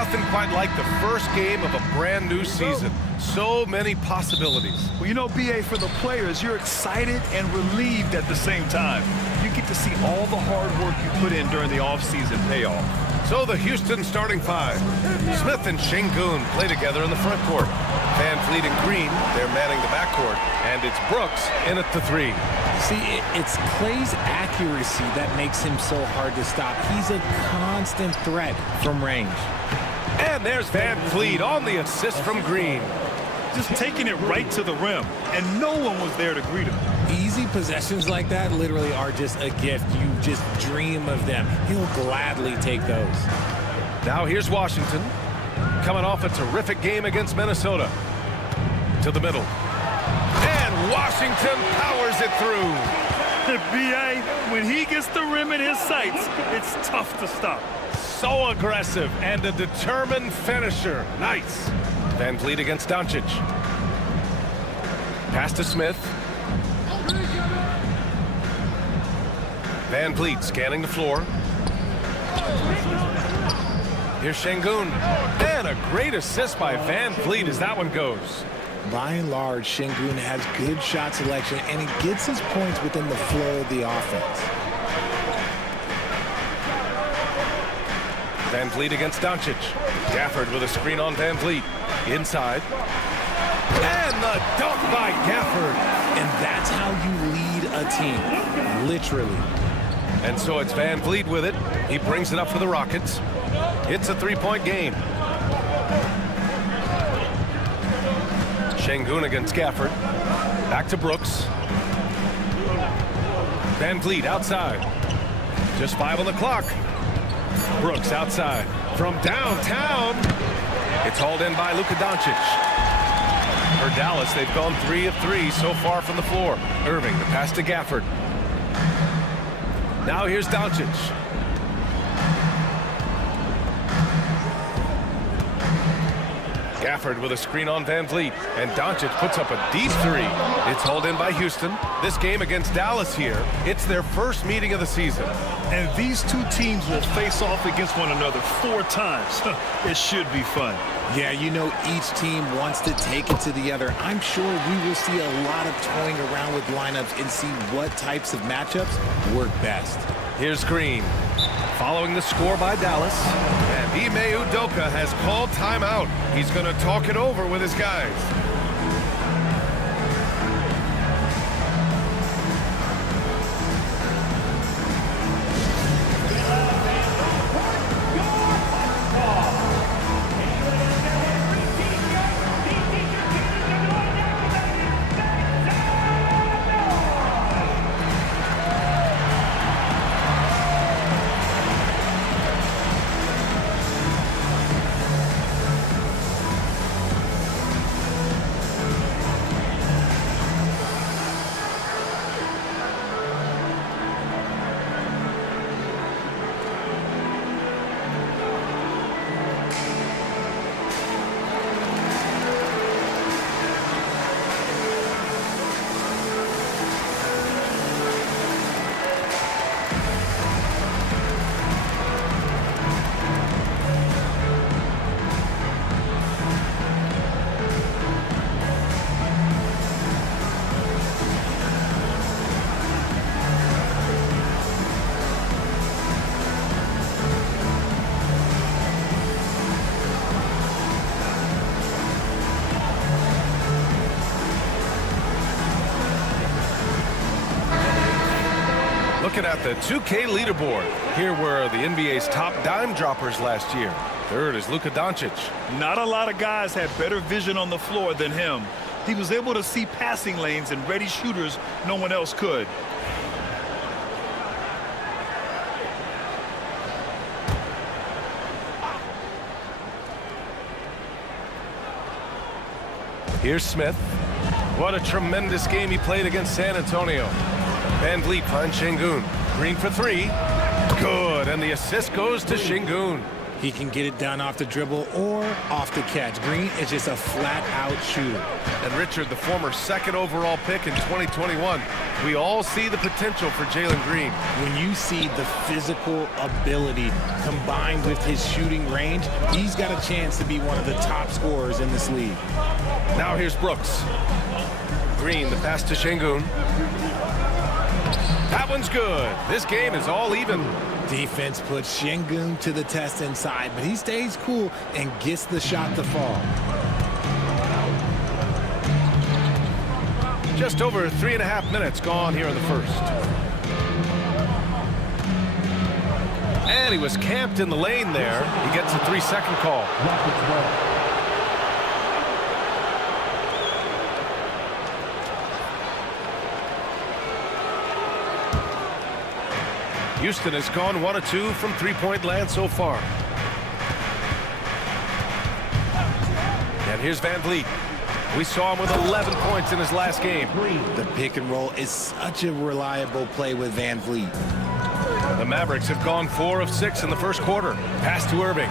nothing quite like the first game of a brand new season. So many possibilities. Well, you know, B.A., for the players, you're excited and relieved at the same time. You get to see all the hard work you put in during the offseason pay off. So the Houston starting five. Smith and Şengün play together in the front court. Van Vliet and Green, they're manning the backcourt. And it's Brooks in at the three. See, it's Clay's accuracy that makes him so hard to stop. He's a constant threat from range. And there's Van Vliet on the assist from Green. Just taking it right to the rim, and no one was there to greet him. Easy possessions like that literally are just a gift. You just dream of them. He'll gladly take those. Now here's Washington, coming off a terrific game against Minnesota. To the middle. And Washington powers it through. B.A., when he gets the rim in his sights, it's tough to stop. So aggressive and a determined finisher. Nice. Van Vliet against Doncic. Pass to Smith. Van Vliet scanning the floor. Here's Şengün. And a great assist by Van Vliet as that one goes. By and large, Şengün has good shot selection, and he gets his points within the flow of the offense. Van Vliet against Doncic. Gafford with a screen on Van Vliet. Inside. And the dunk by Gafford. And that's how you lead a team, literally. And so it's Van Vliet with it. He brings it up for the Rockets. It's a three-point game. Şengün against Gafford. Back to Brooks. Van Vliet outside. Just 5 on the clock. Brooks outside. From downtown. It's hauled in by Luka Doncic. For Dallas, they've gone 3 of 3 so far from the floor. Irving, the pass to Gafford. Now here's Doncic. Gafford with a screen on Van Vliet. And Doncic puts up a deep three. It's hauled in by Houston. This game against Dallas here, it's their first meeting of the season. And these two teams will face off against one another 4 times. It should be fun. Yeah, you know, each team wants to take it to the other. I'm sure we will see a lot of toying around with lineups and see what types of matchups work best. Here's Green. Following the score by Dallas. And Ime Udoka has called timeout. He's going to talk it over with his guys. Looking at the 2K leaderboard, here were the NBA's top dime droppers last year. Third is Luka Doncic. Not a lot of guys had better vision on the floor than him. He was able to see passing lanes and ready shooters no one else could. Here's Smith. What a tremendous game he played against San Antonio. Van Vliet finds Şengün. Green for 3. Good, and the assist goes to Şengün. He can get it done off the dribble or off the catch. Green is just a flat-out shooter. And Richard, the former second overall pick in 2021, we all see the potential for Jalen Green. When you see the physical ability combined with his shooting range, he's got a chance to be one of the top scorers in this league. Now here's Brooks. Green, the pass to Şengün. That one's good. This game is all even. Defense puts Şengün to the test inside, but he stays cool and gets the shot to fall. Just over 3.5 minutes gone here in the first. And he was camped in the lane there. He gets a 3-second call. Houston has gone 1 of 2 from three-point land so far. And here's Van Vliet. We saw him with 11 points in his last game. The pick and roll is such a reliable play with Van Vliet. The Mavericks have gone 4 of 6 in the first quarter. Pass to Irving.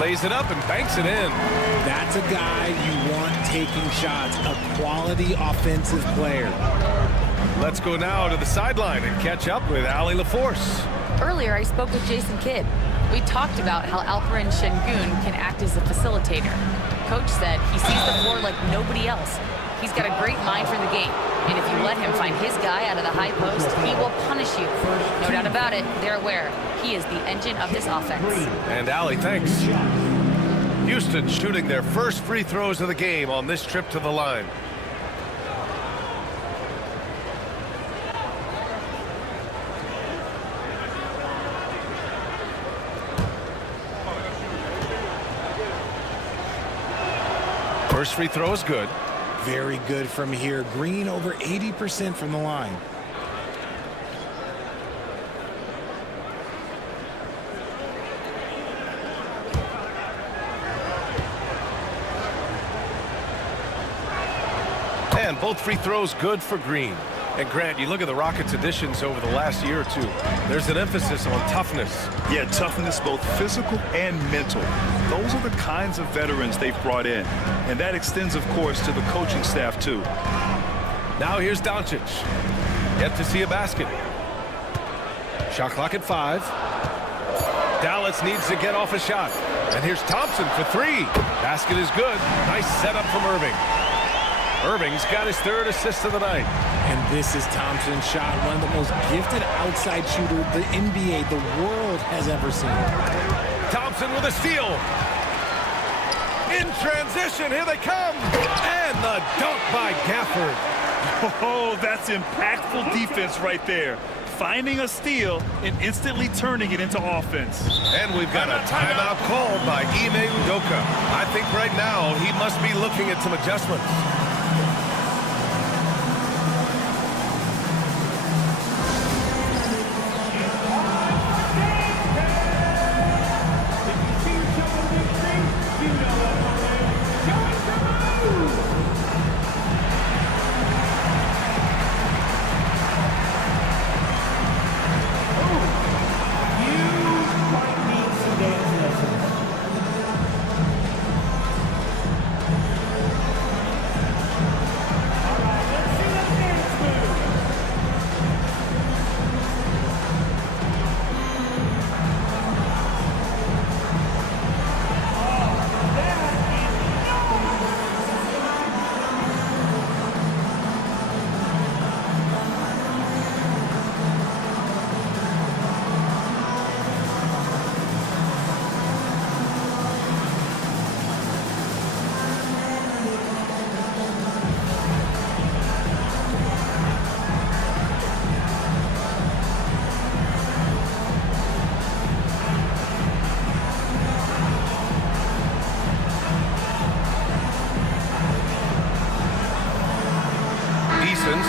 Lays it up and banks it in. That's a guy you want taking shots, a quality offensive player. Let's go now to the sideline and catch up with Allie LaForce. Earlier, I spoke with Jason Kidd. We talked about how Alperen Şengün can act as a facilitator. Coach said he sees the floor like nobody else. He's got a great mind for the game, and if you let him find his guy out of the high post, he will punish you. No doubt about it, they're aware. He is the engine of this offense. And Allie, thanks. Houston shooting their first free throws of the game on this trip to the line. First free throw is good. Very good from here. Green over 80% from the line. And both free throws good for Green. And Grant, you look at the Rockets' additions over the last year or two. There's an emphasis on toughness. Yeah, toughness, both physical and mental. Those are the kinds of veterans they've brought in. And that extends, of course, to the coaching staff, too. Now here's Doncic. Yet to see a basket. Shot clock at 5. Dallas needs to get off a shot. And here's Thompson for 3. Basket is good. Nice setup from Irving. Irving's got his 3rd assist of the night. And this is Thompson's shot, one of the most gifted outside shooter the NBA, the world has ever seen. Thompson with a steal. In transition, here they come. And the dunk by Gafford. Oh, that's impactful defense right there. Finding a steal and instantly turning it into offense. And we've got a timeout called by Ime Udoka. I think right now he must be looking at some adjustments.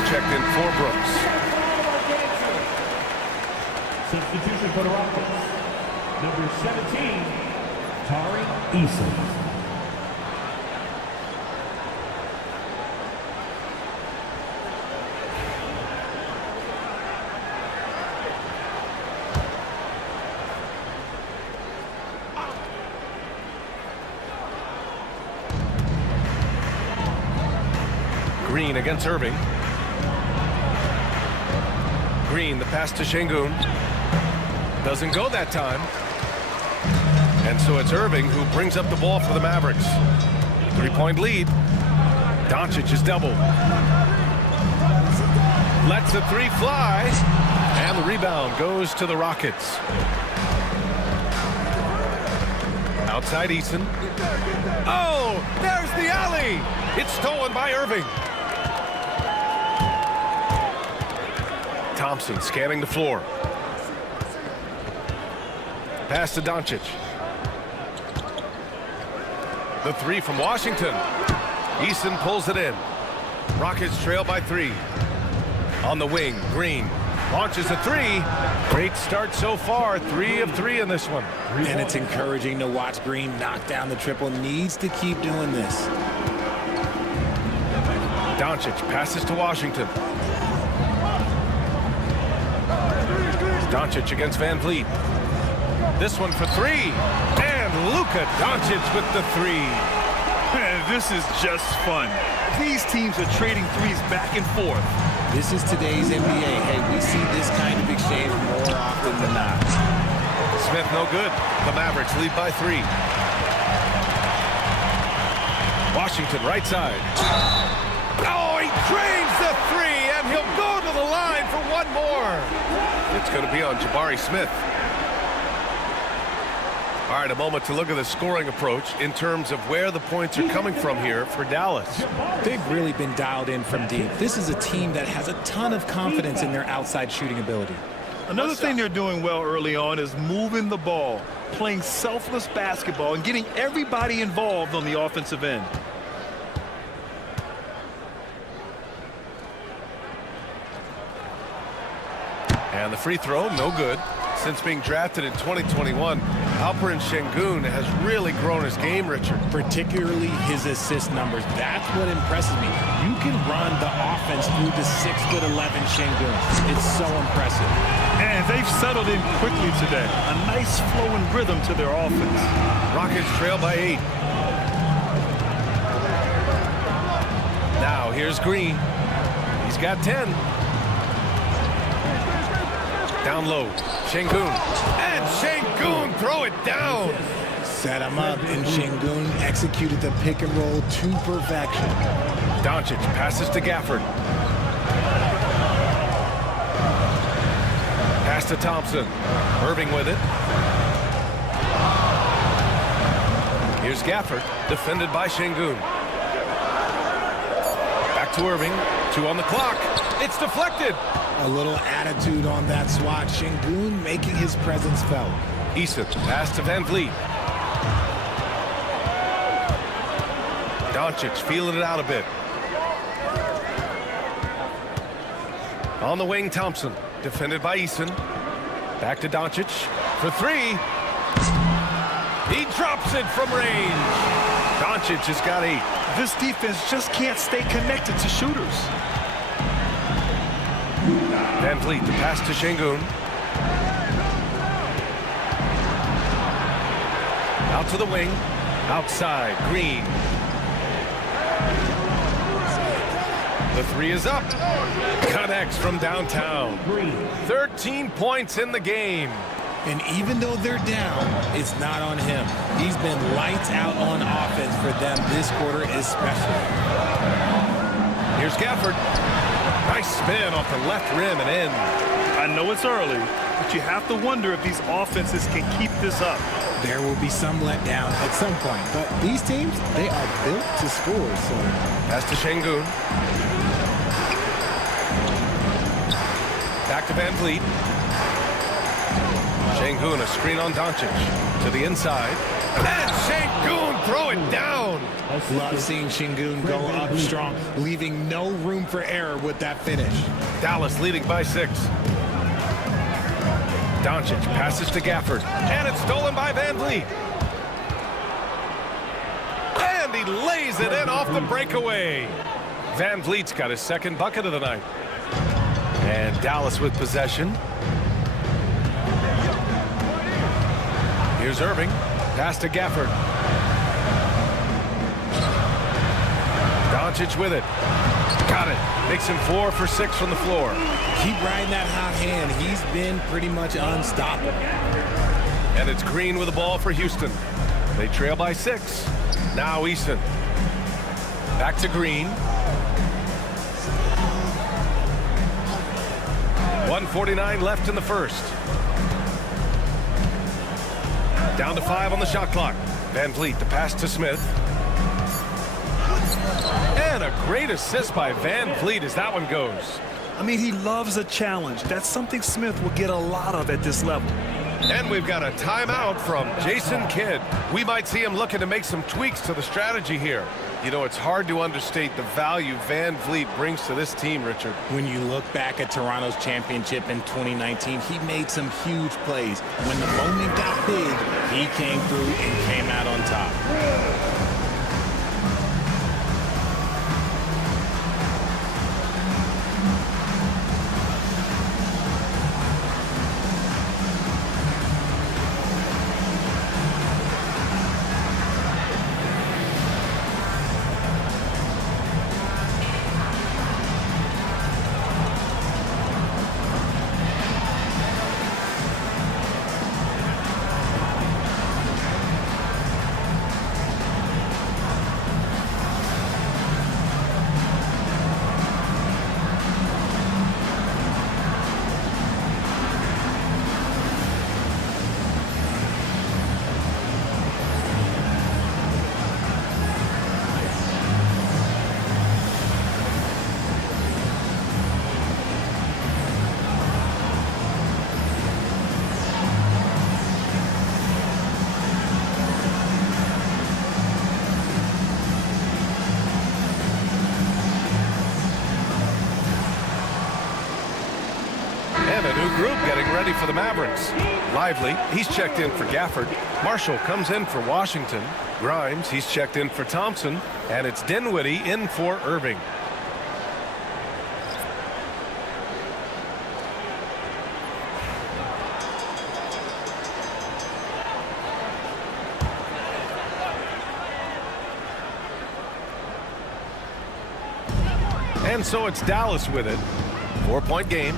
Checked in for Brooks. Substitution for the Rockets. Number 17, Tari Eason. Green against Irving. Green, the pass to Şengün. Doesn't go that time. And so it's Irving who brings up the ball for the Mavericks. 3-point lead. Doncic is doubled. Lets the three fly. And the rebound goes to the Rockets. Outside Eason. Oh, there's the alley. It's stolen by Irving. Thompson scanning the floor. Pass to Doncic. The three from Washington. Eason pulls it in. Rockets trail by 3. On the wing, Green launches a 3. Great start so far. 3 of 3 in this one. And it's encouraging to watch Green knock down the triple. Needs to keep doing this. Doncic passes to Washington. Doncic against Van Vliet. This one for 3. And Luka Doncic with the 3. Man, this is just fun. These teams are trading threes back and forth. This is today's NBA. Hey, we see this kind of exchange more often than not. Smith no good. The Mavericks lead by 3. Washington right side. Oh, he drains the 3, and he'll go to the line for one more. It's going to be on Jabari Smith. All right, a moment to look at the scoring approach in terms of where the points are coming from here for Dallas. They've really been dialed in from deep. This is a team that has a ton of confidence in their outside shooting ability. Another thing they're doing well early on is moving the ball, playing selfless basketball, and getting everybody involved on the offensive end. And the free throw, no good. Since being drafted in 2021, Alperen Şengün has really grown his game, Richard. Particularly his assist numbers. That's what impresses me. You can run the offense through the 6'11" Şengün. It's so impressive. And they've settled in quickly today. A nice flowing rhythm to their offense. Rockets trail by 8. Now here's Green. He's got 10. Down low, Şengün. And Şengün throw it down. Set him up, and Şengün executed the pick and roll to perfection. Doncic passes to Gafford. Pass to Thompson. Irving with it. Here's Gafford, defended by Şengün. Back to Irving. 2 on the clock. It's deflected. A little attitude on that swat. Şengün making his presence felt. Eason, pass to Van Vliet. Doncic feeling it out a bit. On the wing, Thompson, defended by Eason. Back to Doncic for 3. He drops it from range. Doncic has got 8. This defense just can't stay connected to shooters. Van Vliet, the pass to Şengün. Out to the wing. Outside, Green. The 3 is up. Connects from downtown. 13 points in the game. And even though they're down, it's not on him. He's been lights out on offense for them this quarter especially. Here's Gafford. Nice spin off the left rim and in. I know it's early, but you have to wonder if these offenses can keep this up. There will be some letdown at some point, but these teams, they are built to score. So pass to Şengün. Back to Van Vliet. Şengün, a screen on Doncic. To the inside. And Şengün throw it down. Love seeing Şengün go up strong, leaving no room for error with that finish. Dallas leading by 6. Doncic passes to Gafford. And it's stolen by Van Vliet. And he lays it in off the breakaway. Van Vliet's got his second bucket of the night. And Dallas with possession. Here's Irving. Pass to Gafford. Doncic with it. Got it. Makes him 4 for 6 from the floor. Keep riding that hot hand. He's been pretty much unstoppable. And it's Green with the ball for Houston. They trail by 6. Now Eason. Back to Green. 1:49 left in the first. Down to 5 on the shot clock. Van Vliet, the pass to Smith. And a great assist by Van Vliet as that one goes. I mean, he loves a challenge. That's something Smith will get a lot of at this level. And we've got a timeout from Jason Kidd. We might see him looking to make some tweaks to the strategy here. You know, it's hard to understate the value Van Vliet brings to this team, Richard. When you look back at Toronto's championship in 2019, he made some huge plays. When the moment got big, he came through and came out on top. And a new group getting ready for the Mavericks. Lively, he's checked in for Gafford. Marshall comes in for Washington. Grimes, he's checked in for Thompson. And it's Dinwiddie in for Irving. And so it's Dallas with it. 4-point game.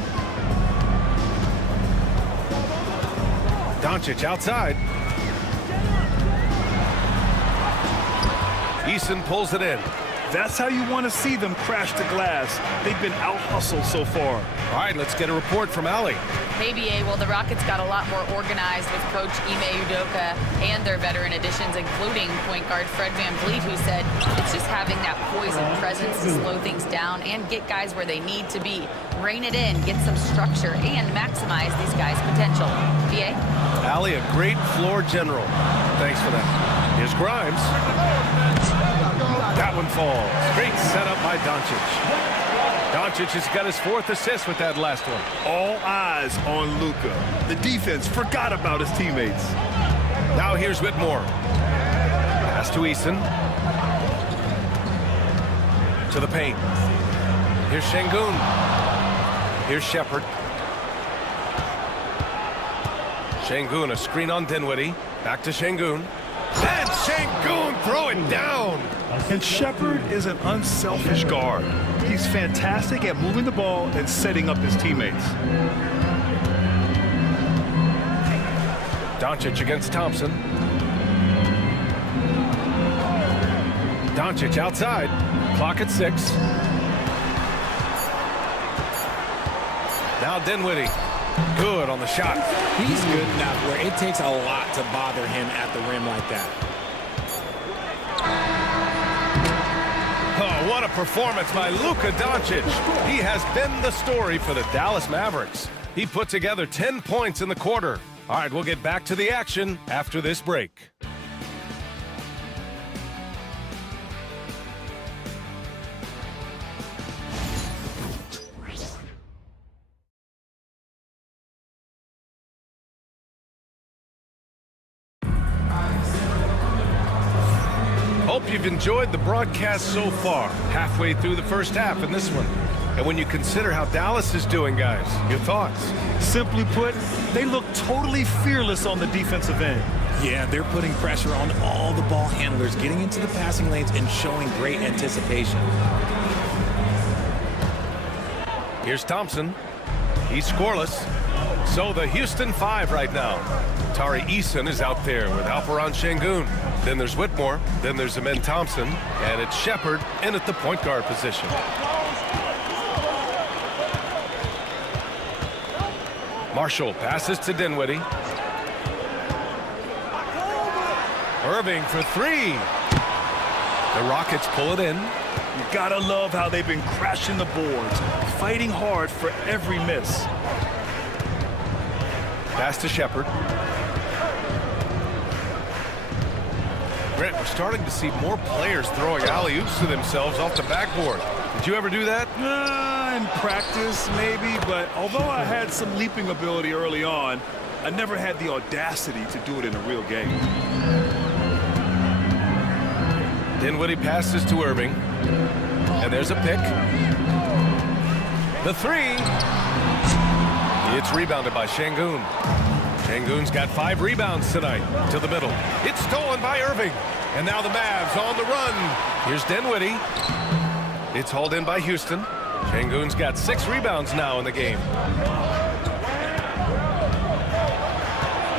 Doncic outside. Eason pulls it in. That's how you want to see them crash the glass. They've been out-hustled so far. All right, let's get a report from Allie. Maybe, well, the Rockets got a lot more organized with Coach Ime Udoka and their veteran additions, including point guard Fred Van Vliet, who said it's just having that poise and presence to slow things down and get guys where they need to be. Rein it in, get some structure, and maximize these guys' potential. VA? Allie, a great floor general. Thanks for that. Here's Grimes. That one falls. Great setup by Doncic. Doncic has got his 4th assist with that last one. All eyes on Luka. The defense forgot about his teammates. Now here's Whitmore. Pass to Eason. To the paint. Here's Şengün. Here's Shepherd. Şengün, a screen on Dinwiddie. Back to Şengün. And Şengün throw it down. And Shepherd is an unselfish guard. He's fantastic at moving the ball and setting up his teammates. Doncic against Thompson. Doncic outside. Clock at 6. Now Dinwiddie. Good on the shot. He's good enough where it takes a lot to bother him at the rim like that. Oh, what a performance by Luka Doncic. He has been the story for the Dallas Mavericks. He put together 10 points in the quarter. All right, we'll get back to the action after this break. Hope you've enjoyed the broadcast so far, halfway through the first half in this one. And when you consider how Dallas is doing, guys, your thoughts? Simply put, they look totally fearless on the defensive end. Yeah, they're putting pressure on all the ball handlers, getting into the passing lanes and showing great anticipation. Here's Thompson. He's scoreless. So the Houston 5 right now. Tari Eason is out there with Alperen Şengün. Then there's Whitmore. Then there's Amen Thompson. And it's Shepard in at the point guard position. Marshall passes to Dinwiddie. Irving for three. The Rockets pull it in. You gotta love how they've been crashing the boards, fighting hard for every miss. Pass to Shepard. Brent, we're starting to see more players throwing alley-oops to themselves off the backboard. Did you ever do that? In practice, maybe, but although I had some leaping ability early on, I never had the audacity to do it in a real game. Dinwiddie passes to Irving. And there's a pick. The three. It's rebounded by Şengün. Şengün's got 5 rebounds tonight to the middle. It's stolen by Irving. And now the Mavs on the run. Here's Dinwiddie. It's hauled in by Houston. Şengün's got 6 rebounds now in the game.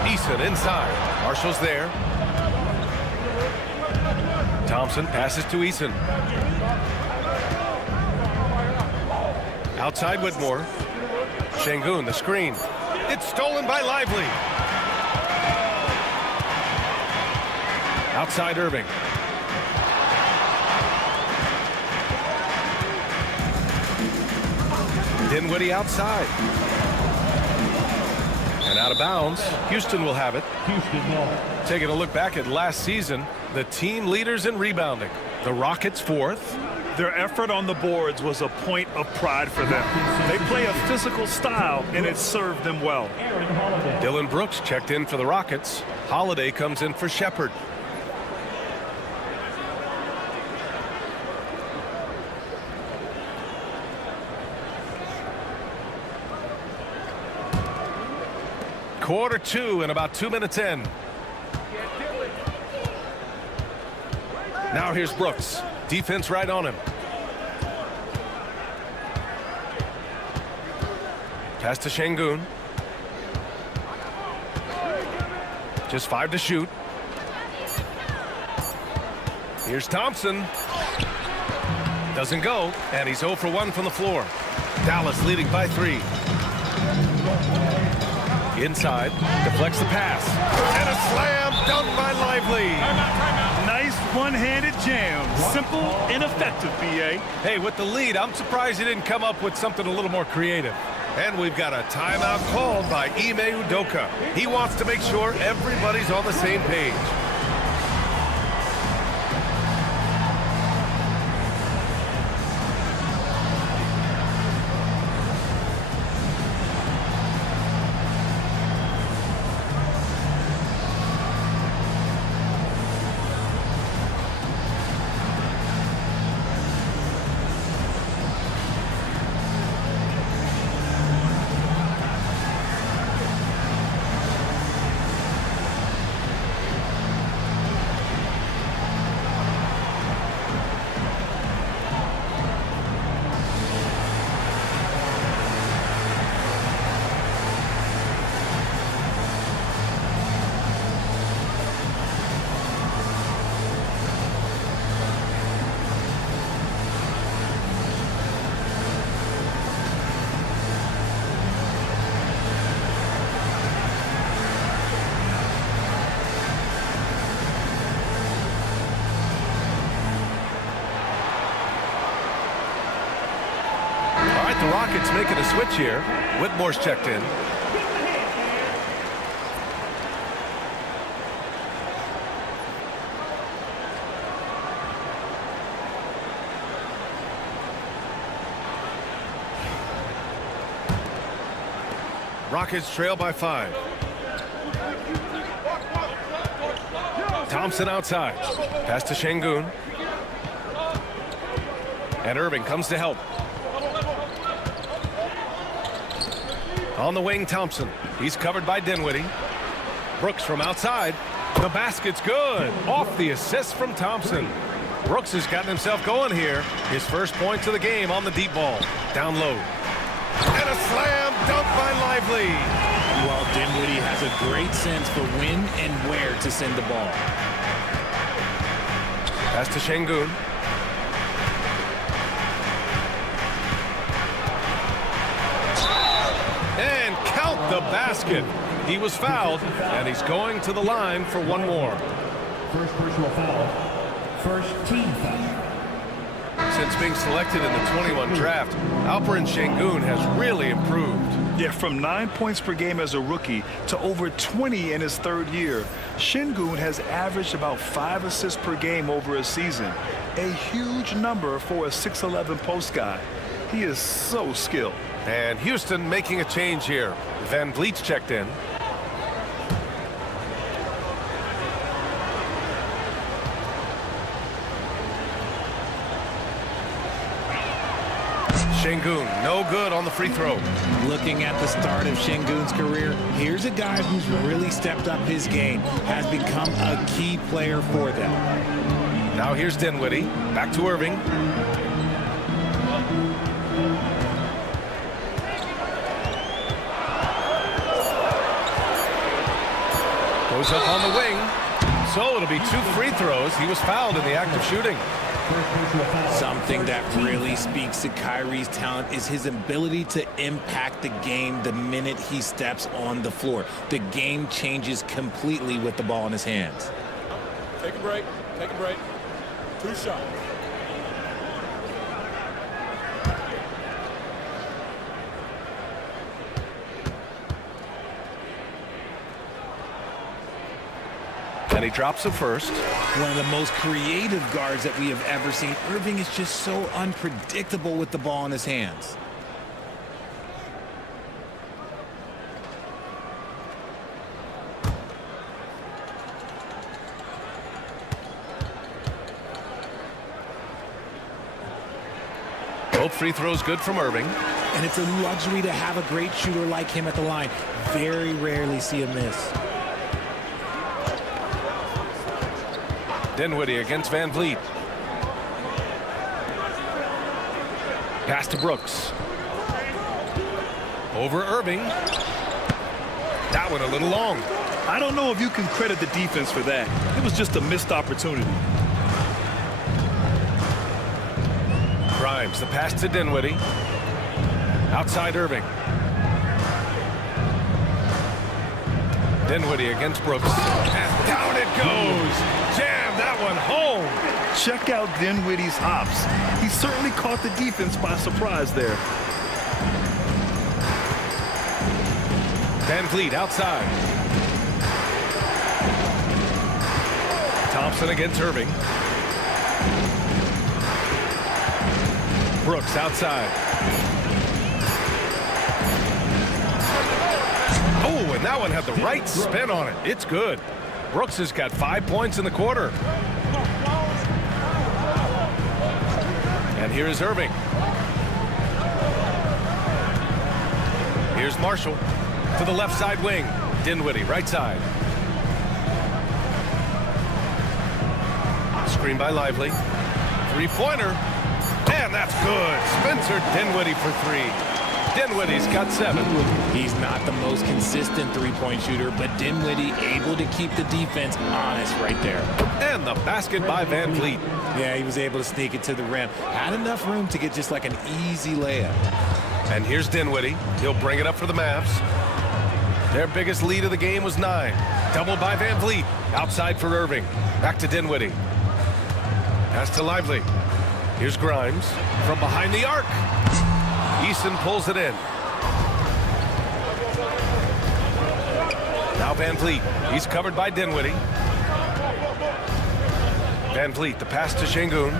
Eason inside. Marshall's there. Thompson passes to Eason. Outside Whitmore. Şengün, the screen. It's stolen by Lively. Outside Irving. Dinwiddie outside. And out of bounds. Houston will have it. Houston ball. Taking a look back at last season, the team leaders in rebounding. The Rockets 4th. Their effort on the boards was a point of pride for them. They play a physical style, and it served them well. Aaron Holiday. Dillon Brooks checked in for the Rockets. Holiday comes in for Shepard. Quarter 2 and about 2 minutes in. Now here's Brooks. Defense right on him. Pass to Şengün. Just 5 to shoot. Here's Thompson. Doesn't go, and he's 0 for 1 from the floor. Dallas leading by 3. Inside, deflects the pass. And a slam dunk by Lively. Nice one-handed jam. Simple and effective, B.A. Hey, with the lead, I'm surprised he didn't come up with something a little more creative. And we've got a timeout called by Ime Udoka. He wants to make sure everybody's on the same page. The Rockets making a switch here. Whitmore's checked in. Rockets trail by 5. Thompson outside. Pass to Şengün. And Irving comes to help. On the wing, Thompson. He's covered by Dinwiddie. Brooks from outside. The basket's good. Off the assist from Thompson. Brooks has gotten himself going here. His first points of the game on the deep ball. Down low. And a slam dunk by Lively. Well, Dinwiddie has a great sense for when and where to send the ball. Pass to Şengün. And count the basket. He was fouled, and he's going to the line for one more. First personal foul. First team foul. Since being selected in the 21 draft, Alperen Şengün has really improved. Yeah, from 9 points per game as a rookie to over 20 in his third year, Şengün has averaged about 5 assists per game over a season. A huge number for a 6'11 post guy. He is so skilled. And Houston making a change here. Van Vliet's checked in. Şengün, no good on the free throw. Looking at the start of Şengün's career, here's a guy who's really stepped up his game, has become a key player for them. Now here's Dinwiddie. Back to Irving. Goes up on the wing. So it'll be 2 free throws. He was fouled in the act of shooting. Something that really speaks to Kyrie's talent is his ability to impact the game the minute he steps on the floor. The game changes completely with the ball in his hands. Take a break. Take a break. 2 shots. And he drops it first. One of the most creative guards that we have ever seen. Irving is just so unpredictable with the ball in his hands. Both free throws good from Irving. And it's a luxury to have a great shooter like him at the line. Very rarely see a miss. Dinwiddie against Van Vliet. Pass to Brooks. Over Irving. That one a little long. I don't know if you can credit the defense for that. It was just a missed opportunity. Grimes, the pass to Dinwiddie. Outside Irving. Dinwiddie against Brooks. And down it goes. Jam that one home. Check out Dinwiddie's hops. He certainly caught the defense by surprise there. Van Vliet outside. Thompson against Irving. Brooks outside. Oh, and that one had the right spin on it. It's good. Brooks has got 5 points in the quarter. And here is Irving. Here's Marshall to the left side wing. Dinwiddie, right side. Screen by Lively. Three-pointer. And that's good. Spencer Dinwiddie for 3. Dinwiddie's got 7. He's not the most consistent three-point shooter, but Dinwiddie able to keep the defense honest right there. And the basket by Van Vliet. Yeah, he was able to sneak it to the rim. Had enough room to get just like an easy layup. And here's Dinwiddie. He'll bring it up for the Mavs. Their biggest lead of the game was 9. Doubled by Van Vliet. Outside for Irving. Back to Dinwiddie. Pass to Lively. Here's Grimes from behind the arc. Eason pulls it in. Now Van Vliet. He's covered by Dinwiddie. Van Vliet, the pass to Şengün.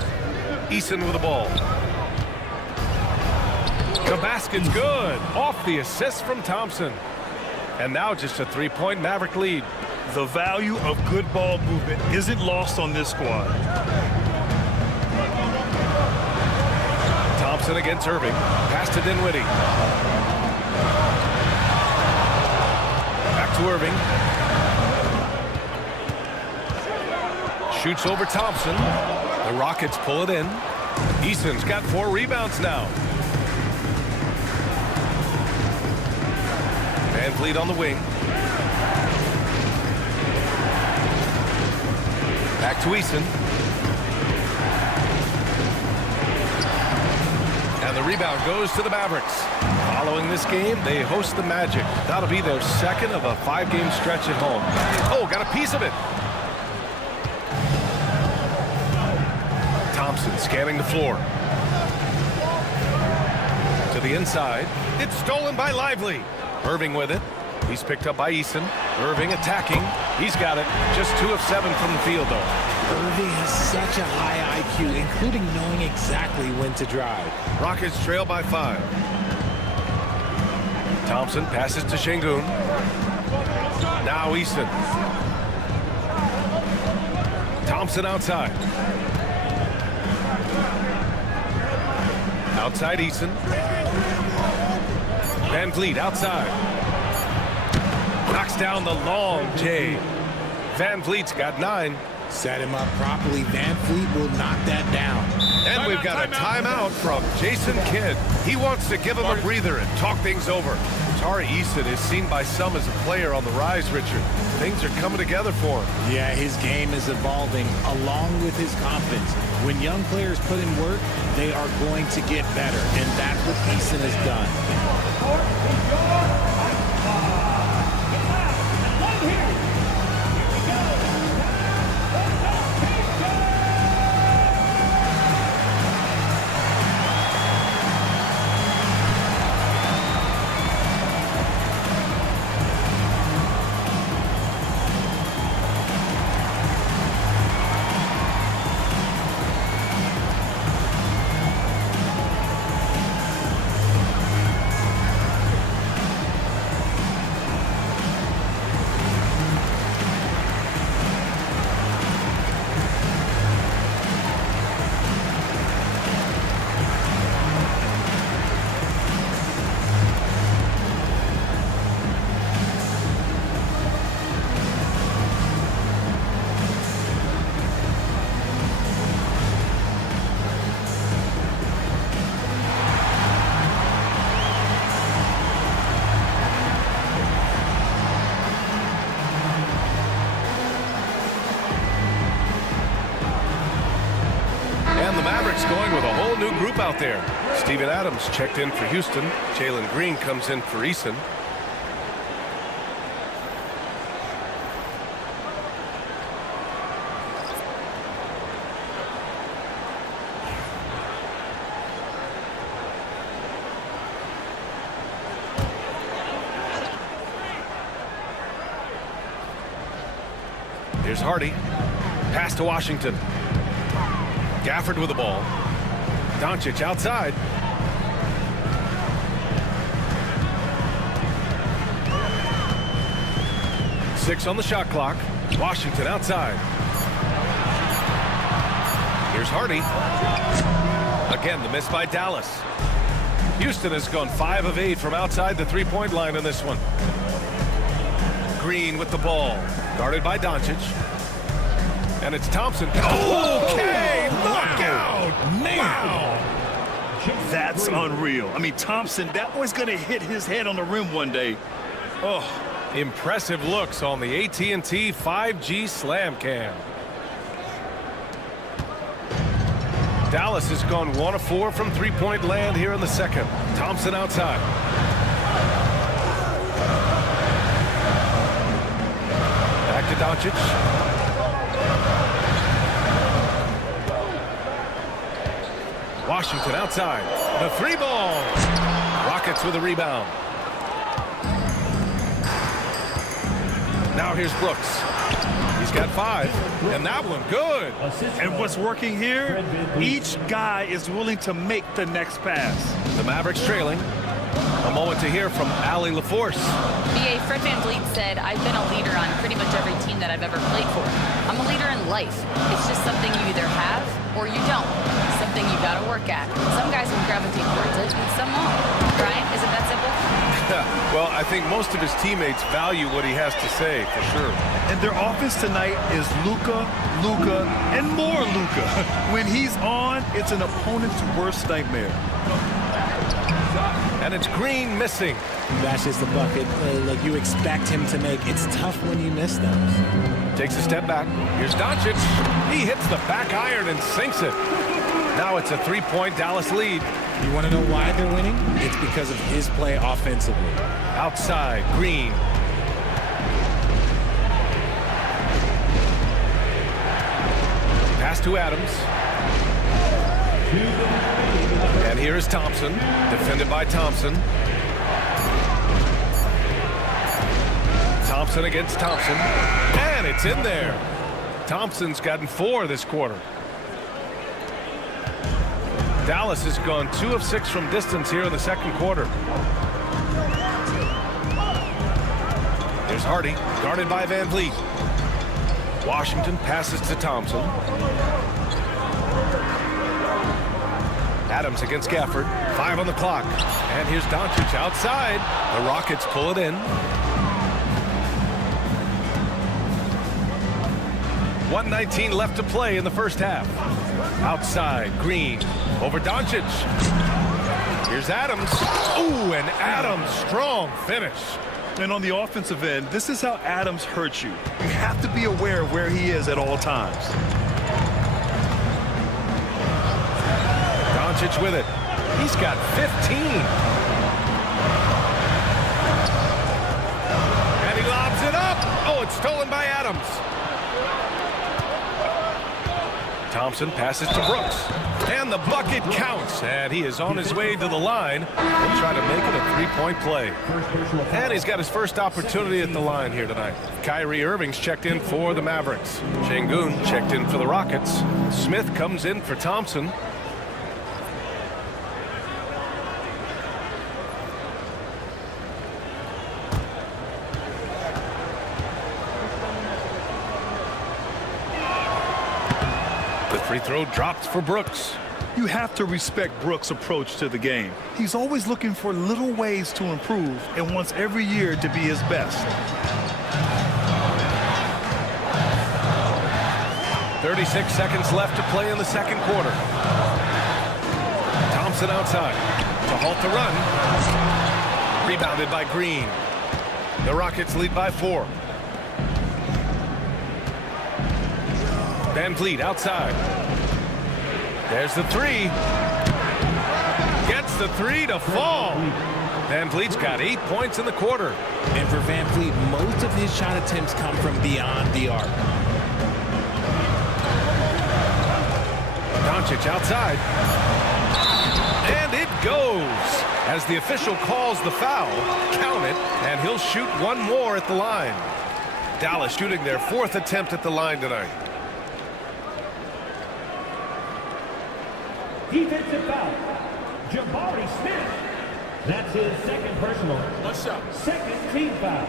Eason with the ball. The basket's good. Off the assist from Thompson. And now just a 3-point Maverick lead. The value of good ball movement isn't lost on this squad. Thompson against Irving. Pass to Dinwiddie. Back to Irving. Shoots over Thompson. The Rockets pull it in. Eason's got 4 rebounds now. Van Vliet on the wing. Back to Eason. And the rebound goes to the Mavericks. Following this game, they host the Magic. That'll be their second of a 5-game stretch at home. Oh, got a piece of it. Thompson scanning the floor. To the inside. It's stolen by Lively. Irving with it. He's picked up by Eason. Irving attacking. He's got it. Just 2 of 7 from the field, though. Irving has such a high IQ, including knowing exactly when to drive. Rockets trail by 5. Thompson passes to Şengün. Now Eason. Thompson outside. Outside Eason. Van Vliet outside. Knocks down the long J. Van Vliet's got 9. Set him up properly. Van Vliet will knock that down. And we've got a timeout from Jason Kidd. He wants to give him a breather and talk things over. Tari Eason is seen by some as a player on the rise, Richard. Things are coming together for him. Yeah, his game is evolving along with his confidence. When young players put in work, they are going to get better, and that's what Eason has done. The Mavericks going with a whole new group out there. Steven Adams checked in for Houston. Jalen Green comes in for Eason. Here's Hardy. Pass to Washington. Gafford with the ball. Doncic outside. Six on the shot clock. Washington outside. Here's Hardy. Again, the miss by Dallas. Houston has gone 5 of 8 from outside the three-point line in this one. Green with the ball. Guarded by Doncic. And it's Thompson. Okay, look out! Wow. That's unreal. I mean, Thompson, that boy's going to hit his head on the rim one day. Oh, impressive looks on the AT&T 5G Slam Cam. Dallas has gone 1 of 4 from three-point land here in the second. Thompson outside. Back to Doncic. Washington outside. The 3-ball. Rockets with a rebound. Now here's Brooks. He's got 5. And that one good. And what's working here? Each guy is willing to make the next pass. The Mavericks trailing. A moment to hear from Allie LaForce. BA, Fred VanVleet said, I've been a leader on pretty much every team that I've ever played for. I'm a leader in life. It's just something you either have or you don't. Something you got to work at. Some guys will gravitate towards it and some won't. Brian, is it that simple? Well, I think most of his teammates value what he has to say, for sure. And their offense tonight is Luka, and more Luka. When he's on, it's an opponent's worst nightmare. And it's Green missing. Bashes the bucket like you expect him to make. It's tough when you miss those. Takes a step back. Here's Doncic. He hits the back iron and sinks it. Now it's a three-point Dallas lead. You want to know why they're winning? It's because of his play offensively. Outside, Green. Pass to Adams. And here is Thompson, defended by Thompson. Thompson against Thompson. And it's in there. Thompson's gotten 4 this quarter. Dallas has gone 2 of 6 from distance here in the second quarter. There's Hardy, guarded by Van Vliet. Washington passes to Thompson. Adams against Gafford. 5 on the clock. And here's Doncic outside. The Rockets pull it in. 1:19 left to play in the first half. Outside, Green. Over Doncic. Here's Adams. Ooh, and Adams, strong finish. And on the offensive end, this is how Adams hurts you. You have to be aware of where he is at all times. Doncic with it. He's got 15. And he lobs it up. Oh, it's stolen by Adams. Thompson passes to Brooks. And the bucket counts. And he is on his way to the line. He'll try to make it a three-point play. And he's got his first opportunity at the line here tonight. Kyrie Irving's checked in for the Mavericks. Şengün checked in for the Rockets. Smith comes in for Thompson. The free throw dropped for Brooks. You have to respect Brooks' approach to the game. He's always looking for little ways to improve and wants every year to be his best. 36 seconds left to play in the second quarter. Thompson outside to halt the run. Rebounded by Green. The Rockets lead by 4. Van Vliet outside. There's the 3. Gets the 3 to fall. Van Vliet's got 8 points in the quarter. And for Van Vliet, most of his shot attempts come from beyond the arc. Doncic outside. And it goes. As the official calls the foul, count it, and he'll shoot one more at the line. Dallas shooting their 4th attempt at the line tonight. Defensive foul. Jabari Smith. That's his second personal. One shot. Second team foul.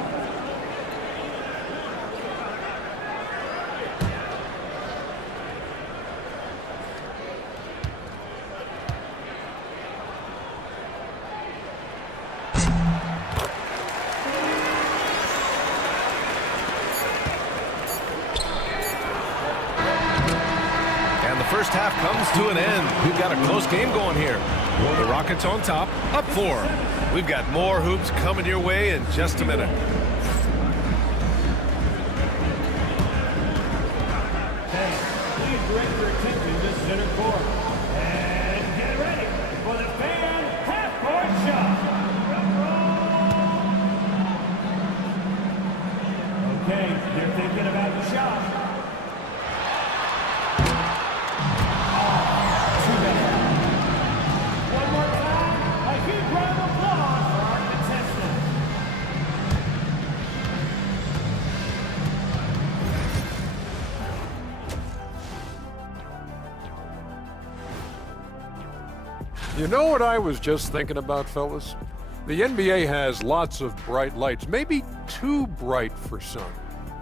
First half comes to an end. We've got a close game going here. The Rockets on top, up 4. We've got more hoops coming your way in just a minute. Please direct your attention to center court. And get ready for the fan half-court shot. Okay, they're thinking about the shot. You know what I was just thinking about, fellas? The NBA has lots of bright lights, maybe too bright for some.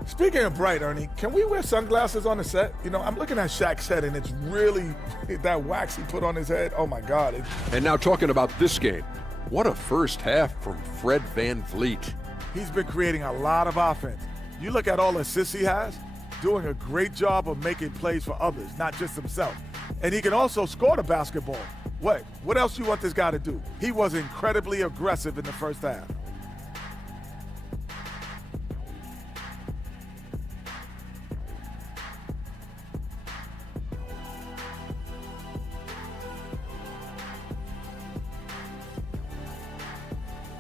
Speaking of bright, Ernie, can we wear sunglasses on the set? You know, I'm looking at Shaq's set, and it's really that wax he put on his head. Oh, my God. And now talking about this game, What a first half from Fred VanVleet. He's been creating a lot of offense. You look at all the assists he has, doing a great job of making plays for others, not just himself. And he can also score the basketball. What else do you want this guy to do? He was incredibly aggressive in the first half.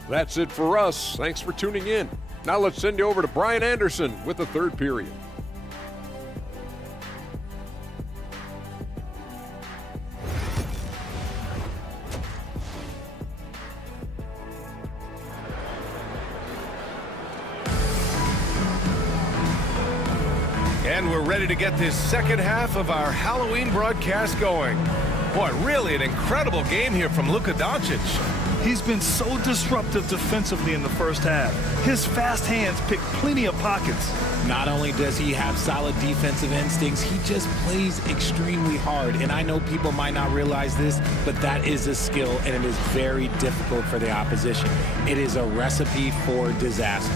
That's it for us. Thanks for tuning in. Now let's send you over to Brian Anderson with the third period. And we're ready to get this second half of our Halloween broadcast going. Boy, really an incredible game here from Luka Doncic. He's been so disruptive defensively in the first half. His fast hands pick plenty of pockets. Not only does he have solid defensive instincts, he just plays extremely hard. And I know people might not realize this, but that is a skill, and it is very difficult for the opposition. It is a recipe for disaster.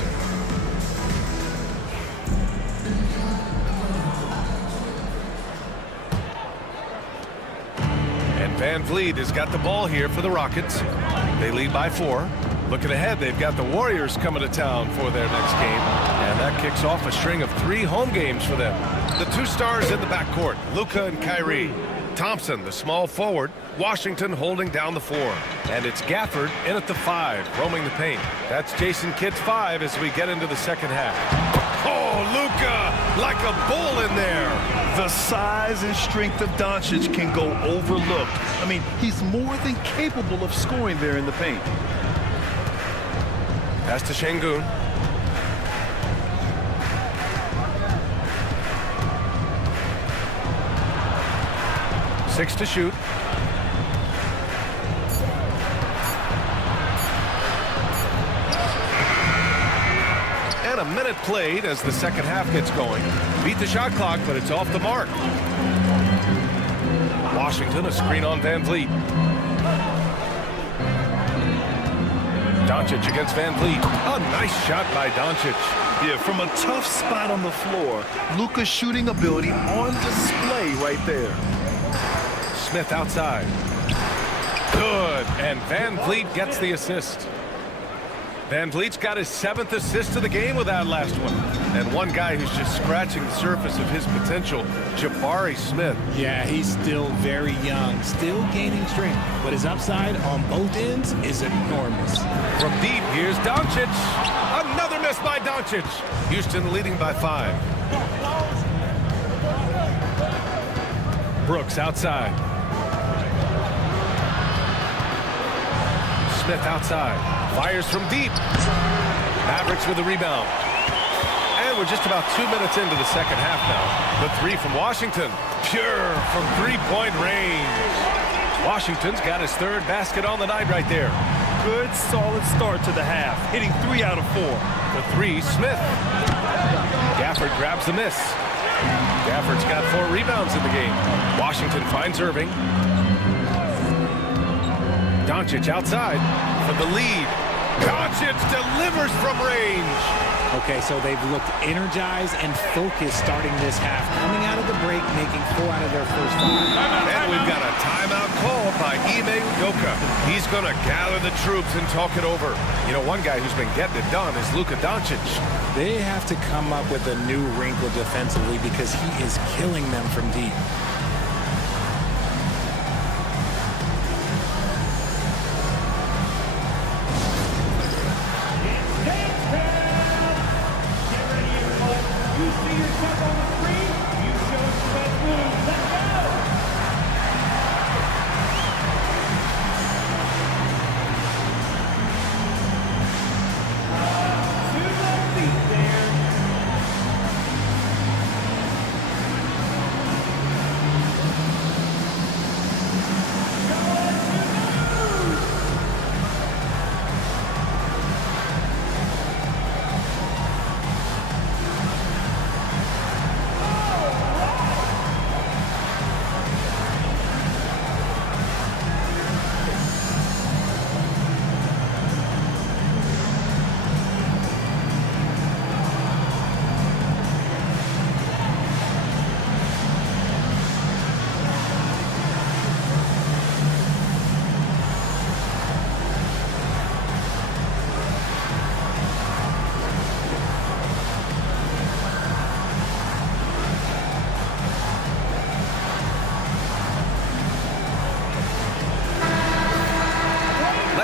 And VanVleet has got the ball here for the Rockets. They lead by 4. Looking ahead, they've got the Warriors coming to town for their next game. And that kicks off a string of 3 home games for them. The 2 stars in the backcourt, Luka and Kyrie. Thompson, the small forward. Washington holding down the 4. And it's Gafford in at the 5, roaming the paint. That's Jason Kidd's 5 as we get into the second half. Oh, Luka, like a bull in there. The size and strength of Doncic can go overlooked. I mean, he's more than capable of scoring there in the paint. Pass to Şengün. Six to shoot. And a minute played as the second half gets going. Beat the shot clock, but it's off the mark. Washington, a screen on VanVleet. Doncic against VanVleet. A nice shot by Doncic. Yeah, from a tough spot on the floor, Luka's shooting ability on display right there. Smith outside. Good, and VanVleet gets the assist. VanVleet's got his 7th assist of the game with that last one. And one guy who's just scratching the surface of his potential, Jabari Smith. Yeah, he's still very young, still gaining strength, but his upside on both ends is enormous. From deep, here's Doncic. Another miss by Doncic. Houston leading by 5. Brooks outside. Smith outside. Fires from deep. Mavericks with the rebound. And we're just about 2 minutes into the second half now. The 3 from Washington. Pure from 3-point range. Washington's got his 3rd basket on the night right there. Good, solid start to the half, hitting 3 out of 4. The 3, Smith. Gafford grabs the miss. Gafford's got 4 rebounds in the game. Washington finds Irving. Doncic outside for the lead. Doncic delivers from range. Okay, so they've looked energized and focused starting this half, coming out of the break, making 4 out of their first 5. And we've got a timeout called by Ime Udoka. He's going to gather the troops and talk it over. You know, one guy who's been getting it done is Luka Doncic. They have to come up with a new wrinkle defensively because he is killing them from deep.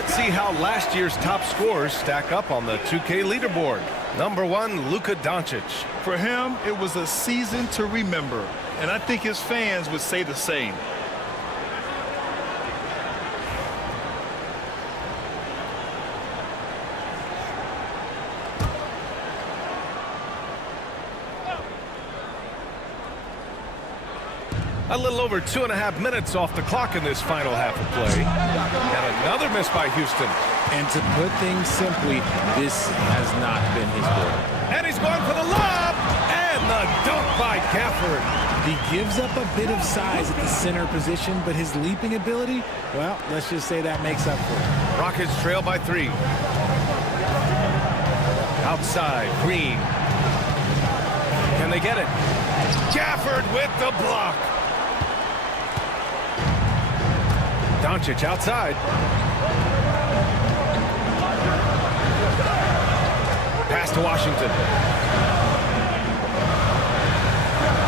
Let's see how last year's top scorers stack up on the 2K leaderboard. Number 1, Luka Doncic. For him, it was a season to remember, and I think his fans would say the same. A little over 2.5 minutes off the clock in this final half of play. And another miss by Houston. And to put things simply, this has not been his quarter. And he's going for the lob. And the dunk by Gafford. He gives up a bit of size at the center position, but his leaping ability, well, let's just say that makes up for it. Rockets trail by 3. Outside, Green. Can they get it? Gafford with the block. Doncic outside. Pass to Washington.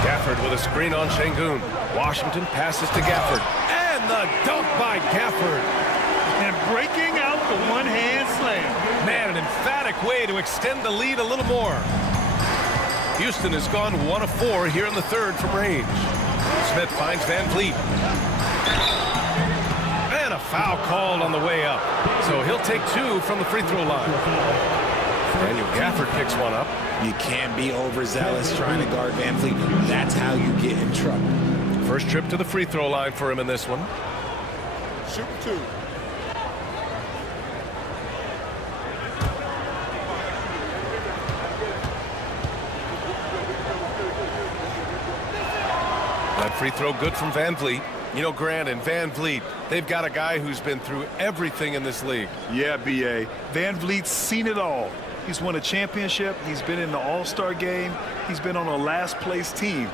Gafford with a screen on Şengün. Washington passes to Gafford. And the dunk by Gafford. And breaking out the one-hand slam. Man, an emphatic way to extend the lead a little more. Houston has gone 1 of 4 here in the third from range. Smith finds Van Vliet. And a foul called on the way up. So he'll take 2 from the free throw line. Daniel Gafford picks one up. You can't be overzealous trying to guard Van Vliet. That's how you get in trouble. First trip to the free throw line for him in this one. Shoot 2. That free throw good from Van Vliet. You know, Grant and Van Vliet, they've got a guy who's been through everything in this league. Yeah, B.A. Van Vliet's seen it all. He's won a championship. He's been in the All-Star game. He's been on a last-place team.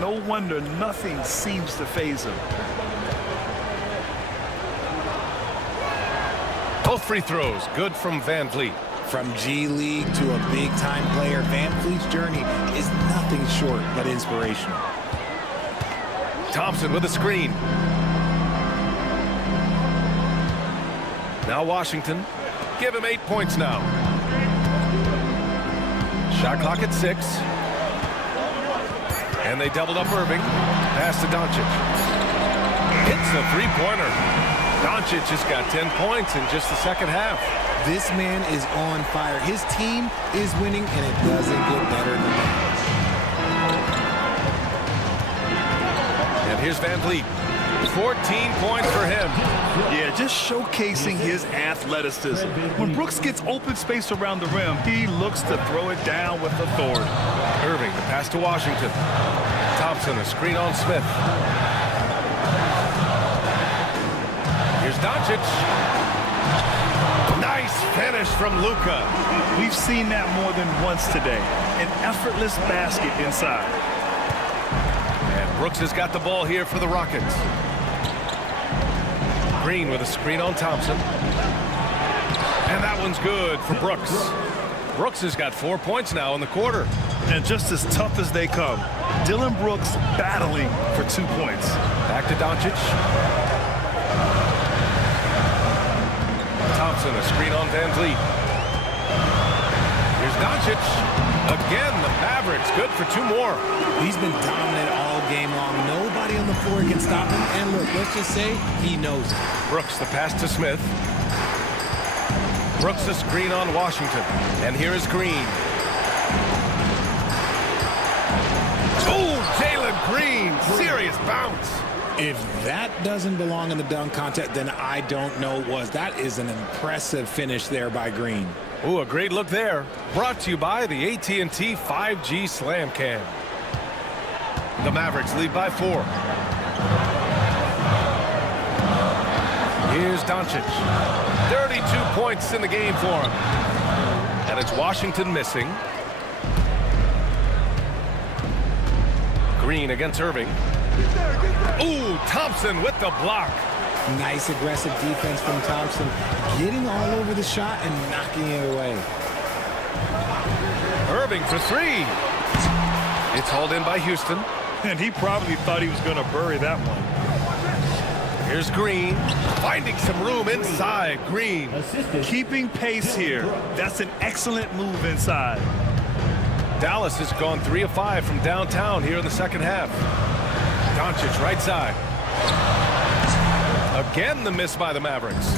No wonder nothing seems to faze him. Both free throws good from Van Vliet. From G League to a big-time player, Van Vliet's journey is nothing short but inspirational. Thompson with a screen. Now Washington. Give him 8 points now. Shot clock at 6. And they doubled up Irving. Pass to Doncic. Hits the three-pointer. Doncic just got 10 points in just the second half. This man is on fire. His team is winning, and it doesn't get better than that. And here's Van Vliet. 14 points for him. Yeah, just showcasing his athleticism. When Brooks gets open space around the rim, he looks to throw it down with authority. Irving, the pass to Washington. Thompson, a screen on Smith. Here's Doncic. Nice finish from Luka. We've seen that more than once today. An effortless basket inside. And Brooks has got the ball here for the Rockets. Green with a screen on Thompson. And that one's good for Brooks. Brooks has got 4 points now in the quarter. And just as tough as they come, Dillon Brooks battling for 2 points. Back to Doncic. Thompson, a screen on Van Vliet. Here's Doncic. Again, the Mavericks good for 2 more. He's been dominant all game long. Nobody on the floor can stop him. And look, let's just say he knows it. Brooks, the pass to Smith. Brooks, the screen on Washington. And here is Green. Oh, Jalen Green. Serious bounce. If that doesn't belong in the dunk contest, then I don't know what was. That is an impressive finish there by Green. Ooh, a great look there. Brought to you by the AT&T 5G Slam Cam. The Mavericks lead by 4. Here's Doncic. 32 points in the game for him. And it's Washington missing. Green against Irving. Ooh, Thompson with the block. Nice aggressive defense from Thompson. Getting all over the shot and knocking it away. Irving for 3. It's hauled in by Houston. And he probably thought he was going to bury that one. Here's Green, finding some room inside. Green. Keeping pace here. That's an excellent move inside. Dallas has gone 3 of 5 from downtown here in the second half. Doncic right side. Again, the miss by the Mavericks.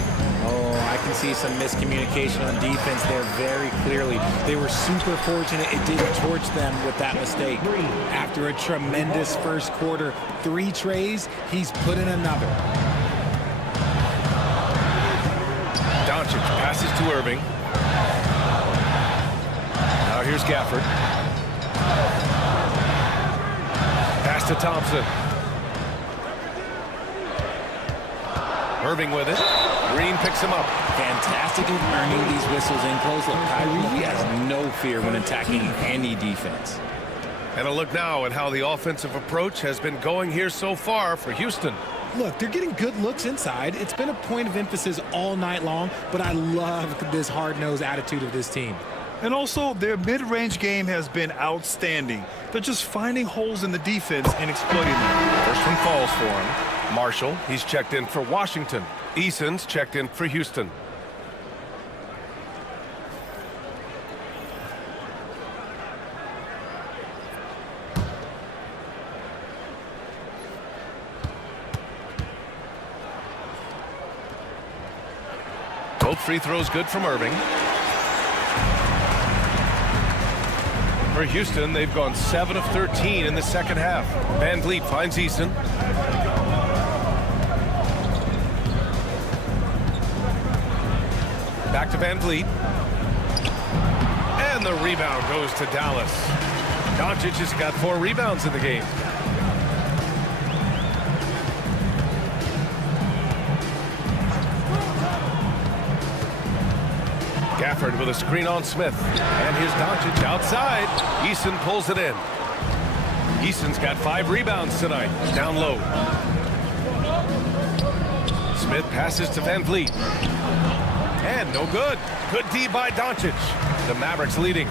Oh, I can see some miscommunication on defense there very clearly. They were super fortunate it didn't torch them with that mistake. After a tremendous first quarter, 3 trays, he's put in another. Doncic passes to Irving. Now here's Gafford. Pass to Thompson. Irving with it. Green picks him up. Fantastic at earning these whistles in close. Look, Kyrie, he has no fear when attacking any defense. And a look now at how the offensive approach has been going here so far for Houston. Look, they're getting good looks inside. It's been a point of emphasis all night long, but I love this hard-nosed attitude of this team. And also, their mid-range game has been outstanding. They're just finding holes in the defense and exploiting them. First one falls for him. Marshall, he's checked in for Washington. Eason's checked in for Houston. Both free throws good from Irving. For Houston, they've gone 7 of 13 in the second half. Van Vliet finds Eason. Back to Van Vliet. And the rebound goes to Dallas. Doncic has got 4 rebounds in the game. Gafford with a screen on Smith. And here's Doncic outside. Eason pulls it in. Eason's got 5 rebounds tonight. Down low. Smith passes to Van Vliet. And no good. Good D by Doncic. The Mavericks leading.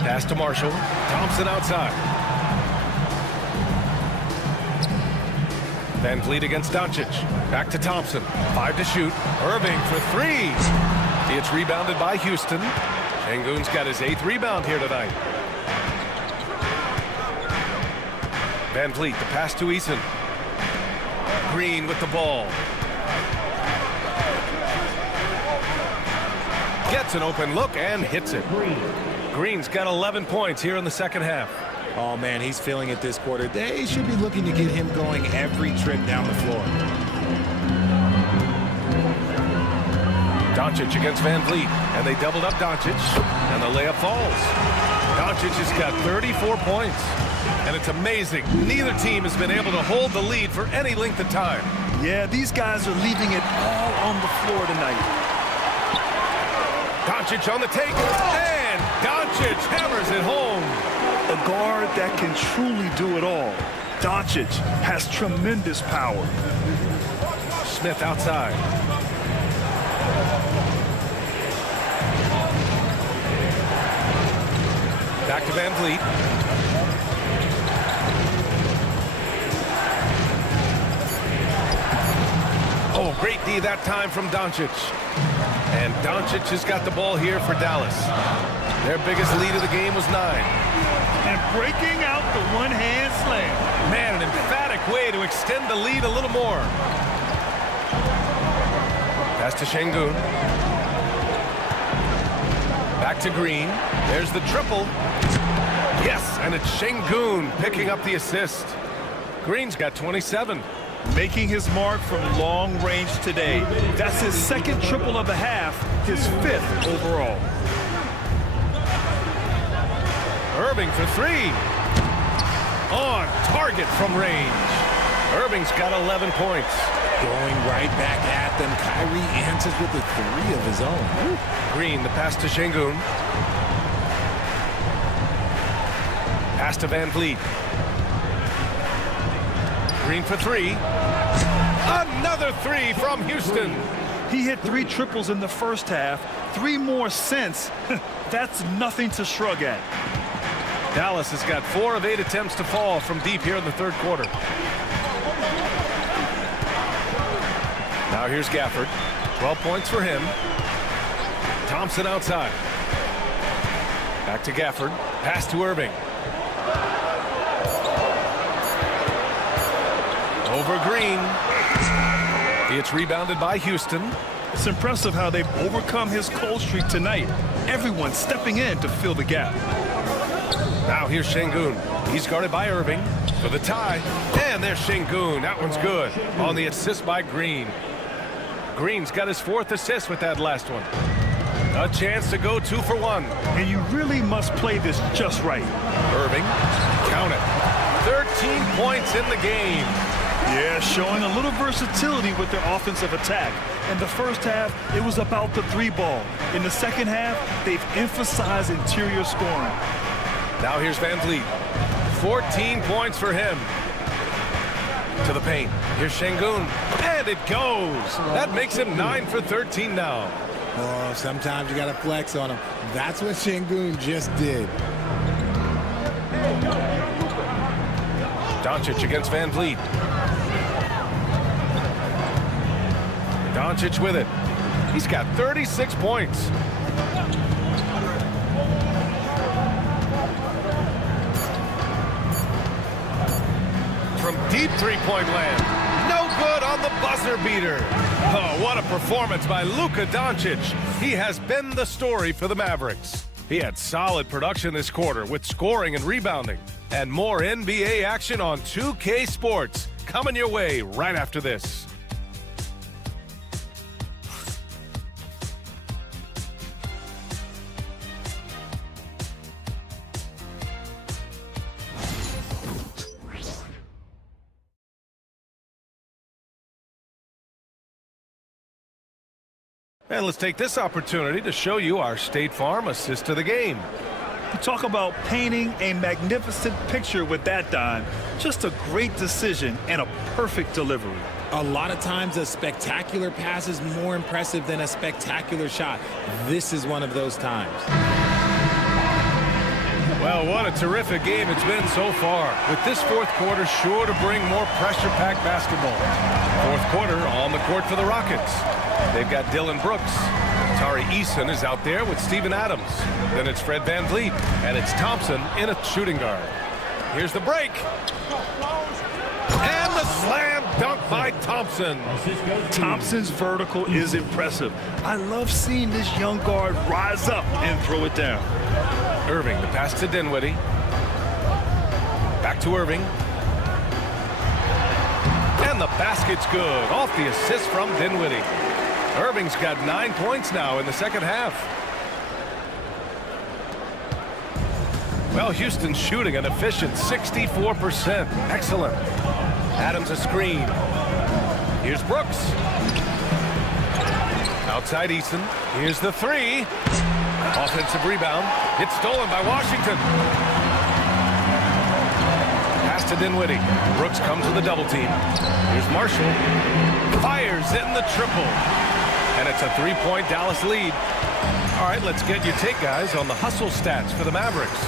Pass to Marshall. Thompson outside. Van Vliet against Doncic. Back to Thompson. 5 to shoot. Irving for 3. It's rebounded by Houston. Şengün's got his 8th rebound here tonight. Van Vliet, the pass to Eason. Green with the ball. Gets an open look and hits it. Green's got 11 points here in the second half. Oh, man, he's feeling it this quarter. They should be looking to get him going every trip down the floor. Doncic against Van Vliet, and they doubled up Doncic, and the layup falls. Doncic has got 34 points, and it's amazing. Neither team has been able to hold the lead for any length of time. Yeah, these guys are leaving it all on the floor tonight. Doncic on the take, and Doncic hammers it home. A guard that can truly do it all. Doncic has tremendous power. Smith outside. Back to Van Vliet. Oh, great D that time from Doncic. And Doncic has got the ball here for Dallas. Their biggest lead of the game was 9. And breaking out the one-hand slam. Man, an emphatic way to extend the lead a little more. Pass to Şengün. Back to Green. There's the triple. Yes, and it's Şengün picking up the assist. Green's got 27. Making his mark from long range today. That's his 2nd triple of the half, his 5th overall. Irving for 3. On target from range. Irving's got 11 points. Going right back at them. Kyrie answers with a 3 of his own. Woo. Green, the pass to Şengün. Pass to Van Vliet. Green for 3. Another 3 from Houston. He hit 3 triples in the first half, 3 more since. That's nothing to shrug at. Dallas has got 4 of 8 attempts to fall from deep here in the third quarter. Now here's Gafford. 12 points for him. Thompson outside. Back to Gafford. Pass to Irving. Over Green. It's rebounded by Houston. It's impressive how they've overcome his cold streak tonight. Everyone stepping in to fill the gap. Now here's Şengün. He's guarded by Irving for the tie. And there's Şengün. That one's good on the assist by Green. Green's got his 4th assist with that last one. A chance to go 2 for 1. And you really must play this just right. Irving, count it. 13 points in the game. Yeah, showing a little versatility with their offensive attack. In the first half, it was about the 3-ball. In the second half, they've emphasized interior scoring. Now here's Van Vliet. 14 points for him. To the paint. Here's Şengün. And it goes. That makes him 9 for 13 now. Oh, sometimes you got to flex on him. That's what Şengün just did. Doncic against Van Vliet. Doncic with it. He's got 36 points. From deep three-point land. No good on the buzzer beater. Oh, what a performance by Luka Doncic. He has been the story for the Mavericks. He had solid production this quarter with scoring and rebounding. And more NBA action on 2K Sports coming your way right after this. And let's take this opportunity to show you our State Farm assist to the game. You talk about painting a magnificent picture with that dime. Just a great decision and a perfect delivery. A lot of times a spectacular pass is more impressive than a spectacular shot. This is one of those times. Well, what a terrific game it's been so far. With this fourth quarter sure to bring more pressure-packed basketball. Fourth quarter on the court for the Rockets. They've got Dylan Brooks. Tari Eason is out there with Steven Adams. Then it's Fred Van Vliet. And it's Thompson in a shooting guard. Here's the break. And the slam dunk by Thompson. Thompson's vertical is impressive. I love seeing this young guard rise up and throw it down. Irving, the pass to Dinwiddie. Back to Irving. And the basket's good. Off the assist from Dinwiddie. Irving's got 9 points now in the second half. Well, Houston's shooting an efficient 64%. Excellent. Adams a screen. Here's Brooks. Outside Eason. Here's the 3. Offensive rebound. It's stolen by Washington. Pass to Dinwiddie. Brooks comes with a double team. Here's Marshall. Fires in the triple. And it's a 3-point Dallas lead. All right, let's get your take, guys, on the hustle stats for the Mavericks.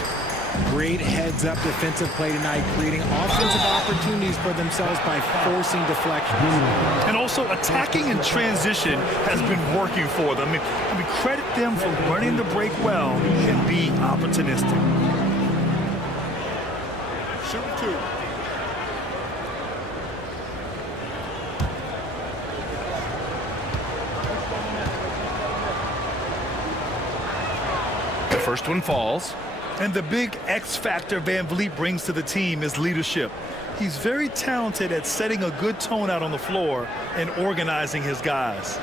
Great heads-up defensive play tonight, creating offensive opportunities for themselves by forcing deflections. And also attacking in transition has been working for them. I mean, credit them for running the break well and being opportunistic. Shoot 2. The first one falls. And the big X factor Van Vliet brings to the team is leadership. He's very talented at setting a good tone out on the floor and organizing his guys.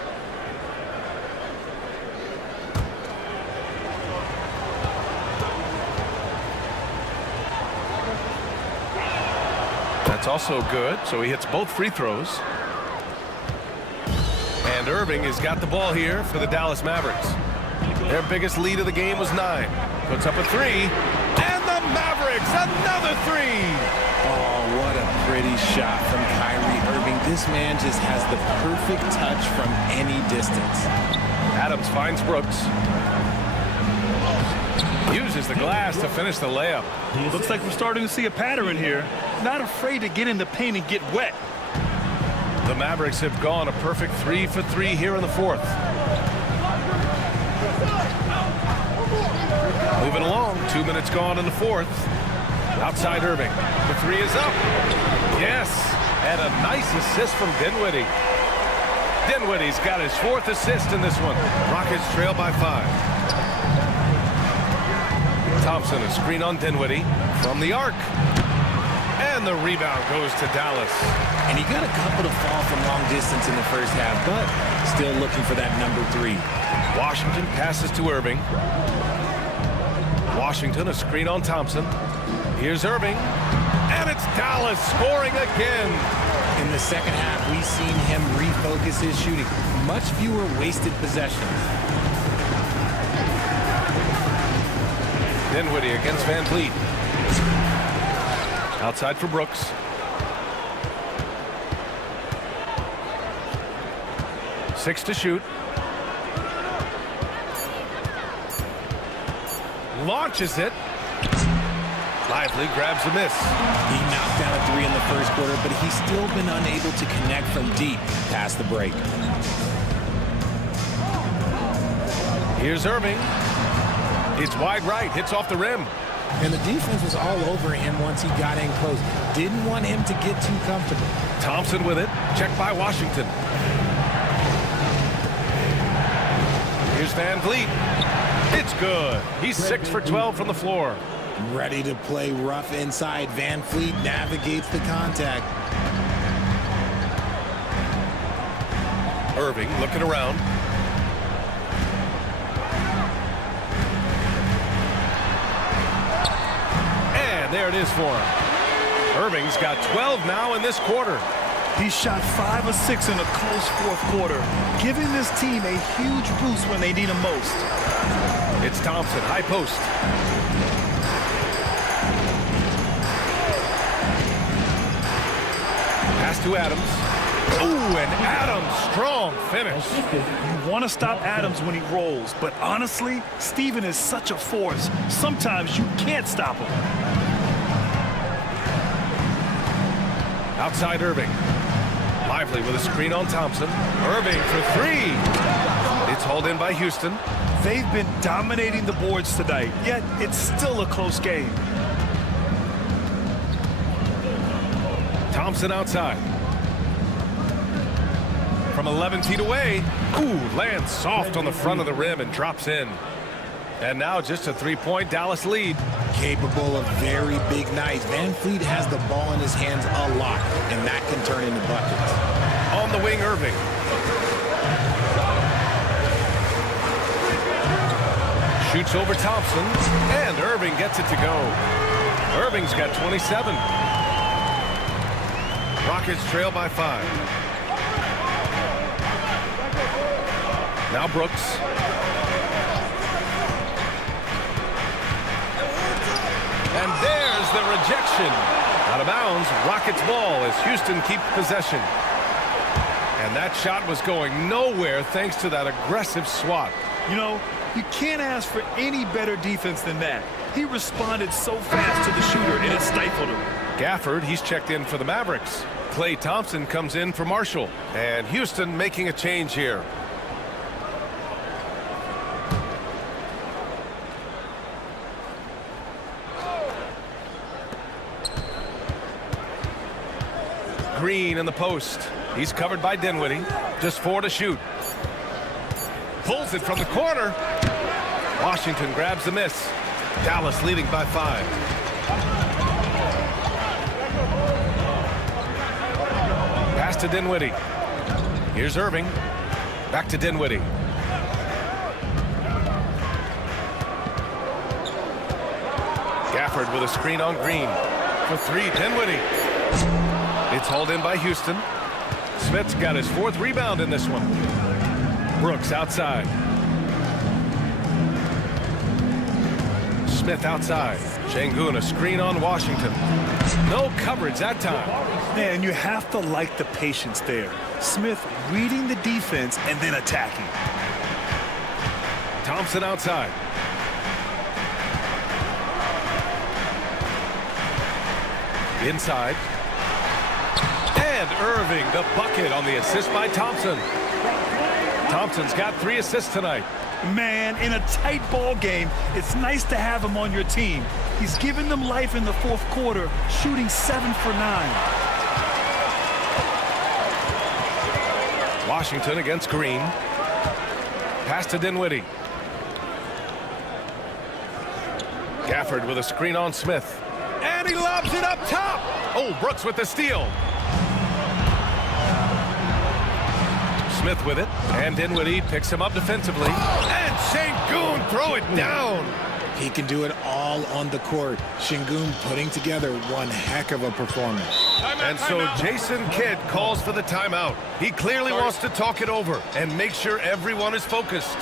That's also good, so he hits both free throws. And Irving has got the ball here for the Dallas Mavericks. Their biggest lead of the game was 9. Puts up a 3. And the Mavericks, another 3. Oh, what a pretty shot from Kyrie Irving. This man just has the perfect touch from any distance. Adams finds Brooks. Uses the glass to finish the layup. Looks like we're starting to see a pattern here. Not afraid to get in the paint and get wet. The Mavericks have gone a perfect 3 for 3 here in the fourth. Moving along, 2 minutes gone in the fourth. Outside Irving. The three is up. Yes, and a nice assist from Dinwiddie. Dinwiddie's got his 4th assist in this one. Rockets trail by 5. Thompson, a screen on Dinwiddie from the arc. And the rebound goes to Dallas. And he got a couple to fall from long distance in the first half, but still looking for that number 3. Washington passes to Irving. Washington, a screen on Thompson. Here's Irving. And it's Dallas scoring again. In the second half, we've seen him refocus his shooting. Much fewer wasted possessions. Dinwiddie against Van Vliet. Outside for Brooks. Six to shoot. Launches it. Lively grabs the miss. He knocked down a 3 in the first quarter, but he's still been unable to connect from deep past the break. Here's Irving. It's wide right, hits off the rim. And the defense was all over him once he got in close. Didn't want him to get too comfortable. Thompson with it. Checked by Washington. Here's Van Vliet. It's good. He's 6 for 12 from the floor. Ready to play rough inside. Van Vliet navigates the contact. Irving looking around. And there it is for him. Irving's got 12 now in this quarter. He shot 5 of 6 in a close fourth quarter, giving this team a huge boost when they need him most. It's Thompson, high post. Pass to Adams. Ooh, and Adams, strong finish. You want to stop Adams when he rolls, but honestly, Steven is such a force. Sometimes you can't stop him. Outside Irving. Lively with a screen on Thompson. Irving for 3. It's hauled in by Houston. They've been dominating the boards tonight, yet it's still a close game. Thompson outside. From 11 feet away. Ooh, lands soft on the front of the rim and drops in. And now just a 3-point Dallas lead. Capable of very big nights. Van Vliet has the ball in his hands a lot, and that can turn into buckets. On the wing, Irving. Shoots over Thompson, and Irving gets it to go. Irving's got 27. Rockets trail by 5. Now Brooks. And there's the rejection. Out of bounds, Rockets ball as Houston keeps possession. And that shot was going nowhere thanks to that aggressive swat. You know, you can't ask for any better defense than that. He responded so fast to the shooter, and it stifled him. Gafford, he's checked in for the Mavericks. Klay Thompson comes in for Marshall. And Houston making a change here. Green in the post. He's covered by Dinwiddie. Just 4 to shoot. Pulls it from the corner. Washington grabs the miss. Dallas leading by 5. Pass to Dinwiddie. Here's Irving. Back to Dinwiddie. Gafford with a screen on Green. For 3, Dinwiddie. It's hauled in by Houston. Smith's got his 4th rebound in this one. Brooks outside. Smith outside. Şengün a screen on Washington. No coverage that time. Man, you have to like the patience there. Smith reading the defense and then attacking. Thompson outside. Inside. And Irving, the bucket on the assist by Thompson. Thompson's got 3 assists tonight. Man, in a tight ball game, it's nice to have him on your team. He's given them life in the fourth quarter, shooting 7 for 9. Washington against Green. Pass to Dinwiddie. Gafford with a screen on Smith. And he lobs it up top. Oh, Brooks with the steal. Smith with it. And Dinwiddie picks him up defensively. And Şengün throw it down. He can do it all on the court. Şengün putting together one heck of a performance. And so Jason Kidd calls for the timeout. He clearly wants to talk it over and make sure everyone is focused.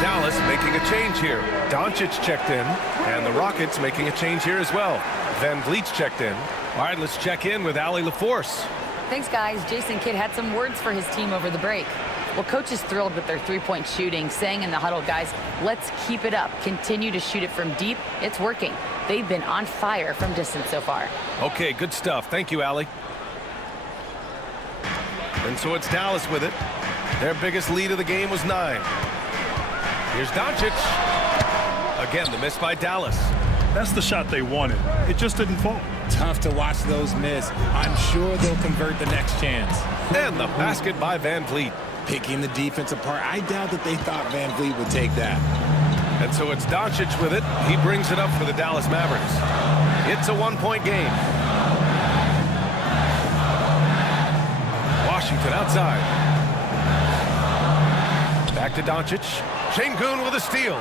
Dallas making a change here. Doncic checked in, and the Rockets making a change here as well. Van Vliet's checked in. All right, let's check in with Allie LaForce. Thanks, guys. Jason Kidd had some words for his team over the break. Well, coach is thrilled with their three-point shooting, saying in the huddle, guys, let's keep it up. Continue to shoot it from deep. It's working. They've been on fire from distance so far. Okay, good stuff. Thank you, Allie. And so it's Dallas with it. Their biggest lead of the game was 9. Here's Doncic. Again, the miss by Dallas. That's the shot they wanted. It just didn't fall. Tough to watch those miss. I'm sure they'll convert the next chance. And the basket by Van Vliet. Picking the defense apart. I doubt that they thought Van Vliet would take that. And so it's Doncic with it. He brings it up for the Dallas Mavericks. It's a one-point game. Washington outside. Back to Doncic. Şengün with a steal.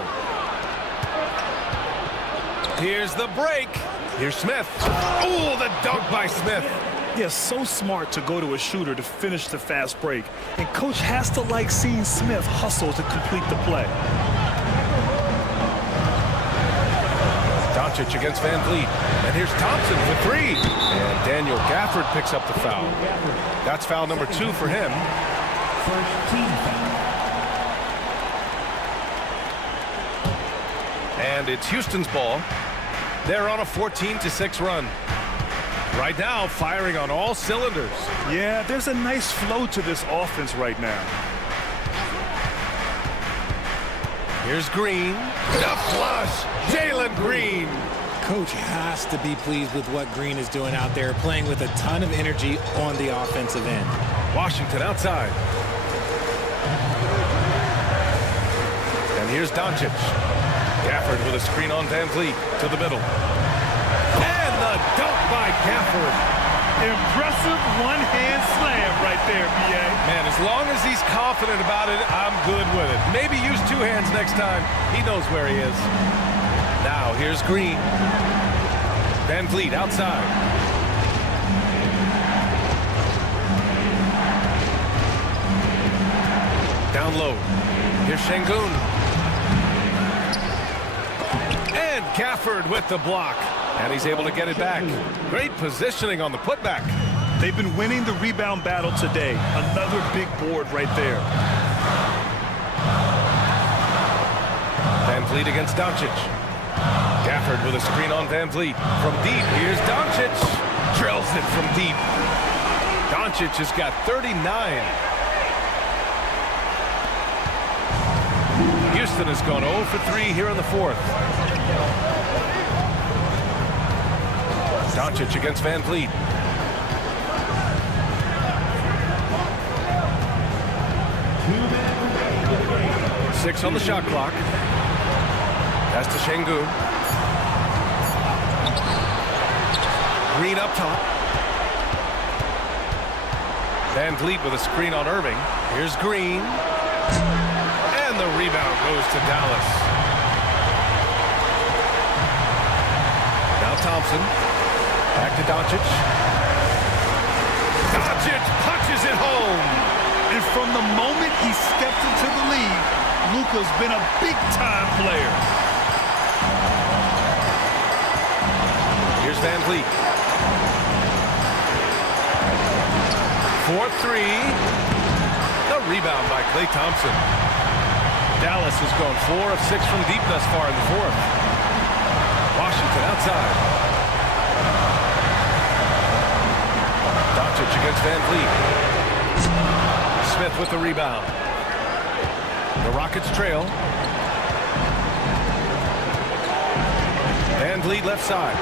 Here's the break. Here's Smith. Oh, the dunk by Smith. Yeah, so smart to go to a shooter to finish the fast break. And coach has to like seeing Smith hustle to complete the play. Doncic against Van Vliet. And here's Thompson for 3. And Daniel Gafford picks up the foul. That's foul number 2 for him. First team foul. And it's Houston's ball. They're on a 14-6 run. Right now, firing on all cylinders. Yeah, there's a nice flow to this offense right now. Here's Green. The flush. Jalen Green. Coach has to be pleased with what Green is doing out there, playing with a ton of energy on the offensive end. Washington outside. And here's Doncic. Gafford with a screen on Van Vliet to the middle. And the dunk by Gafford. Impressive one-hand slam right there, B.A. Man, as long as he's confident about it, I'm good with it. Maybe use 2 hands next time. He knows where he is. Now, here's Green. Van Vliet outside. Down low. Here's Şengün. And Gafford with the block. And he's able to get it back. Great positioning on the putback. They've been winning the rebound battle today. Another big board right there. VanVleet against Doncic. Gafford with a screen on VanVleet. From deep, here's Doncic. Drills it from deep. Doncic has got 39. Houston has gone 0 for 3 here in the fourth. Doncic against VanVleet. Six on the shot clock. Pass to Şengün. Green up top. VanVleet with a screen on Irving. Here's Green. And the rebound goes to Dallas. Now Thompson. Back to Doncic. Doncic punches it home. And from the moment he stepped into the league, Luka's been a big-time player. Here's VanVleet. 4-3. The rebound by Klay Thompson. Dallas has gone 4 of 6 from deep thus far in the fourth. Washington outside. Doncic against VanVleet. Smith with the rebound. The Rockets trail. VanVleet left side.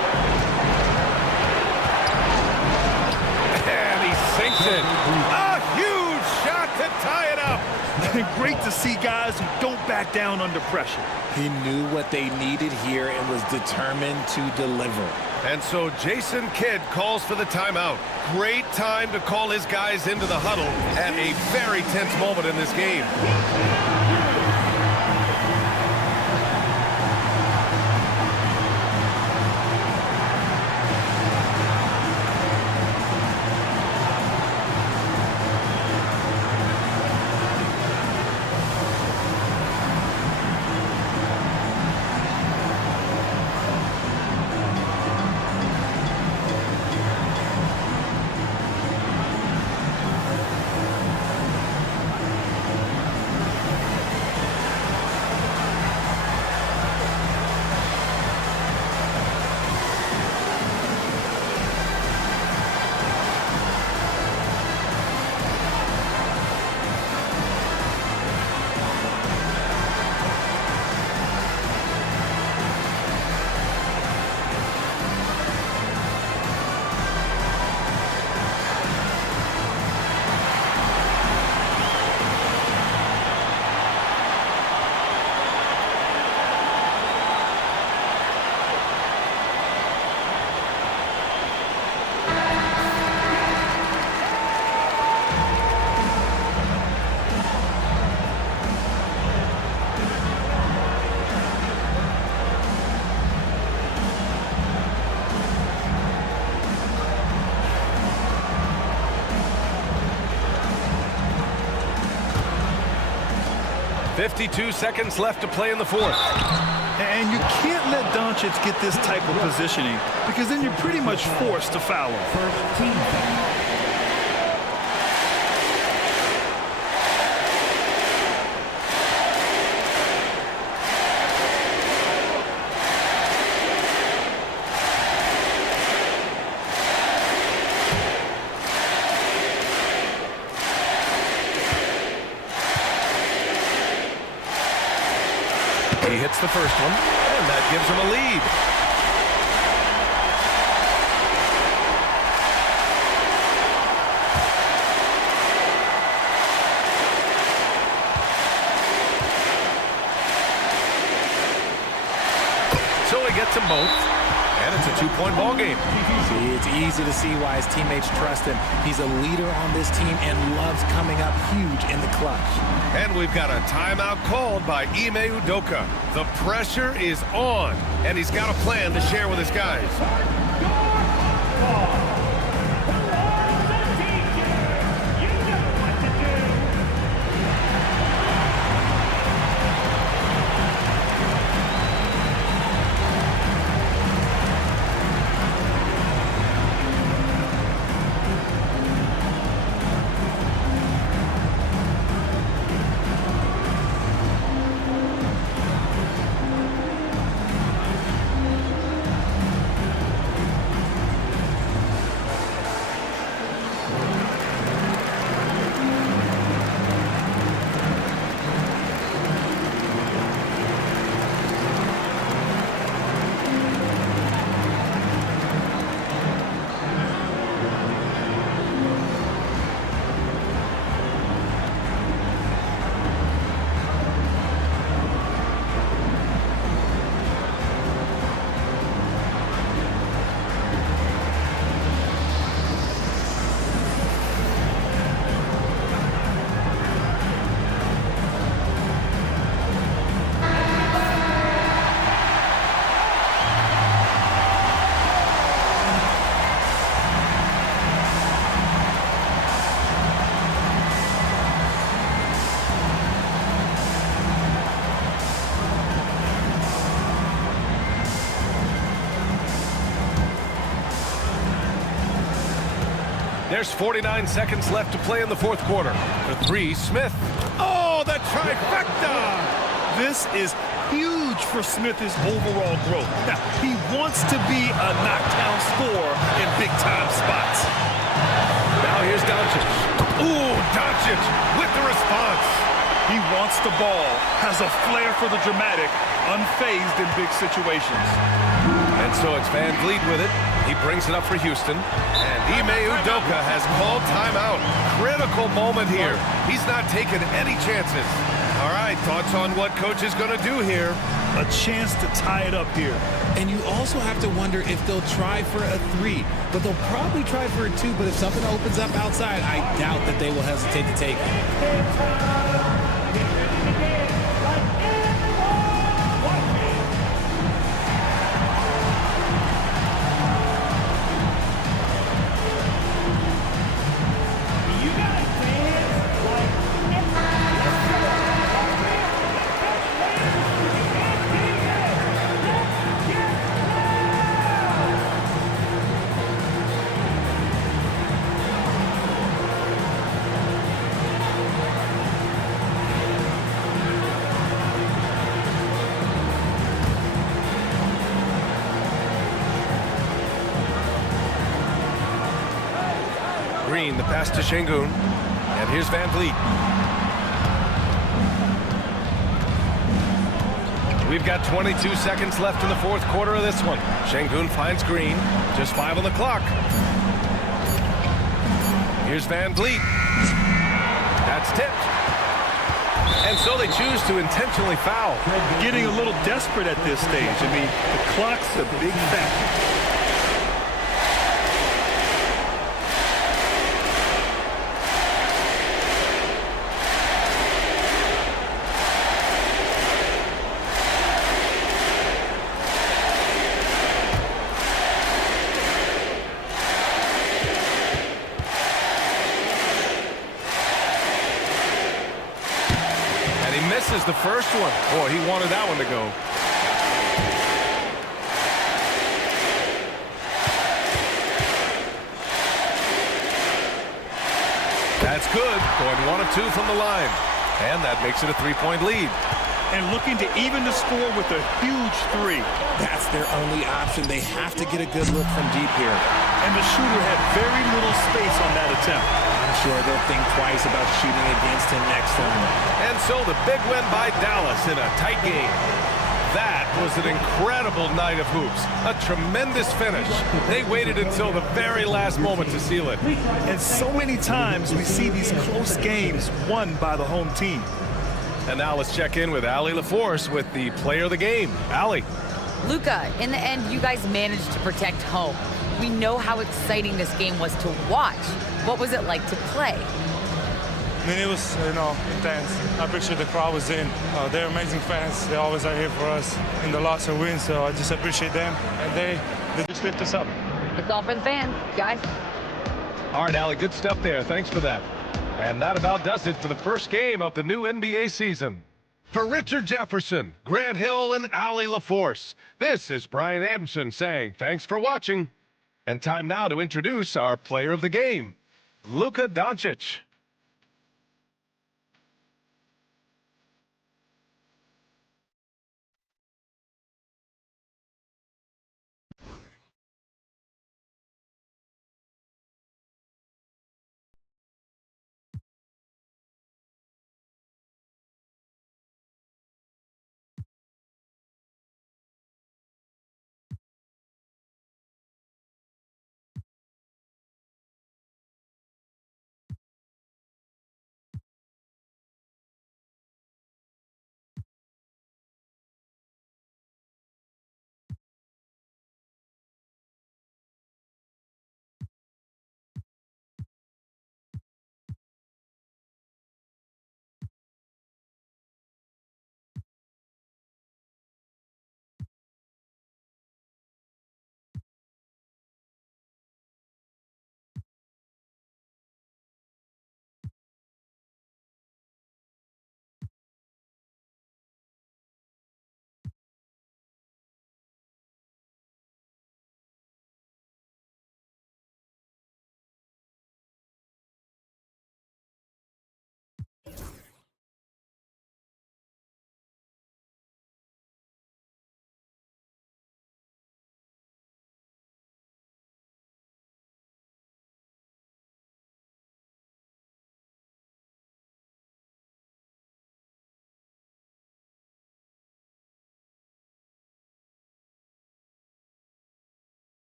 And he sinks it. A huge shot to tie it up. Great to see guys who don't back down under pressure. He knew what they needed here and was determined to deliver. And so Jason Kidd calls for the timeout. Great time to call his guys into the huddle at a very tense moment in this game. .52 seconds left to play in the fourth. And you can't let Doncic get this type of positioning because then you're pretty much forced to foul him. First team foul. He hits the first one, and that gives him a lead. So he gets them both, and it's a two-point ball game. It's easy to see why his teammates trust him. He's a leader on this team and loves coming up huge in the clutch. And we've got a timeout called by Ime Udoka. The pressure is on, and he's got a plan to share with his guys. There's 49 seconds left to play in the fourth quarter. The three, Smith. Oh, the trifecta! This is huge for Smith's overall growth. Now, he wants to be a knockdown scorer in big-time spots. Now here's Doncic. Ooh, Doncic with the response. He wants the ball, has a flair for the dramatic, unfazed in big situations. And so it's Van Vliet with it. He brings it up for Houston. And Ime Udoka has called timeout. Critical moment here. He's not taking any chances. All right, thoughts on what coach is going to do here? A chance to tie it up here. And you also have to wonder if they'll try for a three. But they'll probably try for a two. But if something opens up outside, I doubt that they will hesitate to take it. Green, the pass to Şengün. And here's Van Vliet. We've got 22 seconds left in the fourth quarter of this one. Şengün finds Green. Just 5 on the clock. Here's Van Vliet. That's tipped. And so they choose to intentionally foul. Getting a little desperate at this stage. I mean, the clock's a big factor. Misses the first one. Boy, he wanted that one to go. That's good. Going 1 of 2 from the line. And that makes it a 3-point lead. And looking to even the score with a huge three. That's their only option. They have to get a good look from deep here. And the shooter had very little space on that attempt. I'm sure they'll think twice about shooting against him next time. And so the big win by Dallas in a tight game. That was an incredible night of hoops. A tremendous finish. They waited until the very last moment to seal it. And so many times we see these close games won by the home team. And now let's check in with Allie LaForce with the player of the game. Allie. Luka, in the end, you guys managed to protect home. We know how exciting this game was to watch. What was it like to play? I mean, it was, intense. I appreciate the crowd was in. They're amazing fans. They always are here for us in the loss or win, so I just appreciate them. And they just lift us up. It's all for the fans, guys. All right, Allie, good stuff there. Thanks for that. And that about does it for the first game of the new NBA season. For Richard Jefferson, Grant Hill, and Allie LaForce, this is Brian Anderson saying thanks for watching. And time now to introduce our player of the game, Luka Doncic.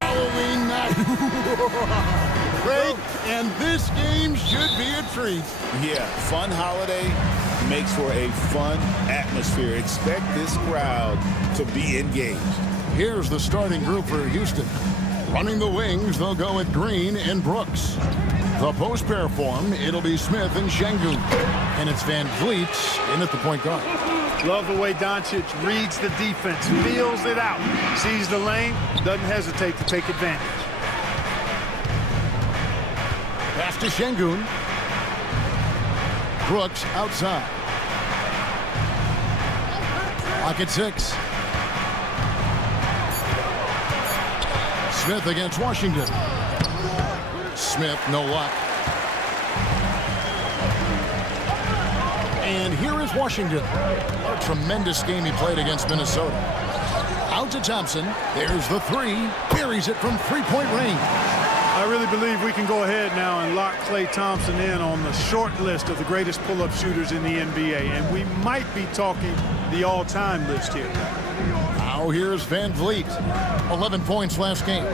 Halloween night. Great, and this game should be a treat. Yeah, fun holiday makes for a fun atmosphere. Expect this crowd to be engaged. Here's the starting group for Houston. Running the wings, they'll go with Green and Brooks. The post pair form, it'll be Smith and Şengün. And it's Van Vliet in at the point guard. Love the way Doncic reads the defense, feels it out, sees the lane, doesn't hesitate to take advantage. Pass to Şengün. Brooks outside. Lock at 6. Smith against Washington. Smith, no luck. And here is Washington. A tremendous game he played against Minnesota. Out to Thompson. There's the 3. Carries it from three-point range. I really believe we can go ahead now and lock Klay Thompson in on the short list of the greatest pull-up shooters in the NBA. And we might be talking the all-time list here. Now here's Van Vliet. 11 points last game.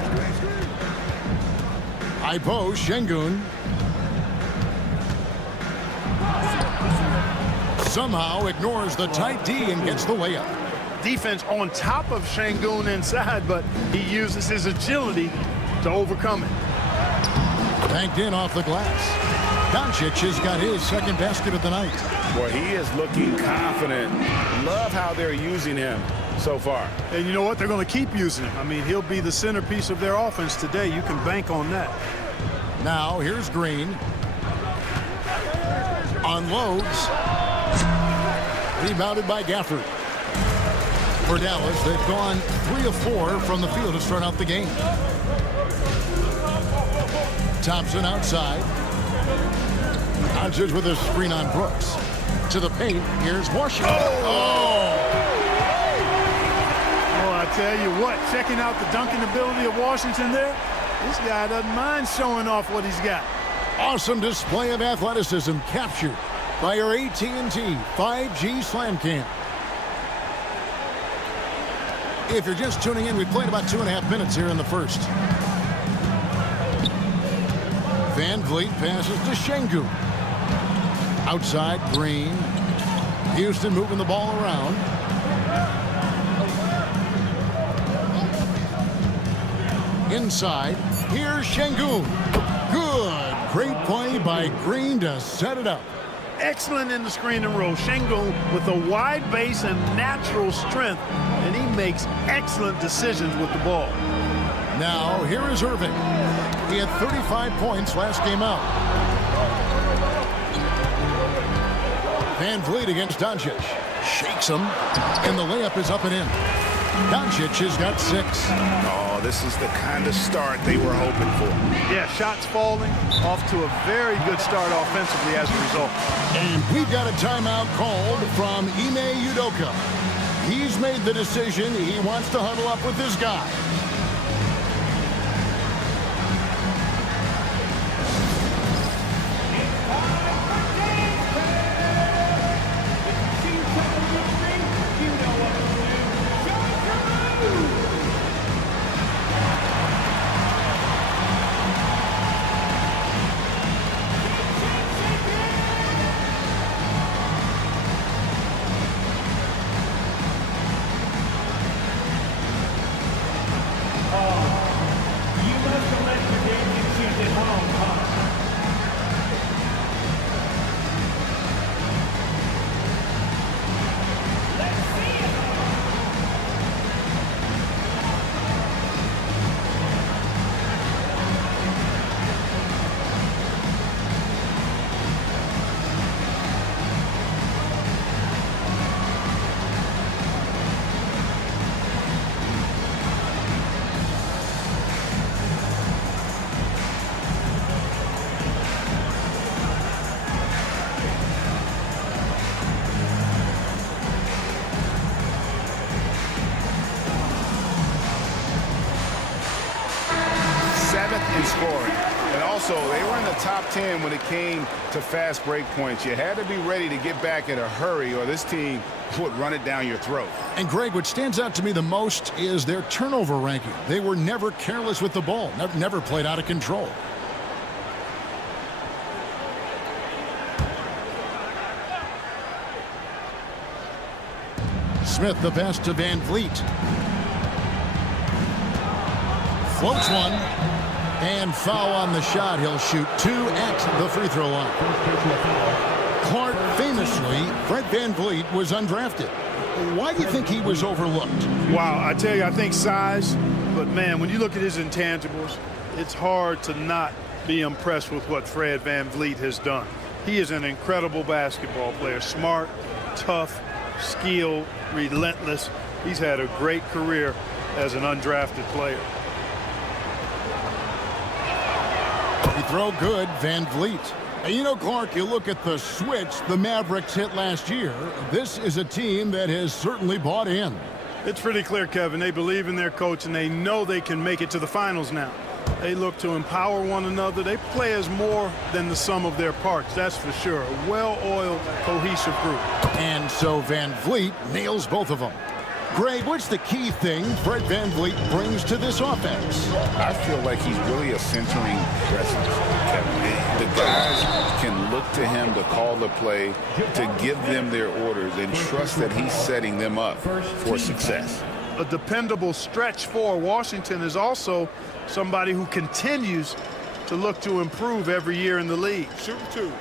High post, Şengün. Somehow ignores the tight D and gets the layup. Defense on top of Şengün inside, but he uses his agility to overcome it. Banked in off the glass. Doncic has got his second basket of the night. Boy, he is looking confident. Love how they're using him so far. And you know what? They're going to keep using him. I mean, he'll be the centerpiece of their offense today. You can bank on that. Now here's Green. Unloads. Rebounded by Gafford. For Dallas, they've gone 3 of 4 from the field to start out the game. Thompson outside. Doncic with a screen on Brooks. To the paint, here's Washington. Oh, I tell you what, checking out the dunking ability of Washington there, this guy doesn't mind showing off what he's got. Awesome display of athleticism captured by our AT&T 5G Slam Cam. If you're just tuning in, we played about 2.5 minutes here in the first. Van Vliet passes to Şengün. Outside, Green. Houston moving the ball around. Inside, here's Şengün. Good. Great play by Green to set it up. Excellent in the screen and roll. Şengün with a wide base and natural strength, and he makes excellent decisions with the ball. Now, here is Irving. He had 35 points last game out. Van Vliet against Doncic. Shakes him, and the layup is up and in. Doncic has got 6. Oh, this is the kind of start they were hoping for. Yeah, shots falling, off to a very good start offensively as a result. And we've got a timeout called from Ime Udoka. He's made the decision he wants to huddle up with his guy. top 10 when it came to fast break points. You had to be ready to get back in a hurry or this team would run it down your throat. And Greg, what stands out to me the most is their turnover ranking. They were never careless with the ball, never played out of control. Smith the pass to Van Vliet. Floats one. And foul on the shot. He'll shoot 2 at the free throw line. Clark, famously, Fred Van Vliet was undrafted. Why do you think he was overlooked? Wow, I tell you, I think size. But, man, when you look at his intangibles, it's hard to not be impressed with what Fred Van Vliet has done. He is an incredible basketball player. Smart, tough, skilled, relentless. He's had a great career as an undrafted player. He throw good, Van Vliet. And you know, Clark, you look at the switch the Mavericks hit last year. This is a team that has certainly bought in. It's pretty clear, Kevin. They believe in their coach, and they know they can make it to the finals now. They look to empower one another. They play as more than the sum of their parts, that's for sure. A well-oiled, cohesive group. And so Van Vliet nails both of them. Greg, what's the key thing Fred Van Vliet brings to this offense? I feel like he's really a centering presence, Kevin. The guys can look to him to call the play, to give them their orders, and trust that he's setting them up for success. A dependable stretch for Washington is also somebody who continues to look to improve every year in the league. Shoot 2.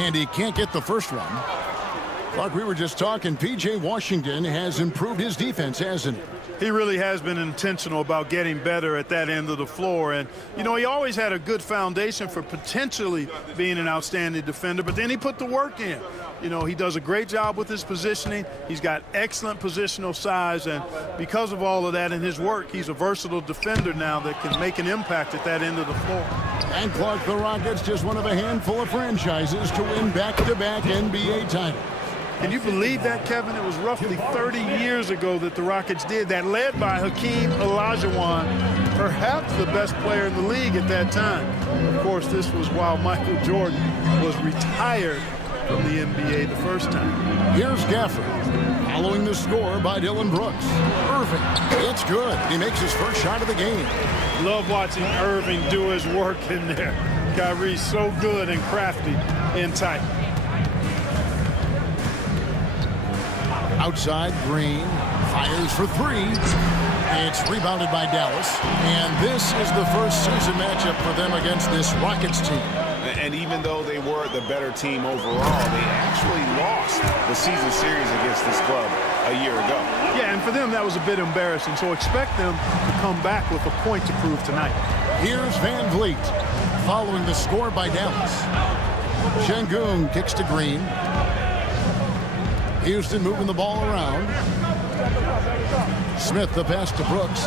And he can't get the first one. Like we were just talking, P.J. Washington has improved his defense, hasn't he? He really has been intentional about getting better at that end of the floor. And, you know, he always had a good foundation for potentially being an outstanding defender, but then he put the work in. You know, he does a great job with his positioning. He's got excellent positional size, and because of all of that in his work, he's a versatile defender now that can make an impact at that end of the floor. And Clark, the Rockets, just one of a handful of franchises to win back-to-back NBA titles. Can you believe that, Kevin? It was roughly 30 years ago that the Rockets did that, led by Hakeem Olajuwon, perhaps the best player in the league at that time. Of course, this was while Michael Jordan was retired from the NBA the first time. Here's Gafford, following the score by Dylan Brooks. Irving, it's good. He makes his first shot of the game. Love watching Irving do his work in there. Kyrie's so good and crafty and tight. Outside, Green fires for 3. It's rebounded by Dallas. And this is the first season matchup for them against this Rockets team. And even though they were the better team overall, they actually lost the season series against this club a year ago. Yeah, and for them, that was a bit embarrassing. So expect them to come back with a point to prove tonight. Here's Van Vliet, following the score by Dallas. Şengün kicks to Green. Houston moving the ball around. Smith the pass to Brooks.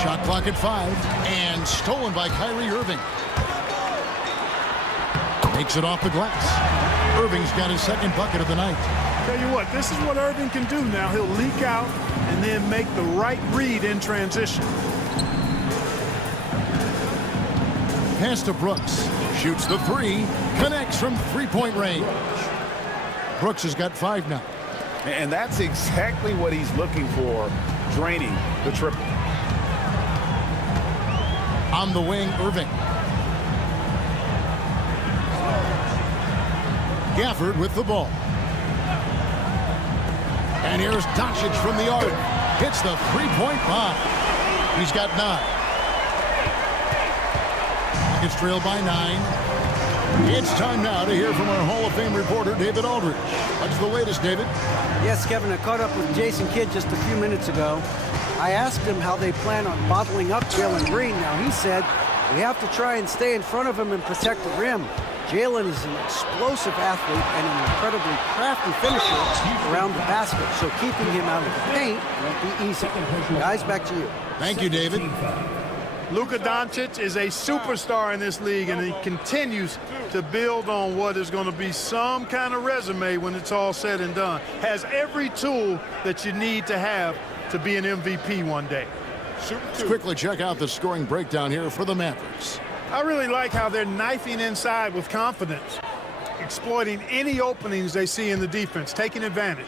Shot clock at 5. And stolen by Kyrie Irving. Takes it off the glass. Irving's got his second bucket of the night. Tell you what, this is what Irving can do now. He'll leak out and then make the right read in transition. Pass to Brooks. Shoots the 3. Connects from three-point range. Brooks has got 5 now. And that's exactly what he's looking for, draining the triple. On the wing, Irving. Gafford with the ball. And here's Doncic from the arc. Hits the three-point bomb. He's got 9. Rockets trail by 9. It's time now to hear from our Hall of Fame reporter, David Aldridge. What's the latest, David? Yes, Kevin, I caught up with Jason Kidd just a few minutes ago. I asked him how they plan on bottling up Jalen Green. Now, he said, we have to try and stay in front of him and protect the rim. Jalen is an explosive athlete and an incredibly crafty finisher around the basket, so keeping him out of the paint won't be easy. Guys, back to you. Thank you, David. Luka Doncic is a superstar in this league, and he continues to build on what is going to be some kind of resume when it's all said and done. Has every tool that you need to have to be an MVP one day. Let's quickly check out the scoring breakdown here for the Mavericks. I really like how they're knifing inside with confidence, exploiting any openings they see in the defense, taking advantage.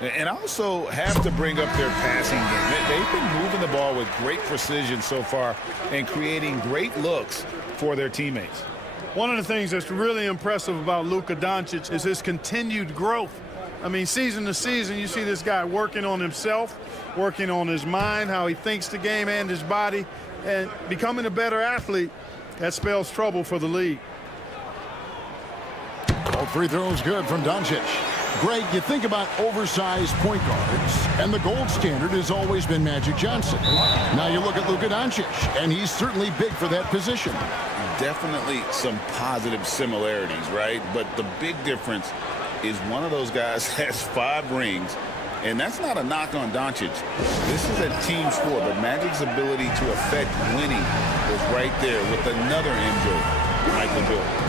And also have to bring up their passing game. They've been moving the ball with great precision so far and creating great looks for their teammates. One of the things that's really impressive about Luka Doncic is his continued growth. I mean, season to season, you see this guy working on himself, working on his mind, how he thinks the game and his body, and becoming a better athlete. That spells trouble for the league. All free throws good from Doncic. Greg, you think about oversized point guards, and the gold standard has always been Magic Johnson. Now you look at Luka Doncic, and he's certainly big for that position. Definitely some positive similarities, right? But the big difference is one of those guys has 5 rings, and that's not a knock on Doncic. This is a team sport, but Magic's ability to affect winning was right there with another MJ, Michael Jordan.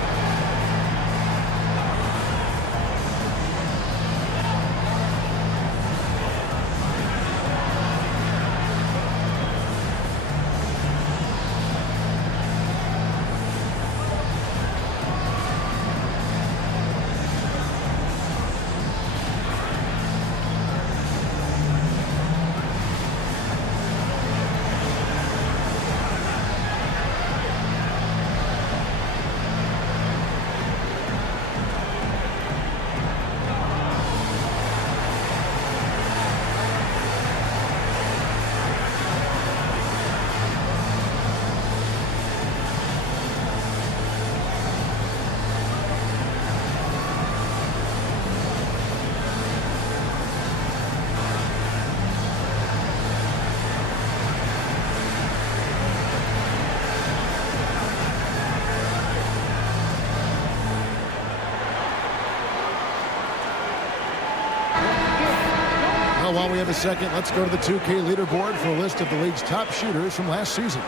While we have a second, let's go to the 2K leaderboard for a list of the league's top shooters from last season.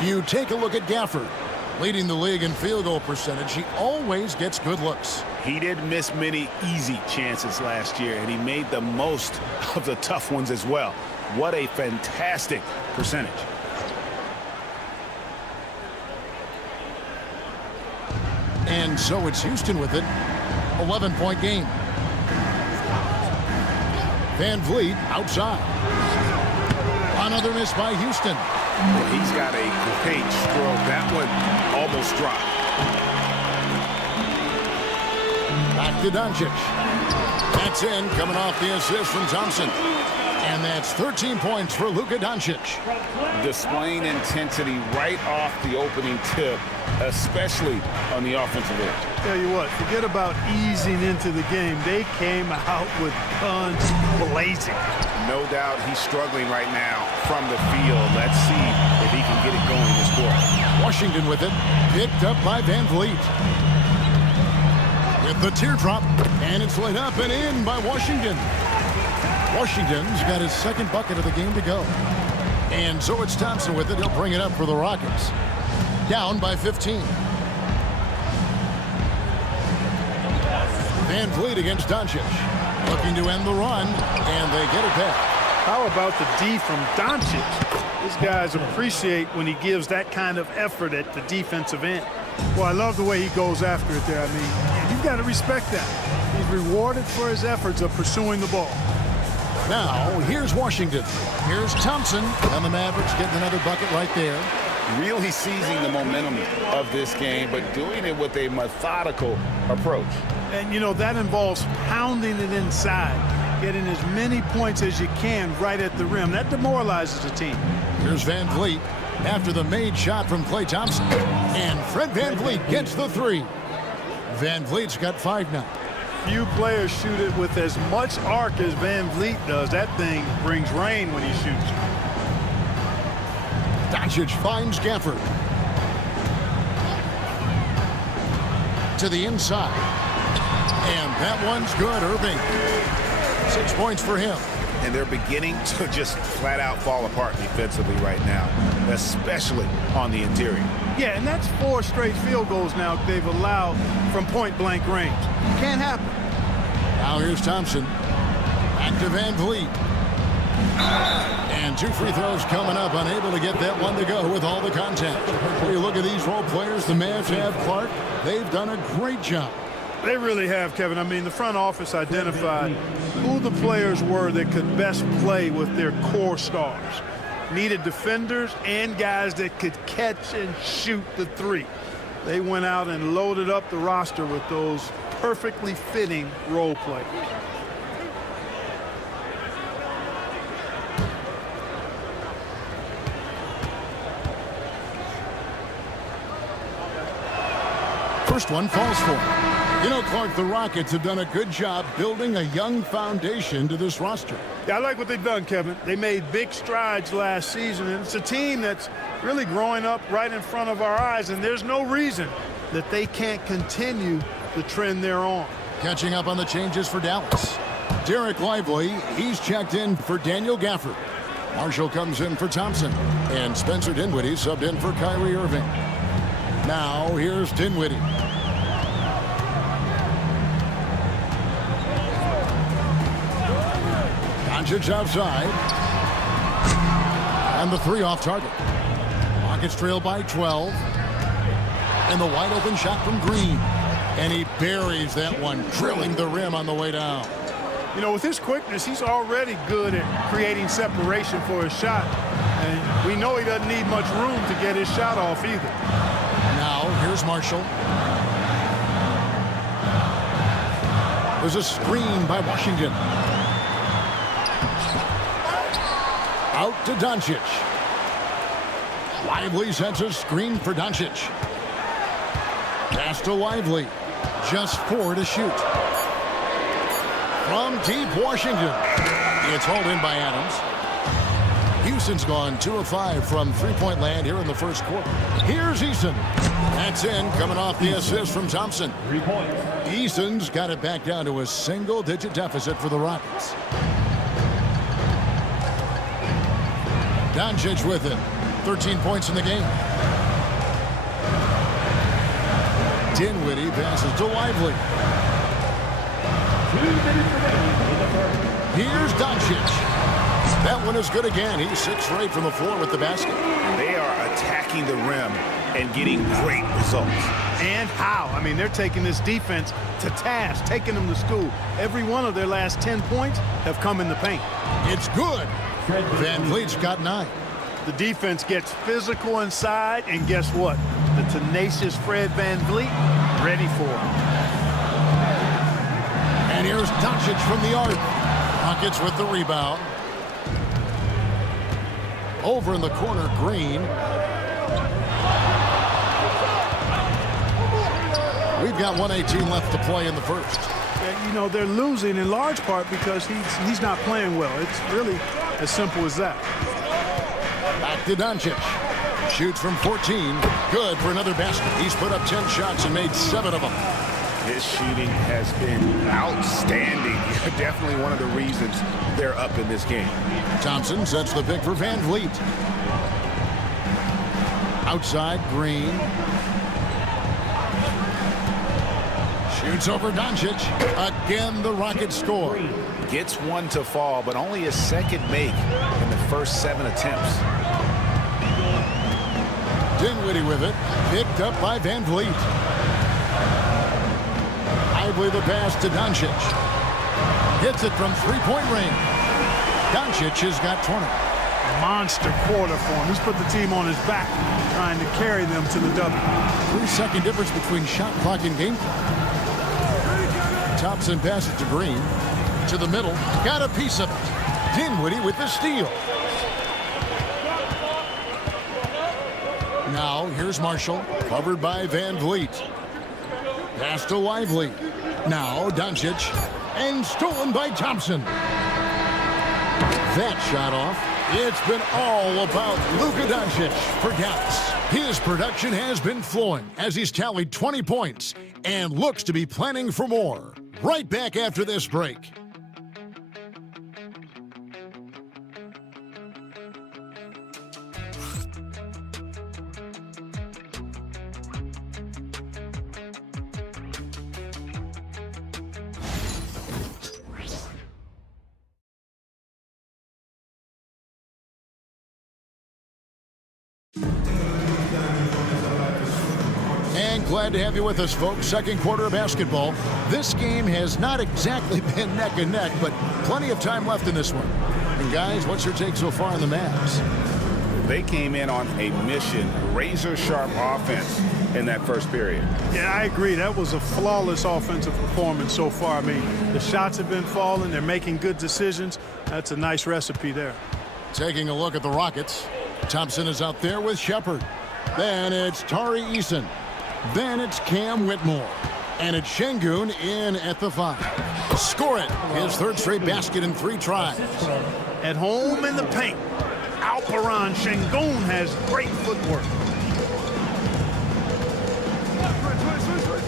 You take a look at Gafford, leading the league in field goal percentage. He always gets good looks. He didn't miss many easy chances last year, and he made the most of the tough ones as well. What a fantastic percentage. And so it's Houston with it. 11-point game. Van Vliet outside. Another miss by Houston. Well, he's got a great stroke. That one almost dropped. Back to Doncic. That's in, coming off the assist from Thompson. And that's 13 points for Luka Doncic. Displaying intensity right off the opening tip, especially on the offensive end. Tell you what, forget about easing into the game. They came out with guns blazing. No doubt he's struggling right now from the field. Let's see if he can get it going this quarter. Washington with it, picked up by Van Vliet. With the teardrop, and it's laid up and in by Washington. Washington's got his second bucket of the game to go. And so it's Thompson with it. He'll bring it up for the Rockets. Down by 15. Van Vliet against Doncic. Looking to end the run, and they get it back. How about the D from Doncic? These guys appreciate when he gives that kind of effort at the defensive end. Well, I love the way he goes after it there. I mean, you've got to respect that. He's rewarded for his efforts of pursuing the ball. Now, here's Washington. Here's Thompson, and the Mavericks getting another bucket right there. Really seizing the momentum of this game, but doing it with a methodical approach. And, you know, that involves pounding it inside, getting as many points as you can right at the rim. That demoralizes the team. Here's Van Vliet after the made shot from Klay Thompson. And Fred Van Vliet gets the 3. Van Vliet's got 5 now. Few players shoot it with as much arc as Van Vliet does. That thing brings rain when he shoots. Doncic finds Gafford. To the inside. And that one's good, Irving. 6 points for him. and they're beginning to just flat out fall apart defensively right now, especially on the interior. Yeah, and that's 4 straight field goals now they've allowed from point-blank range. Can't happen. Now here's Thompson. Back to Van Vliet. And 2 free throws coming up, unable to get that one to go with all the contact. When you look at these role players, the Mavs have Clark. They've done a great job. They really have, Kevin. I mean, the front office identified who the players were that could best play with their core stars. Needed defenders and guys that could catch and shoot the 3. They went out and loaded up the roster with those perfectly fitting role players. First one falls for him. You know, Clark, the Rockets have done a good job building a young foundation to this roster. Yeah, I like what they've done, Kevin. They made big strides last season, and it's a team that's really growing up right in front of our eyes, and there's no reason that they can't continue the trend they're on. Catching up on the changes for Dallas. Derek Lively, he's checked in for Daniel Gafford. Marshall comes in for Thompson, and Spencer Dinwiddie subbed in for Kyrie Irving. Now, here's Dinwiddie. Doncic outside. And the 3 off target. Rockets trail by 12. And the wide open shot from Green. And he buries that one, drilling the rim on the way down. You know, with his quickness, he's already good at creating separation for his shot. And we know he doesn't need much room to get his shot off either. Now, here's Marshall. There's a screen by Washington. Out to Doncic. Lively sets a screen for Doncic. Pass to Lively. Just 4 to shoot. From deep Washington. It's hauled in by Adams. Houston's gone 2 of 5 from three-point land here in the first quarter. Here's Eason. That's in, coming off the assist from Thompson. 3 points. Eason's got it back down to a single-digit deficit for the Rockets. Doncic with it. 13 points in the game. Dinwiddie passes to Lively. 2 minutes remaining in the first. Here's Doncic. That one is good again. He's 6 for 8 from the floor with the basket. They are attacking the rim and getting great results. And how? I mean, they're taking this defense to task, taking them to school. Every one of their last 10 points have come in the paint. It's good. Van Vliet's got 9. The defense gets physical inside, and guess what? The tenacious Fred Van Vliet ready for it. And here's Doncic from the arc. Rockets with the rebound. Over in the corner, Green. We've got 1:18 left to play in the first. Yeah, you know, they're losing in large part because he's not playing well. It's really as simple as that. Back to Doncic. Shoots from 14. Good for another basket. He's put up 10 shots and made 7 of them. His shooting has been outstanding. Definitely one of the reasons they're up in this game. Thompson sets the pick for Van Vliet. Outside, Green. Shoots over Doncic. Again, the Rockets score. Gets one to fall, but only a second make in the first 7 attempts. Dinwiddie with it. Picked up by Van Vliet. Lively the pass to Doncic. Hits it from three-point range. Doncic has got 20. Monster quarter for him. He's put the team on his back, trying to carry them to the W. 3-second difference between shot clock and game clock. Thompson passes to Green. To the middle. Got a piece of it. Dinwiddie with the steal. Now, here's Marshall. Covered by Van Vliet. Pass to Lively. Now, Doncic. And stolen by Thompson. That shot off. It's been all about Luka Doncic for Dallas. His production has been flowing as he's tallied 20 points and looks to be planning for more. Right back after this break. And glad to have you with us, folks. Second quarter of basketball. This game has not exactly been neck and neck, but plenty of time left in this one. And guys, what's your take so far on the Mavs? They came in on a mission, razor-sharp offense in that first period. Yeah, I agree. That was a flawless offensive performance so far. I mean, the shots have been falling. They're making good decisions. That's a nice recipe there. Taking a look at the Rockets. Thompson is out there with Shepard. Then it's Tari Eason. Then it's Cam Whitmore. And it's Şengün in at the 5. Score it. His third straight basket in 3 tries. At home in the paint, Alperen Şengün has great footwork.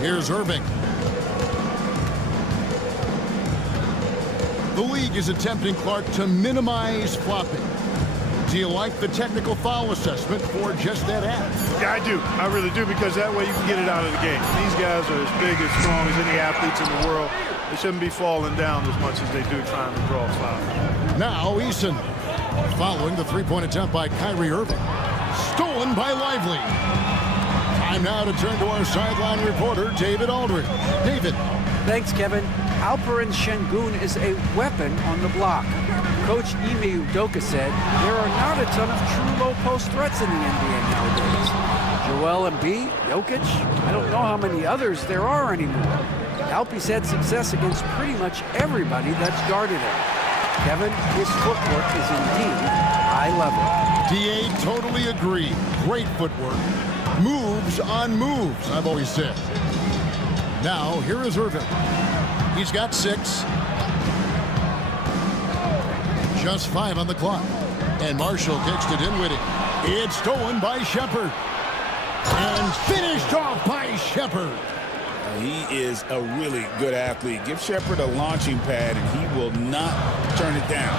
Here's Irving. The league is attempting, Clark, to minimize flopping. Do you like the technical foul assessment for just that act? Yeah, I do. I really do, because that way you can get it out of the game. These guys are as big, as strong as any athletes in the world. They shouldn't be falling down as much as they do trying to draw fouls. Now Eason, following the three-point attempt by Kyrie Irving. Stolen by Lively. Time now to turn to our sideline reporter, David Aldridge. David. Thanks, Kevin. Alperen Şengün is a weapon on the block. Coach Ime Udoka said there are not a ton of true low-post threats in the NBA nowadays. Joel Embiid, Jokic, I don't know how many others there are anymore. Alpie's had success against pretty much everybody that's guarded him. Kevin, his footwork is indeed high level. DA totally agree. Great footwork. Moves on moves, I've always said. Now, here is Irving. He's got 6. Just 5 on the clock. And Marshall kicks to Dinwiddie. It's stolen by Shepard. And finished off by Shepard. He is a really good athlete. Give Shepard a launching pad, and he will not turn it down.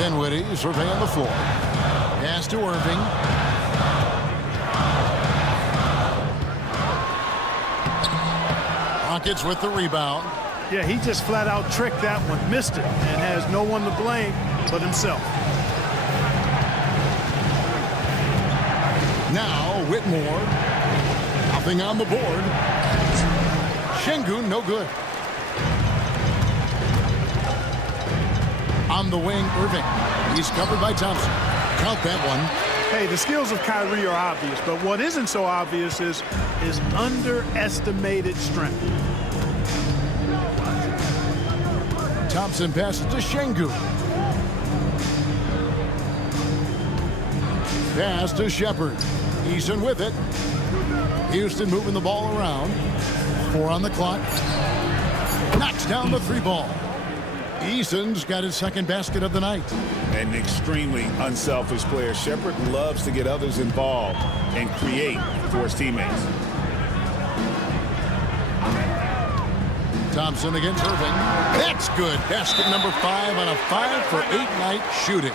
Dinwiddie surveying the floor. Pass to Irving. Rockets with the rebound. Yeah, he just flat out tricked that one, missed it, and has no one to blame but himself. Now Whitmore. Nothing on the board. Şengün no good. On the wing, Irving. He's covered by Thompson. Count that one. Hey, the skills of Kyrie are obvious, but what isn't so obvious is his underestimated strength. Thompson passes to Şengün. Pass to Shepard. Eason with it. Houston moving the ball around. 4 on the clock. Knocks down the 3 ball. Eason's got his second basket of the night. An extremely unselfish player. Shepard loves to get others involved and create for his teammates. Thompson against Irving. That's good. Basket number 5 on a 5-for-8 night shooting.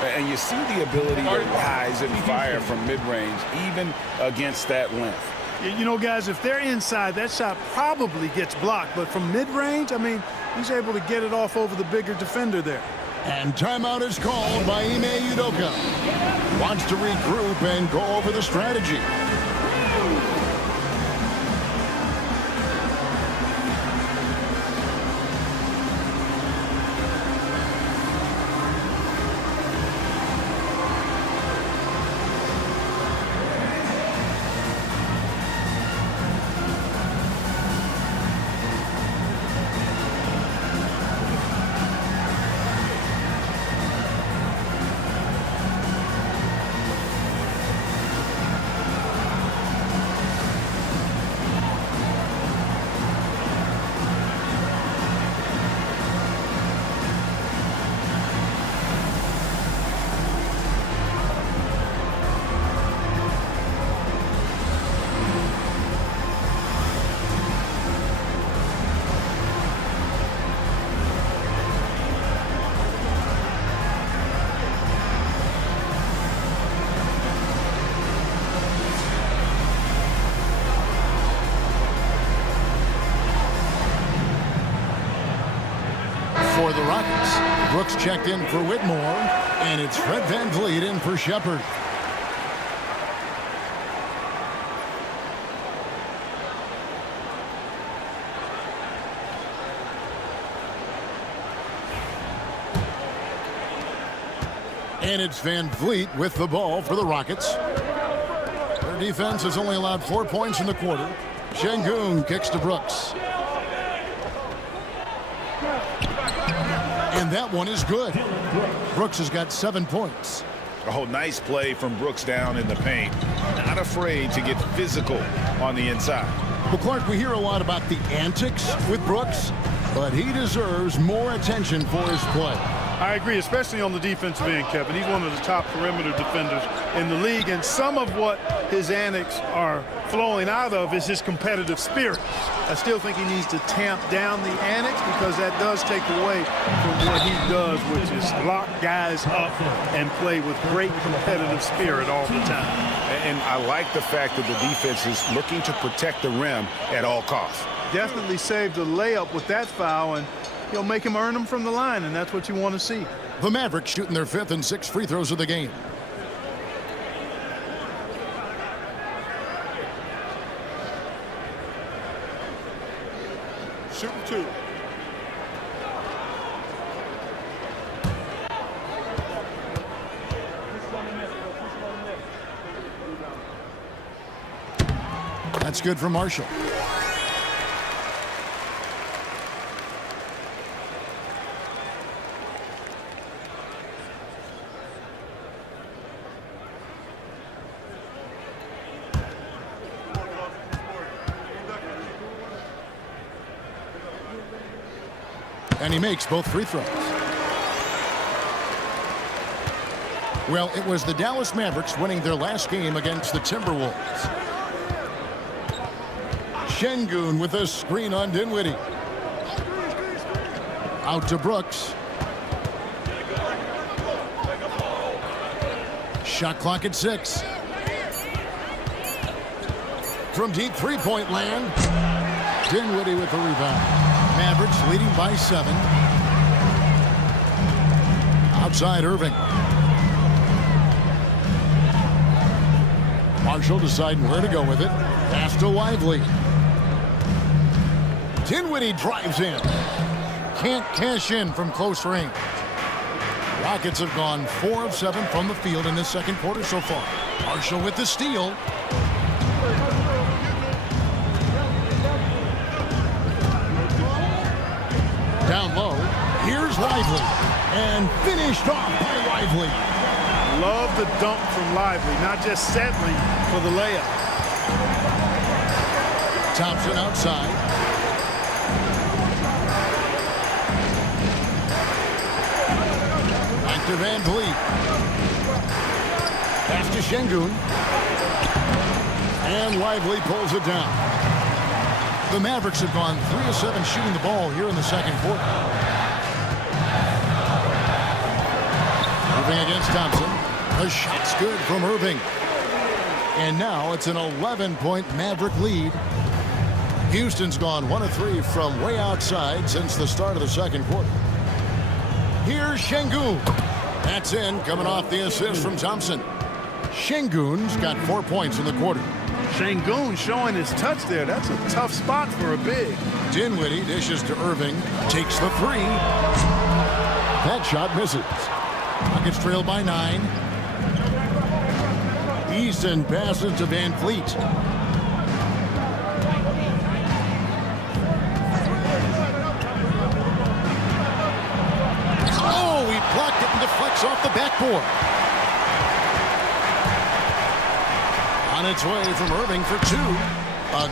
And you see the ability to rise and fire from mid-range, even against that length. You know, guys, if they're inside, that shot probably gets blocked. But from mid-range, I mean, he's able to get it off over the bigger defender there. And timeout is called by Ime Udoka. Wants to regroup and go over the strategy. For the Rockets, Brooks checked in for Whitmore, and it's Fred VanVleet in for Shepard. And it's Van Vliet with the ball for the Rockets. Their defense has only allowed 4 points in the quarter. Şengün kicks to Brooks. And that one is good. Brooks has got 7 points. Oh, nice play from Brooks down in the paint. Not afraid to get physical on the inside. Well, Clark, we hear a lot about the antics with Brooks, but he deserves more attention for his play. I agree, especially on the defensive end, Kevin. He's one of the top perimeter defenders in the league, and some of what his antics are flowing out of is his competitive spirit. I still think he needs to tamp down the antics because that does take away from what he does, which is lock guys up and play with great competitive spirit all the time. And I like the fact that the defense is looking to protect the rim at all costs. Definitely saved a layup with that foul, and he'll make him earn them from the line, and that's what you want to see. The Mavericks shooting their 5th and 6th free throws of the game. Shooting 2. That's good for Marshall. And he makes both free throws. Well, it was the Dallas Mavericks winning their last game against the Timberwolves. Şengün with a screen on Dinwiddie. Out to Brooks. Shot clock at 6. From deep three-point land, Dinwiddie with the rebound. Mavericks leading by 7. Outside Irving. Marshall deciding where to go with it. Pass to Lively. Dinwiddie drives in. Can't cash in from close range. Rockets have gone 4 of 7 from the field in this second quarter so far. Marshall with the steal. Down low. Here's Lively. And finished off by Lively. Love the dunk from Lively, not just settling for the layup. Thompson outside. Back to Van Vliet. Pass to Şengün. And Lively pulls it down. The Mavericks have gone 3 of 7 shooting the ball here in the second quarter. Irving against Thompson. The shot's good from Irving. And now it's an 11-point Maverick lead. Houston's gone 1 of 3 from way outside since the start of the second quarter. Here's Şengün. That's in, coming off the assist from Thompson. Şengün's got 4 points in the quarter. Şengün showing his touch there. That's a tough spot for a big. Dinwiddie dishes to Irving. Takes the 3. That shot misses. Rockets trail by 9. Easton passes to Van Vliet. Oh, he blocked it and deflects off the backboard. On its way from Irving for 2.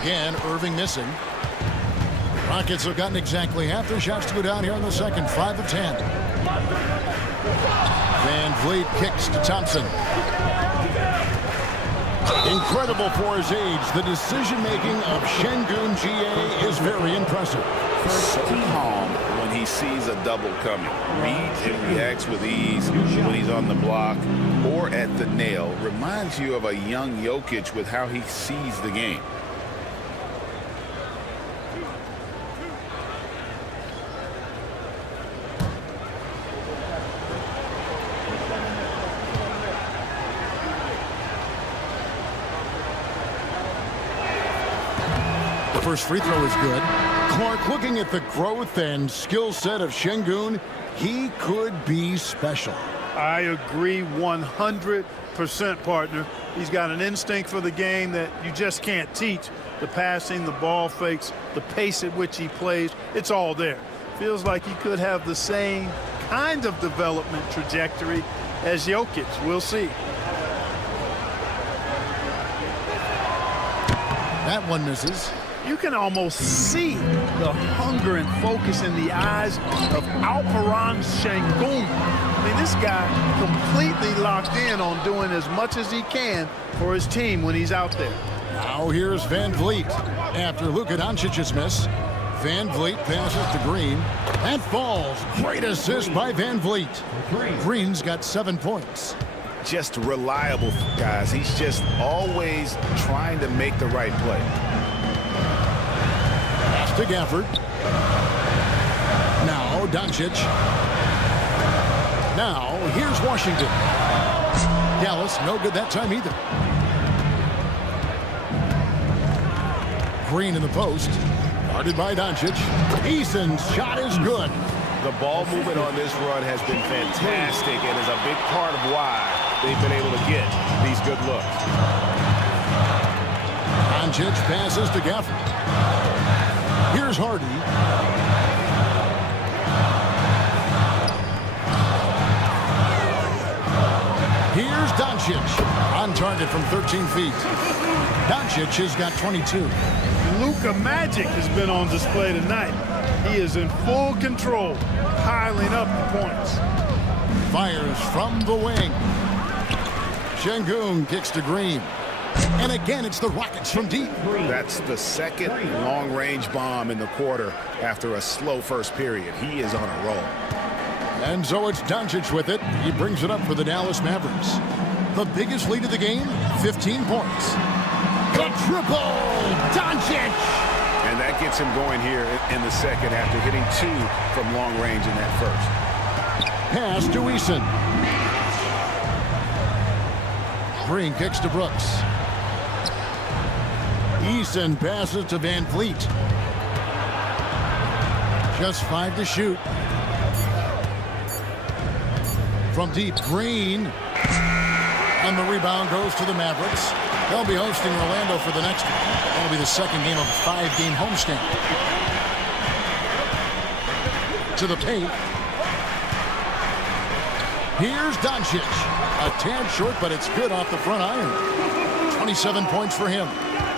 Again, Irving missing. Rockets have gotten exactly half their shots to go down here in the second. 5 of 10. Van Vliet kicks to Thompson. Incredible for his age. The decision-making of Şengün GA is very impressive. So calm when he sees a double coming. Reads and reacts with ease when he's on the block or at the nail. Reminds you of a young Jokic with how he sees the game. First free throw is good. Clark, looking at the growth and skill set of Şengün, he could be special. I agree 100%, partner. He's got an instinct for the game that you just can't teach. The passing, the ball fakes, the pace at which he plays, it's all there. Feels like he could have the same kind of development trajectory as Jokic. We'll see. That one misses. You can almost see the hunger and focus in the eyes of Alperen Şengün. I mean, this guy completely locked in on doing as much as he can for his team when he's out there. Now here's Van Vliet. After Luka Doncic's miss, Van Vliet passes to Green and falls. Great assist by Van Vliet. Green's got 7 points. Just reliable, guys. He's just always trying to make the right play. Pass to Gafford. Now Doncic. Now here's Washington. Dallas, no good that time either. Green in the post. Guarded by Doncic. Eason's shot is good. The ball movement on this run has been fantastic and is a big part of why they've been able to get these good looks. Doncic passes to Gafford. Here's Hardy. Here's Doncic. On target from 13 feet. Doncic has got 22. Luka Magic has been on display tonight. He is in full control, piling up the points. Fires from the wing. Şengün kicks to Green. And again, it's the Rockets from deep. That's the second long-range bomb in the quarter after a slow first period. He is on a roll. And so it's Doncic with it. He brings it up for the Dallas Mavericks. The biggest lead of the game, 15 points. The triple, Doncic! And that gets him going here in the second after hitting 2 from long range in that first. Pass to Eason. Green kicks to Brooks. Eason passes to Van Vliet. Just 5 to shoot. From deep, Green. And the rebound goes to the Mavericks. They'll be hosting Orlando for the next one. That'll be the second game of a 5-game homestand. To the paint. Here's Doncic. A tad short, but it's good off the front iron. 27 points for him.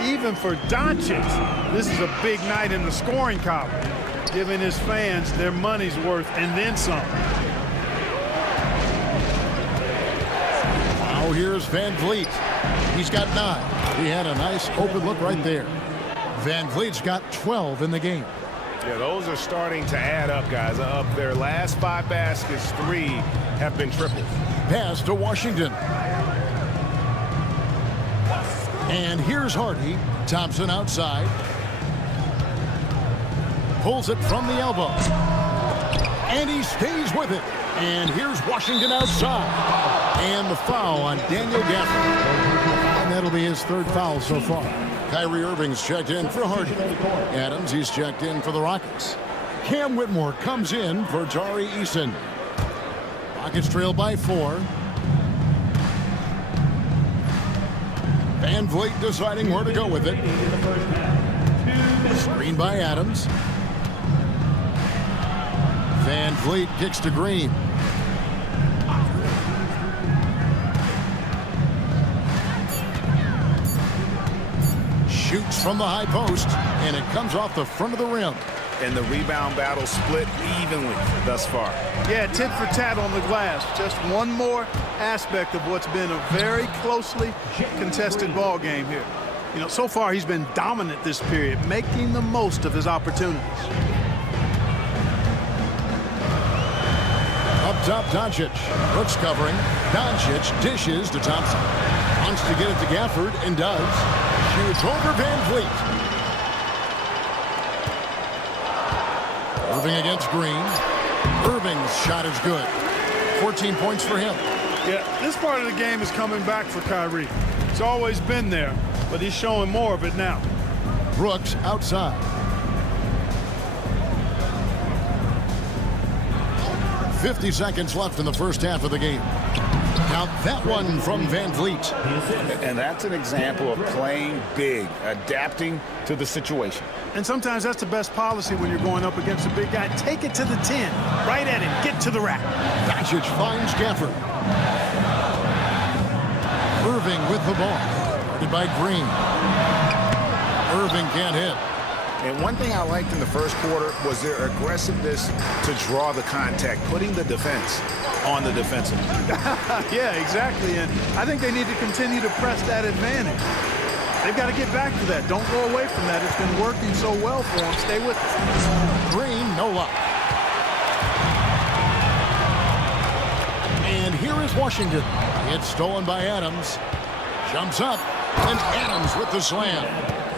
Even for Doncic, this is a big night in the scoring column, giving his fans their money's worth and then some. Now here's Van Vliet. He's got 9. He had a nice open look right there. Van Vliet's got 12 in the game. Yeah, those are starting to add up, guys. Of their last 5 baskets, 3 have been triples. Pass to Washington. And here's Hardy. Thompson outside. Pulls it from the elbow. And he stays with it. And here's Washington outside. And the foul on Daniel Gafford. And that'll be his 3rd foul so far. Kyrie Irving's checked in for Hardy. Adams, he's checked in for the Rockets. Cam Whitmore comes in for Tari Eason. Rockets trail by 4. Van Vliet deciding where to go with it. Screen by Adams. Van Vliet kicks to Green. Shoots from the high post, and it comes off the front of the rim. And the rebound battle split evenly thus far. Yeah, tit for tat on the glass. Just one more aspect of what's been a very closely contested ball game here. You know, so far he's been dominant this period, making the most of his opportunities. Up top, Doncic. Brooks covering. Doncic dishes to Thompson. Wants to get it to Gafford, and does. Shoots over Van Vliet. Irving against Green. Irving's shot is good. 14 points for him. Yeah, this part of the game is coming back for Kyrie. It's always been there, but he's showing more of it now. Brooks outside. 50 seconds left in the first half of the game. Now that one from Van Vliet. And that's an example of playing big, adapting to the situation. And sometimes that's the best policy when you're going up against a big guy. Take it to the 10. Right at him. Get to the rack. Doncic finds Gafford. Irving with the ball. Guarded by Green. Irving can't hit. And one thing I liked in the first quarter was their aggressiveness to draw the contact, putting the defense on the defensive. Yeah, exactly. And I think they need to continue to press that advantage. They've got to get back to that. Don't go away from that. It's been working so well for them. Stay with it. Green, no luck. And here is Washington. It's stolen by Adams. Jumps up, and Adams with the slam.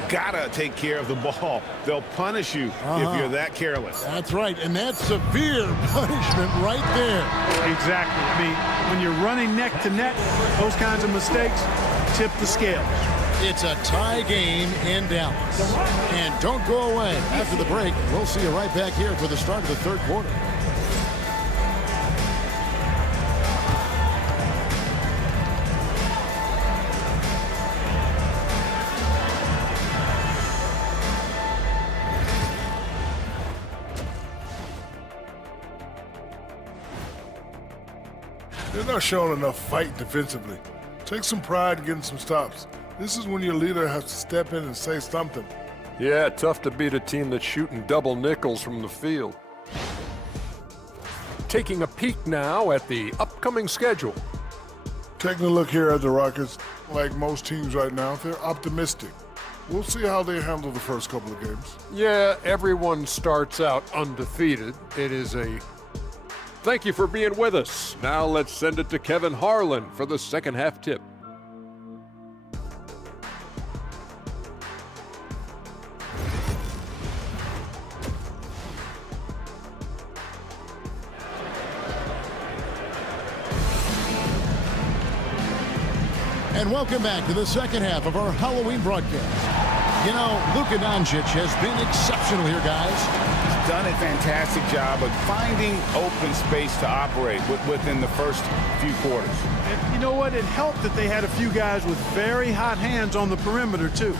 Gotta take care of the ball. They'll punish you if you're that careless. That's right, and that's severe punishment right there. Exactly. I mean, when you're running neck to neck, those kinds of mistakes tip the scales. It's a tie game in Dallas. And don't go away. After the break, we'll see you right back here for the start of the third quarter. They're not showing enough fight defensively. Take some pride in getting some stops. This is when your leader has to step in and say something. Yeah, tough to beat a team that's shooting double nickels from the field. Taking a peek now at the upcoming schedule. Taking a look here at the Rockets, like most teams right now, they're optimistic. We'll see how they handle the first couple of games. Yeah, everyone starts out undefeated. It is a thank you for being with us. Now let's send it to Kevin Harlan for the second half tip. And welcome back to the second half of our Halloween broadcast. You know, Luka Doncic has been exceptional here, guys. He's done a fantastic job of finding open space to operate within the first few quarters. And you know what? It helped that they had a few guys with very hot hands on the perimeter, too.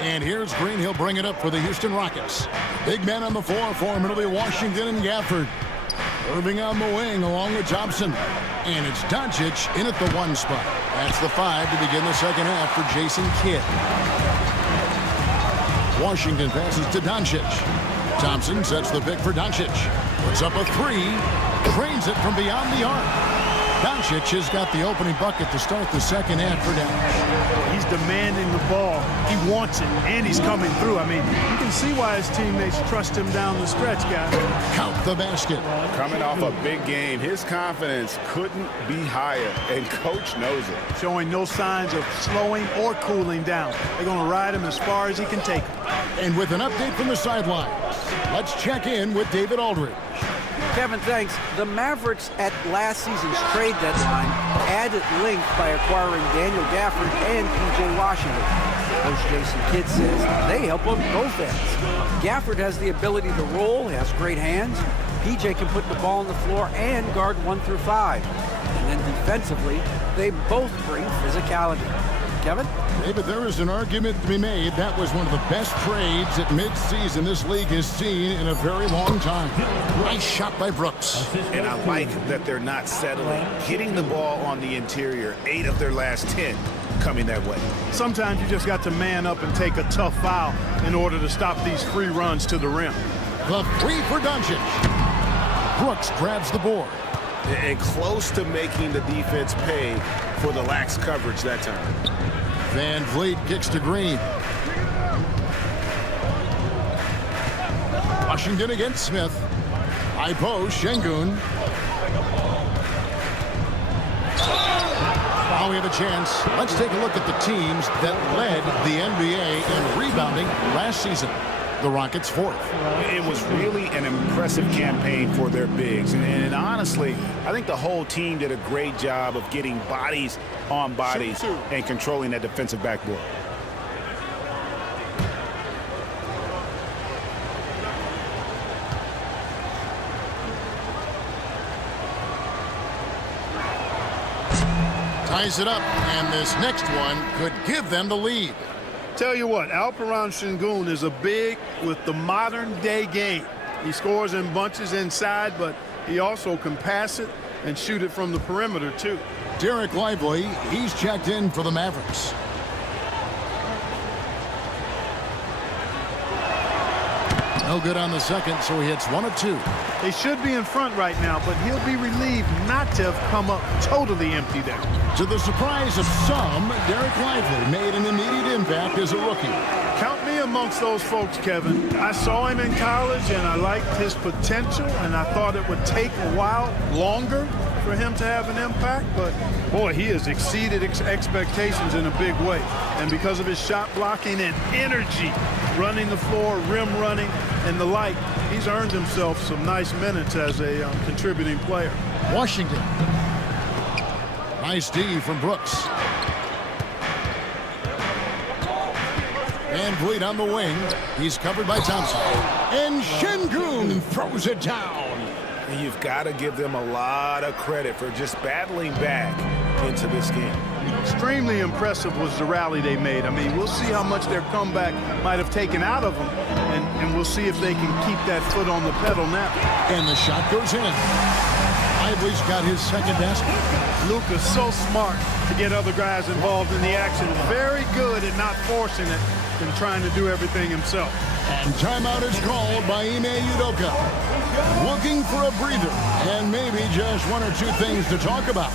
And here's Green. He'll bring it up for the Houston Rockets. Big men on the floor for him. It'll be Washington and Gafford. Irving on the wing along with Thompson. And it's Doncic in at the 1 spot. That's the 5 to begin the second half for Jason Kidd. Washington passes to Doncic. Thompson sets the pick for Doncic. Puts up a 3. Drains it from beyond the arc. Doncic has got the opening bucket to start the second half for Dallas. He's demanding the ball. He wants it, and he's coming through. I mean, you can see why his teammates trust him down the stretch, guys. Count the basket. Coming off a big game, his confidence couldn't be higher, and Coach knows it. Showing no signs of slowing or cooling down. They're going to ride him as far as he can take him. And with an update from the sidelines, let's check in with David Aldridge. Kevin, thanks. The Mavericks at last season's trade deadline added length by acquiring Daniel Gafford and P.J. Washington. Coach Jason Kidd says they help on both ends. Gafford has the ability to roll, has great hands. P.J. can put the ball on the floor and guard 1 through 5. And then defensively, they both bring physicality. Kevin? David, there is an argument to be made. That was one of the best trades at midseason this league has seen in a very long time. Nice shot by Brooks. And I like that they're not settling. Getting the ball on the interior, 8 of their last 10 coming that way. Sometimes you just got to man up and take a tough foul in order to stop these free runs to the rim. The 3 for Doncic. Brooks grabs the board. And close to making the defense pay for the lax coverage that time. Van Vliet kicks to Green. Washington against Smith. High post, Şengün. Now we have a chance. Let's take a look at the teams that led the NBA in rebounding last season. The Rockets' fourth. It was really an impressive campaign for their bigs. And honestly, I think the whole team did a great job of getting bodies on bodies and controlling that defensive backboard. Ties it up, and this next one could give them the lead. Tell you what, Alperen Sengun is a big with the modern-day game. He scores in bunches inside, but he also can pass it and shoot it from the perimeter, too. Derek Lively, he's checked in for the Mavericks. No good on the second, so he hits 1 of 2. They should be in front right now, but he'll be relieved not to have come up totally empty there. To the surprise of some, Derek Lively made an immediate impact as a rookie. Count me amongst those folks, Kevin. I saw him in college, and I liked his potential, and I thought it would take a while longer for him to have an impact, but boy, he has exceeded expectations in a big way. And because of his shot blocking and energy, running the floor, rim running, and the like, he's earned himself some nice minutes as a contributing player. Washington. Nice D from Brooks. Van Vliet on the wing. He's covered by Thompson. And Sengun throws it down. And you've got to give them a lot of credit for just battling back into this game. Extremely impressive was the rally they made. I mean, we'll see how much their comeback might have taken out of them, and we'll see if they can keep that foot on the pedal now. And the shot goes in. Lively's got his second basket. Luka's so smart to get other guys involved in the action. Very good at not forcing it and trying to do everything himself. And timeout is called by Ime Udoka. Looking for a breather and maybe just 1 or 2 things to talk about.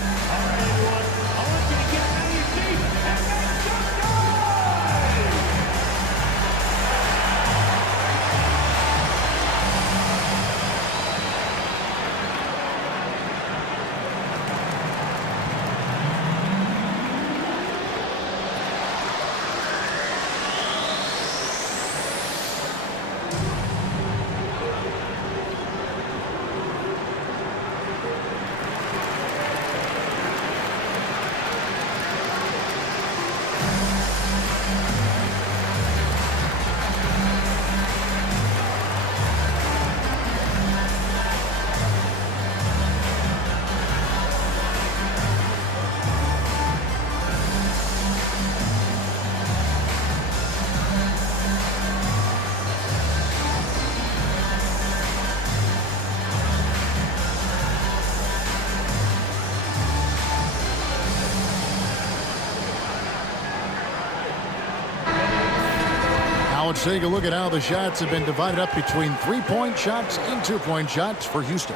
Let's take a look at how the shots have been divided up between 3-point shots and 2-point shots for Houston.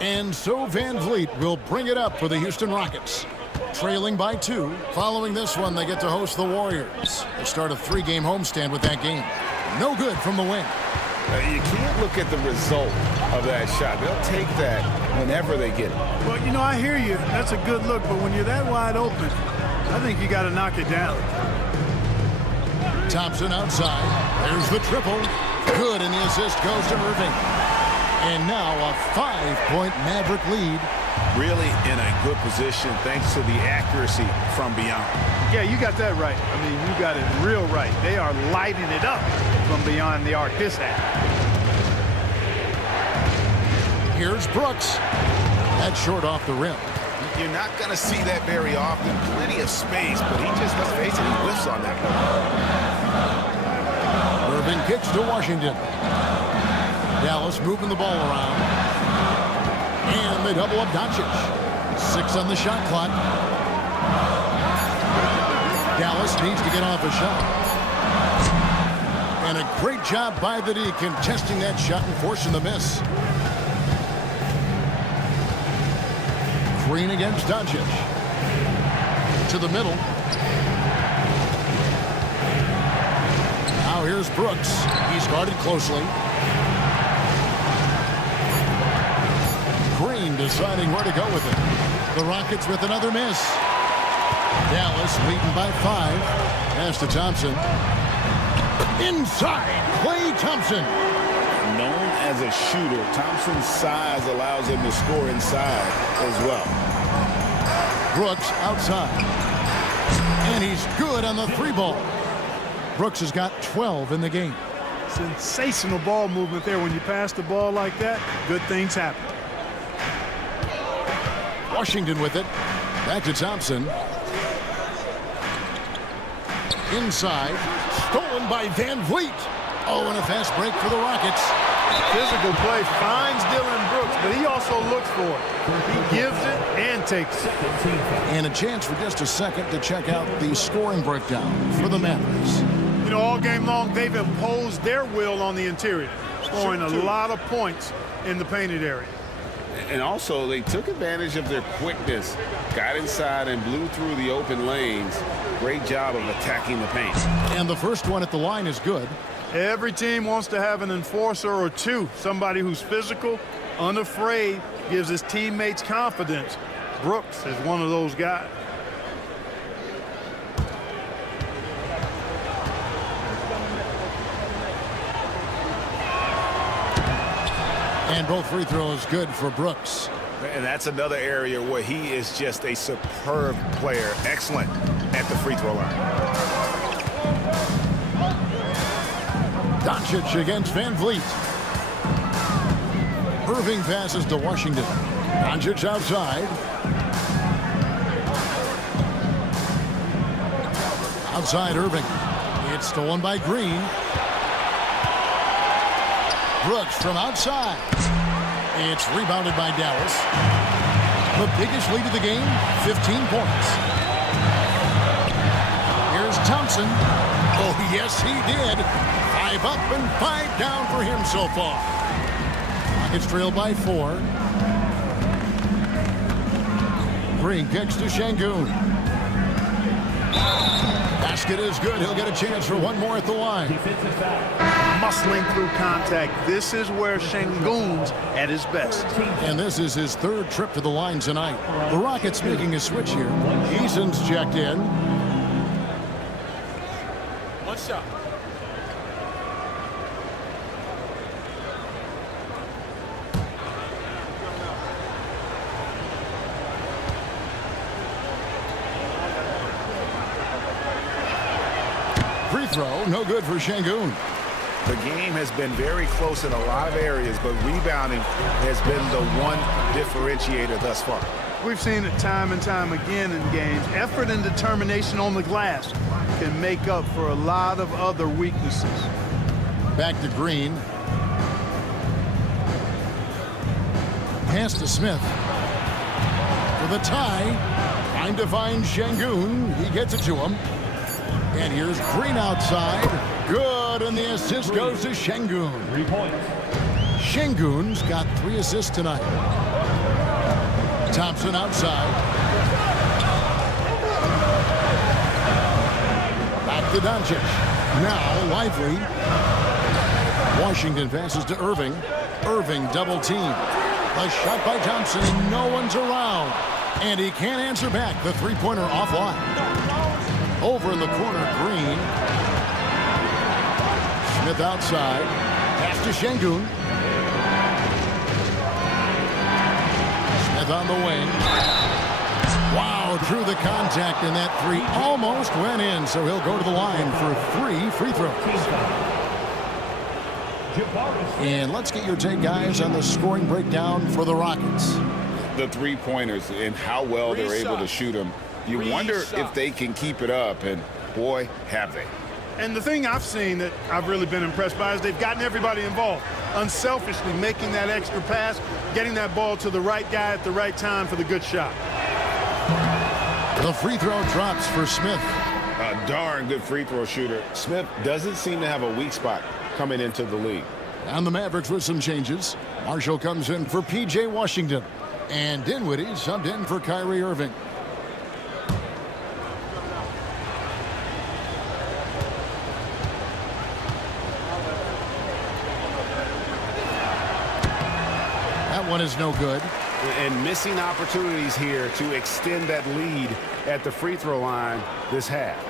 And so Van Vliet will bring it up for the Houston Rockets. Trailing by 2. Following this one, they get to host the Warriors. They start a 3-game homestand with that game. No good from the wing. You can't look at the result of that shot. They'll take that whenever they get it. Well, you know, I hear you. That's a good look, but when you're that wide open, I think you got to knock it down. Thompson outside. There's the triple. Good, and the assist goes to Irving. And now a 5-point Maverick lead. Really in a good position thanks to the accuracy from beyond. Yeah, you got that right. I mean, you got it real right. They are lighting it up from beyond the arc this half. Here's Brooks. That's short off the rim. You're not going to see that very often. Plenty of space, but he just, let's face it, he whiffs on that one. Irving kicks to Washington. Dallas moving the ball around. And they double up Doncic. 6 on the shot clock. Dallas needs to get off a shot. And a great job by the D contesting that shot and forcing the miss. Green against Doncic. To the middle. Now here's Brooks. He's guarded closely. Green deciding where to go with it. The Rockets with another miss. Dallas leading by 5. Pass to Thompson. Inside, Klay Thompson. Known as a shooter, Thompson's size allows him to score inside as well. Brooks outside. And he's good on the 3-ball. Brooks has got 12 in the game. Sensational ball movement there. When you pass the ball like that, good things happen. Washington with it. Back to Thompson. Inside. Stolen by Van Vliet. Oh, and a fast break for the Rockets. Physical play finds Dylan Brooks, but he also looks for it. He gives it and takes it. And a chance for just a second to check out the scoring breakdown for the Mavericks. You know, all game long, they've imposed their will on the interior, scoring a lot of points in the painted area. And also, they took advantage of their quickness, got inside and blew through the open lanes. Great job of attacking the paint. And the first one at the line is good. Every team wants to have an enforcer or two, somebody who's physical, unafraid, gives his teammates confidence. Brooks is one of those guys. And both free throws good for Brooks. And that's another area where he is just a superb player. Excellent at the free throw line. Doncic against Van Vliet. Irving passes to Washington. Doncic outside. Outside Irving. It's stolen by Green. Brooks from outside. It's rebounded by Dallas. The biggest lead of the game, 15 points. Here's Thompson. Oh, yes, he did. 5 up and 5 down for him so far. Rockets trail by 4. Green kicks to Şengün. Basket is good. He'll get a chance for one more at the line. Muscling through contact. This is where Şengün's at his best. And this is his 3rd trip to the line tonight. The Rockets making a switch here. Eason's checked in. One shot. Free throw, no good for Şengün. The game has been very close in a lot of areas, but rebounding has been the one differentiator thus far. We've seen it time and time again in games. Effort and determination on the glass can make up for a lot of other weaknesses. Back to Green. Pass to Smith. For the tie. Trying to find Şengün. He gets it to him. And here's Green outside. Good, and the assist goes to Şengün. 3 points. Şengün's got 3 assists tonight. Thompson outside. Back to Doncic. Now Lively. Washington passes to Irving. Irving double team. A shot by Thompson, and no one's around. And he can't answer back. The three-pointer offline. Over in the corner, Green. Smith outside. Pass to Şengün. Smith on the wing. Wow, through the contact, and that 3 almost went in, so he'll go to the line for 3 free throws. And let's get your take, guys, on the scoring breakdown for the Rockets. The three-pointers and how well they're able to shoot them. You wonder if they can keep it up, and boy, have they. And the thing I've seen that I've really been impressed by is they've gotten everybody involved. Unselfishly making that extra pass, getting that ball to the right guy at the right time for the good shot. The free throw drops for Smith. A darn good free throw shooter. Smith doesn't seem to have a weak spot coming into the league. And the Mavericks with some changes. Marshall comes in for P.J. Washington. And Dinwiddie subbed in for Kyrie Irving. That one is no good. And missing opportunities here to extend that lead at the free throw line this half.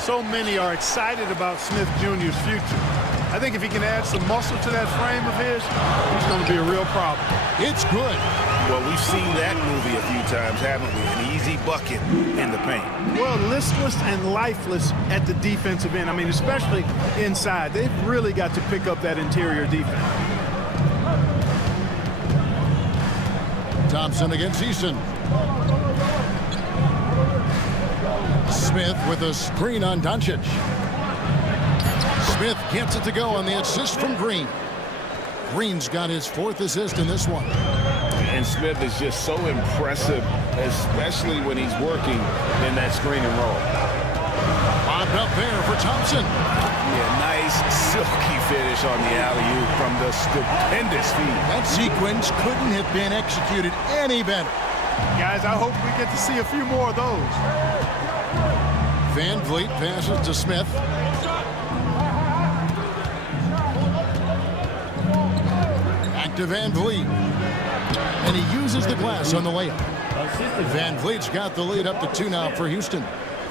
So many are excited about Smith Jr.'s future. I think if he can add some muscle to that frame of his, he's going to be a real problem. It's good. Well, we've seen that movie a few times, haven't we? An easy bucket in the paint. Well, listless and lifeless at the defensive end. I mean, especially inside. They've really got to pick up that interior defense. Thompson against Eason. Smith with a screen on Doncic. Smith gets it to go on the assist from Green. Green's got his 4th assist in this one. And Smith is just so impressive, especially when he's working in that screen and roll. Bobbed up there for Thompson. Yeah, nice silky finish on the alley-oop from the stupendous feed. That sequence couldn't have been executed any better. Guys, I hope we get to see a few more of those. Van Vliet passes to Smith. Back to Van Vliet. And he uses the glass on the layup. Van Vliet's got the lead up to 2 now for Houston.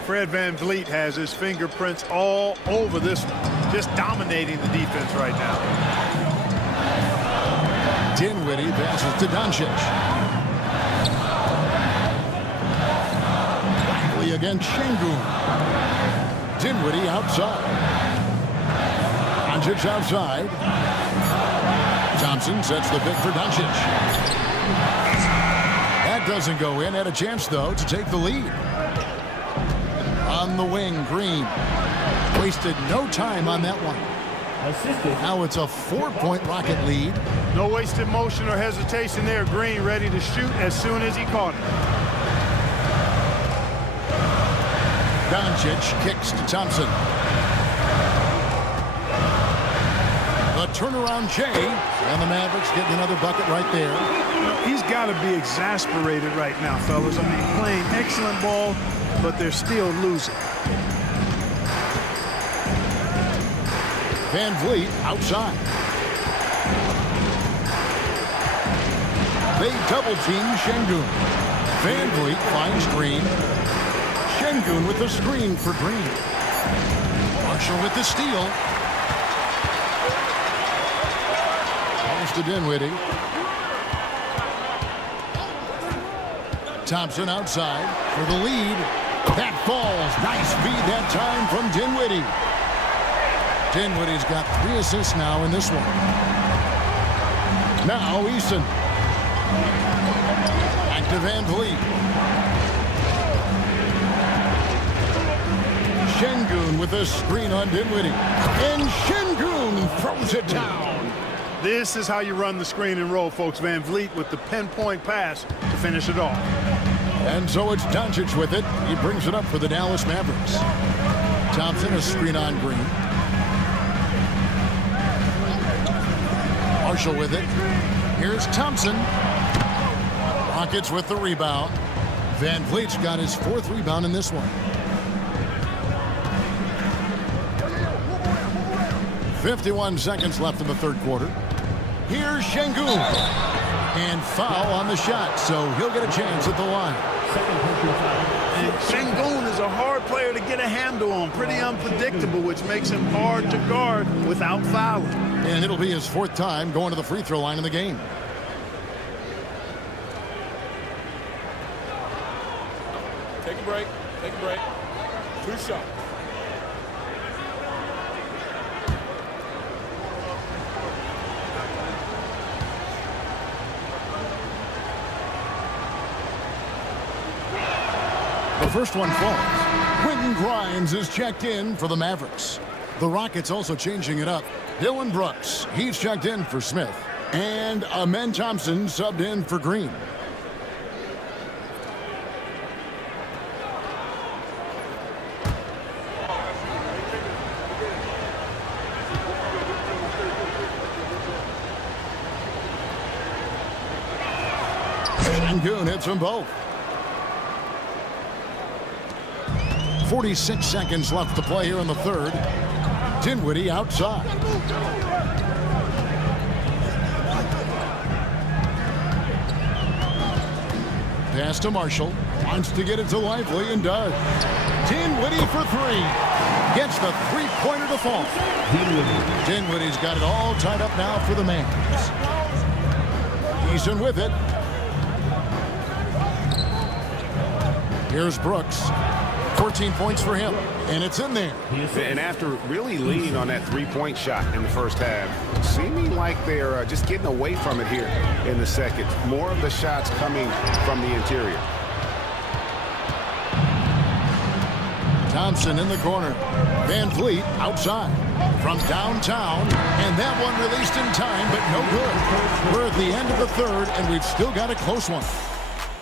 Fred Van Vliet has his fingerprints all over this one, just dominating the defense right now. Dinwiddie passes to Doncic. Bagley against Şengün. Dinwiddie outside. Doncic outside. Thompson sets the pick for Doncic. That doesn't go in. Had a chance, though, to take the lead. On the wing, Green. Wasted no time on that one. Now it's a 4-point Rocket lead. No wasted motion or hesitation there. Green ready to shoot as soon as he caught it. Doncic kicks to Thompson. The turnaround Jay, and the Mavericks getting another bucket right there. He's got to be exasperated right now, fellas. I mean, playing excellent ball, but they're still losing. Van Vliet outside. They double team Şengün. Van Vliet finds Green. Şengün with the screen for Green. Marshall with the steal. Pass to Dinwiddie. Thompson outside for the lead. That falls. Nice feed that time from Dinwiddie. Dinwiddie's got 3 assists now in this one. Now Eason. Back to Van Vliet. Şengün with a screen on Dinwiddie. And Şengün throws it down. This is how you run the screen and roll, folks. Van Vliet with the pinpoint pass to finish it off. And so it's Doncic with it. He brings it up for the Dallas Mavericks. Thompson, a screen on Green. Marshall with it. Here's Thompson. Rockets with the rebound. Van Vliet's got his 4th rebound in this one. 51 seconds left in the 3rd quarter. Here's Şengün. And foul on the shot, so he'll get a chance at the line. And Şengün is a hard player to get a handle on. Pretty unpredictable, which makes him hard to guard without fouling. And it'll be his 4th time going to the free throw line in the game. Take a break. Take a break. 2 shots. The first one falls. Quentin Grimes is checked in for the Mavericks. The Rockets also changing it up. Dylan Brooks, he's checked in for Smith. And Amen Thompson subbed in for Green. Şengün hits them both. 46 seconds left to play here in the third. Dinwiddie outside. Pass to Marshall. Wants to get it to Lively and does. Dinwiddie for three. Gets the three-pointer to fall. Dinwiddie's got it all tied up now for the Mavs. Eason with it. Here's Brooks. 14 points for him, and it's in there. And after really leaning on that three-point shot in the first half, seeming like they're just getting away from it here in the second. More of the shots coming from the interior. Thompson in the corner. Van Vliet outside from downtown, and that one released in time, but no good. We're at the end of the third, and we've still got a close one.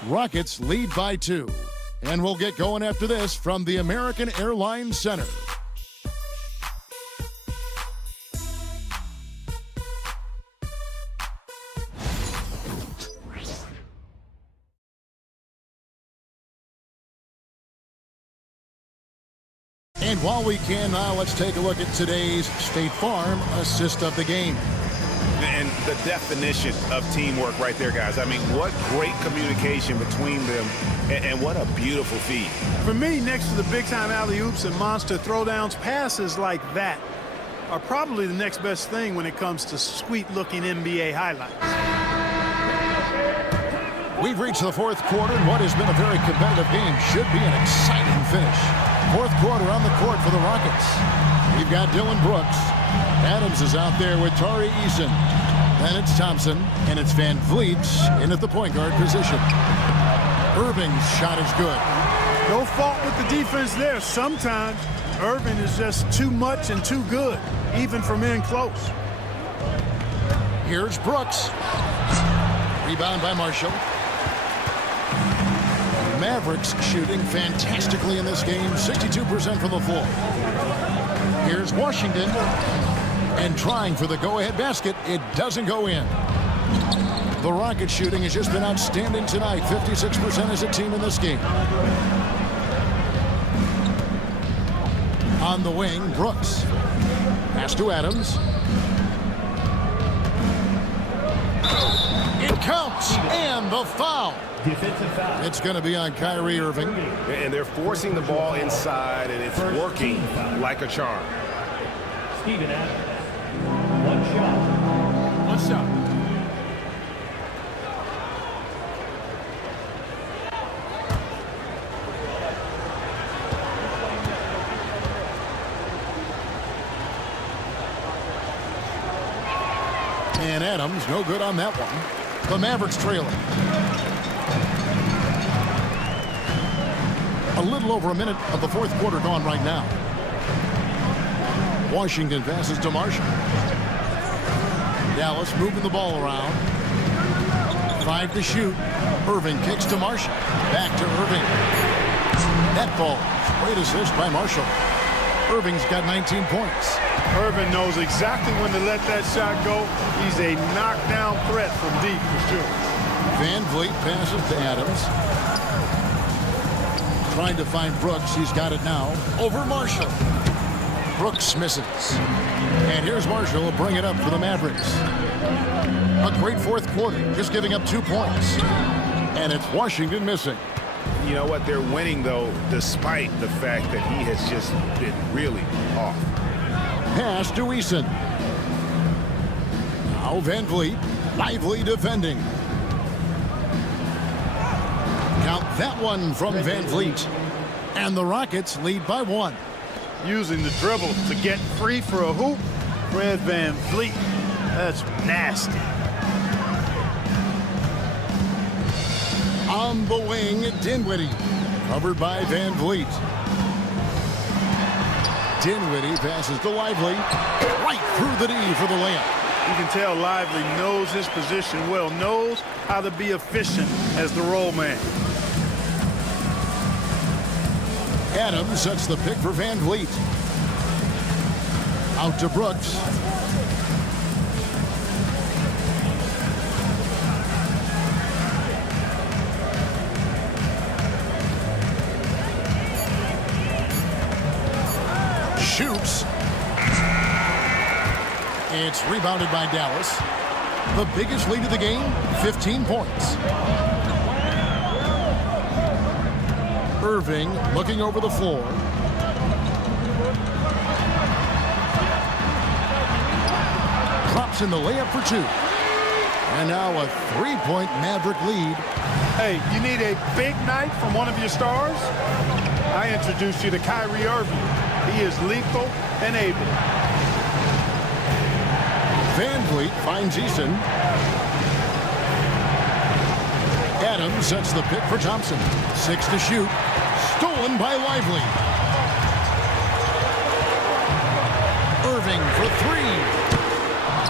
Rockets lead by 2. And we'll get going after this from the American Airlines Center. And while we can now, let's take a look at today's State Farm assist of the game. And the definition of teamwork right there, guys. I mean, what great communication between them, and what a beautiful feed. For me, next to the big-time alley-oops and monster throwdowns, passes like that are probably the next best thing when it comes to sweet-looking NBA highlights. We've reached the fourth quarter, and what has been a very competitive game should be an exciting finish. Fourth quarter on the court for the Rockets. We've got Dylan Brooks. Adams is out there with Tari Eason. Then it's Thompson, and it's Van Vliet in at the point guard position. Irving's shot is good. No fault with the defense there. Sometimes Irving is just too much and too good, even from in close. Here's Brooks. Rebound by Marshall. Mavericks shooting fantastically in this game, 62% from the floor. Here's Washington, and trying for the go-ahead basket. It doesn't go in. The Rockets shooting has just been outstanding tonight, 56% as a team in this game. On the wing, Brooks. Pass to Adams. It counts, and the foul. It's going to be on Kyrie Irving. And they're forcing the ball inside, and it's working like a charm. Steven Adams. One shot. One shot. And Adams, no good on that one. The Mavericks trailing. A little over a minute of the fourth quarter gone right now. Washington passes to Marshall. Dallas moving the ball around. 5 to shoot. Irving kicks to Marshall. Back to Irving. That ball. Great assist by Marshall. Irving's got 19 points. Irving knows exactly when to let that shot go. He's a knockdown threat from deep for sure. Van Vliet passes to Adams. Trying to find Brooks. He's got it now. Over Marshall. Brooks misses. And here's Marshall will bring it up for the Mavericks. A great fourth quarter, just giving up 2 points. And it's Washington missing. You know what? They're winning, though, despite the fact that he has just been really off. Pass to Eason. Now Van Vliet, lively defending. Count that one from Van Vliet. And the Rockets lead by 1. Using the dribble to get free for a hoop. Fred Van Vliet. That's nasty. On the wing, Dinwiddie. Covered by Van Vliet. Dinwiddie passes to Lively. Right through the D for the layup. You can tell Lively knows his position well, knows how to be efficient as the roll man. Adams sets the pick for Van Vliet. Out to Brooks. It's rebounded by Dallas. The biggest lead of the game, 15 points. Irving looking over the floor. Drops in the layup for 2. And now a 3-point Maverick lead. Hey, you need a big night from one of your stars? I introduced you to Kyrie Irving. He is lethal and able. Van Vliet finds Eason. Adams sets the pick for Thompson. 6 to shoot. Stolen by Lively. Irving for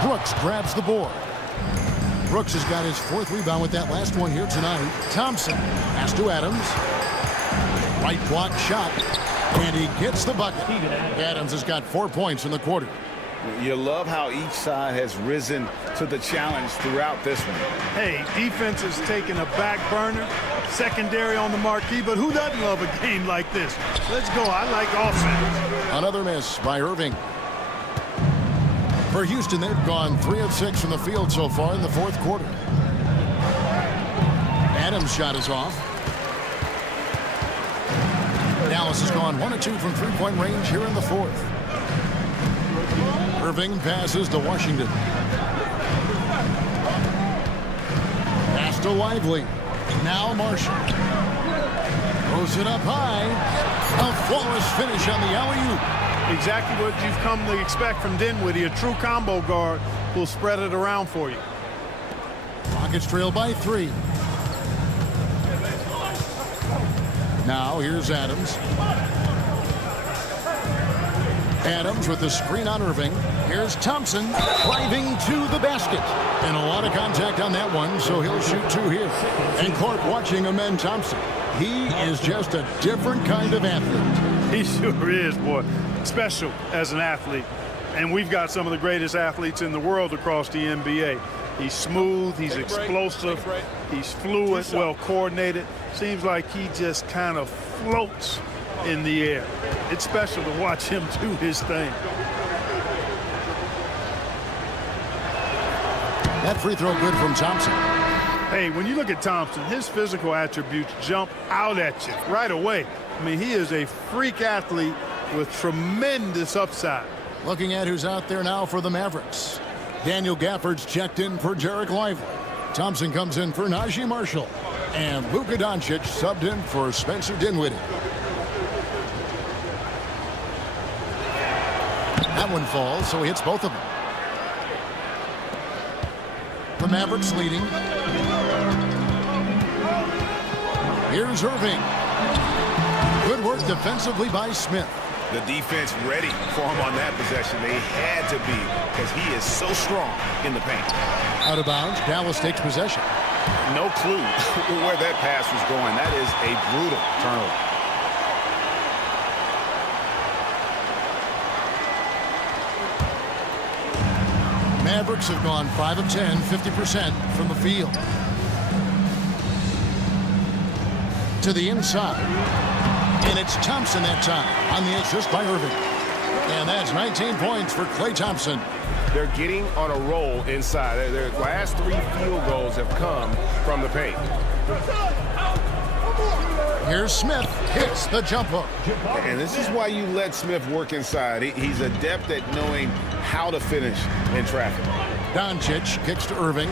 3. Brooks grabs the board. Brooks has got his 4th rebound with that last one here tonight. Thompson pass to Adams. Right block shot. And he gets the bucket. Adams has got 4 points in the quarter. You love how each side has risen to the challenge throughout this one. Hey, defense is taking a back burner, secondary on the marquee, but who doesn't love a game like this? Let's go. I like offense. Another miss by Irving. For Houston, they've gone 3 of 6 from the field so far in the 4th quarter. Adams' shot is off. Dallas has gone 1 of 2 from 3-point range here in the 4th. Irving passes to Washington. Pass to Lively. Now Marshall. Throws it up high. A flawless finish on the alley-oop. Exactly what you've come to expect from Dinwiddie. A true combo guard will spread it around for you. Rockets trail by 3. Now here's Adams. Adams with the screen on Irving. Here's Thompson driving to the basket. And a lot of contact on that one, so he'll shoot 2 here. And Clark watching Amen Thompson. He is just a different kind of athlete. He sure is, boy. Special as an athlete. And we've got some of the greatest athletes in the world across the NBA. He's smooth, he's explosive, he's fluid, well coordinated. Seems like he just kind of floats in the air. It's special to watch him do his thing. That free throw good from Thompson. Hey, when you look at Thompson, his physical attributes jump out at you right away. I mean, he is a freak athlete with tremendous upside. Looking at who's out there now for the Mavericks. Daniel Gafford's checked in for Jarek Lively. Thompson comes in for Najee Marshall. And Luka Doncic subbed in for Spencer Dinwiddie. That one falls, so he hits both of them. The Mavericks leading. Here's Irving. Good work defensively by Smith. The defense ready for him on that possession. They had to be, because he is so strong in the paint. Out of bounds, Dallas takes possession. No clue where that pass was going. That is a brutal turnover. Mavericks have gone 5 of 10, 50% from the field. To the inside. And it's Thompson that time on the assist by Irving. And that's 19 points for Klay Thompson. They're getting on a roll inside. Their last 3 field goals have come from the paint. Here's Smith, hits the jump hook. And this is why you let Smith work inside. He's adept at knowing how to finish in traffic. Doncic kicks to Irving.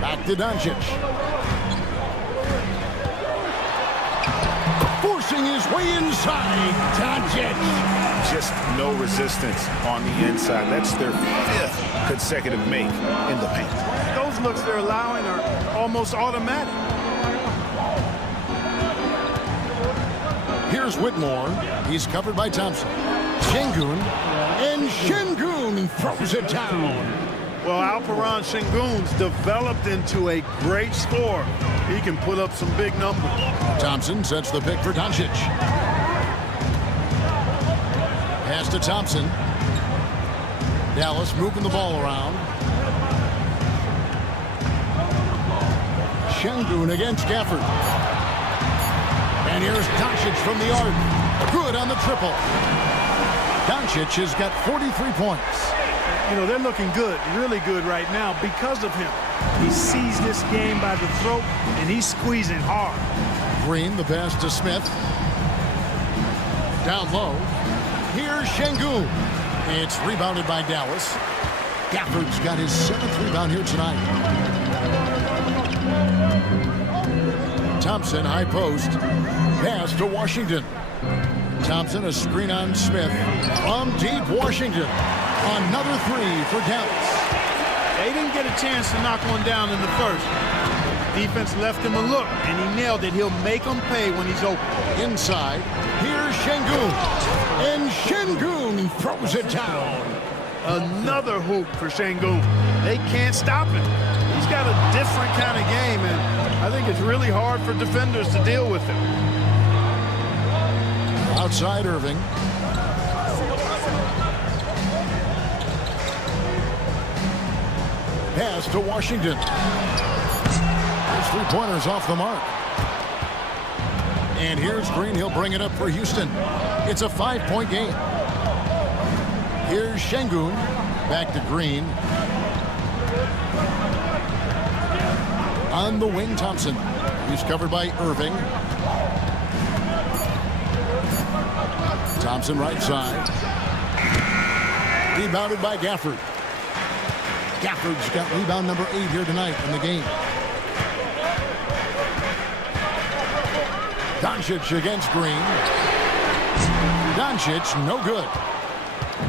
Back to Doncic. Forcing his way inside. Doncic. Just no resistance on the inside. That's their 5th consecutive make in the paint. Those looks they're allowing are almost automatic. Here's Whitmore. He's covered by Thompson. Şengün. And Şengün throws it down. Well, Alperen Şengün's developed into a great scorer. He can put up some big numbers. Thompson sets the pick for Doncic. Pass to Thompson. Dallas moving the ball around. Şengün against Gafford. And here's Doncic from the arc. Good on the triple. Doncic has got 43 points. You know, they're looking good, really good right now because of him. He sees this game by the throat, and he's squeezing hard. Green, the pass to Smith. Down low. Here's Şengün. It's rebounded by Dallas. Gafford's got his 7th rebound here tonight. Thompson, high post. Pass to Washington. Thompson, a screen on Smith. From deep, Washington. Another 3 for Dallas. They didn't get a chance to knock one down in the first. Defense left him a look, and he nailed it. He'll make them pay when he's open. Inside, here's Şengün. And Şengün throws it down. Another hoop for Şengün. They can't stop him. He's got a different kind of game, and I think it's really hard for defenders to deal with him. Outside Irving. Pass to Washington. His 3-pointers off the mark. And here's Green. He'll bring it up for Houston. It's a 5-point game. Here's Şengün. Back to Green. On the wing, Thompson. He's covered by Irving. Thompson right side. Rebounded by Gafford. Gafford's got rebound number 8 here tonight in the game. Doncic against Green. Doncic, no good.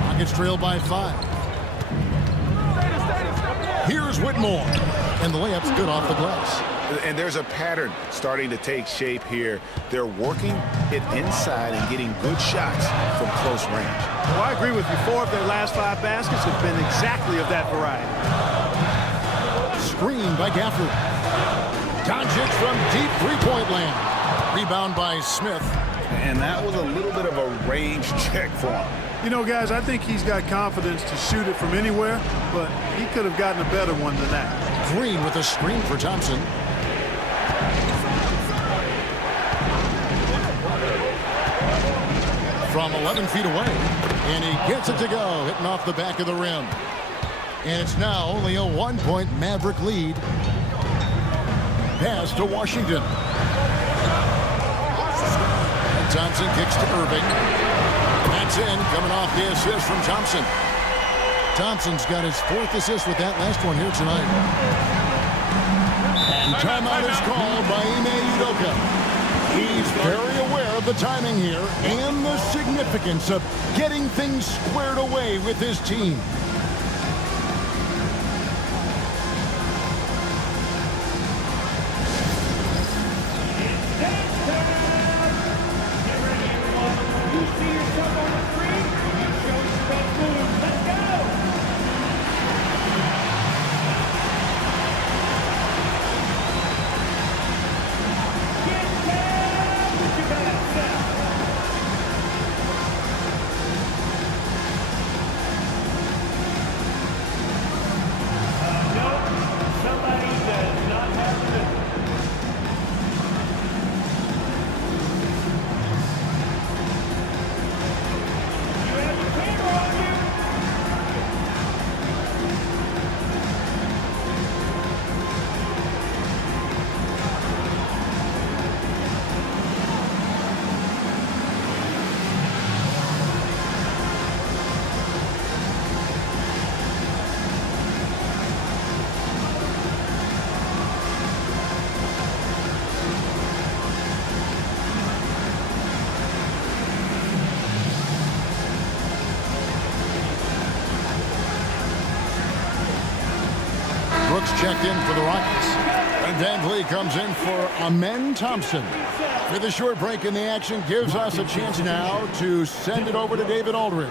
Rockets trail by 5. Here's Whitmore. And the layup's good off the glass. And there's a pattern starting to take shape here. They're working it inside and getting good shots from close range. Well, I agree with you. 4 of their last 5 baskets have been exactly of that variety. Screen by Gafford. Doncic from deep 3-point land. Rebound by Smith. And that was a little bit of a range check for him. You know, guys, I think he's got confidence to shoot it from anywhere, but he could have gotten a better one than that. Green with a screen for Thompson. From 11 feet away, and he gets it to go, hitting off the back of the rim. And it's now only a 1-point Maverick lead. Pass to Washington. And Thompson kicks to Irving. That's in, coming off the assist from Thompson. Thompson's got his 4th assist with that last one here tonight. And timeout is called by Ime Udoka. He's very aware of the timing here and the significance of getting things squared away with his team. Brooks checked in for the Rockets. And Van Vliet comes in for Amen Thompson. With a short break in the action, gives us a chance now to send it over to David Aldridge.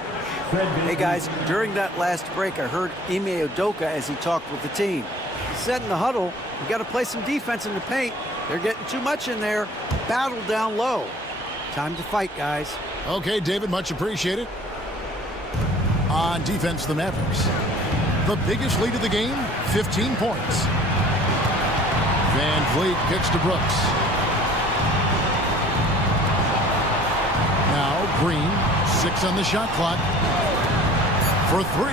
Hey guys, during that last break, I heard Ime Udoka as he talked with the team. He said in the huddle, we got to play some defense in the paint. They're getting too much in there. Battle down low. Time to fight, guys. Okay, David, much appreciated. On defense, the Mavericks. The biggest lead of the game, 15 points. Van Vliet kicks to Brooks. Now Green, 6 on the shot clock. For 3.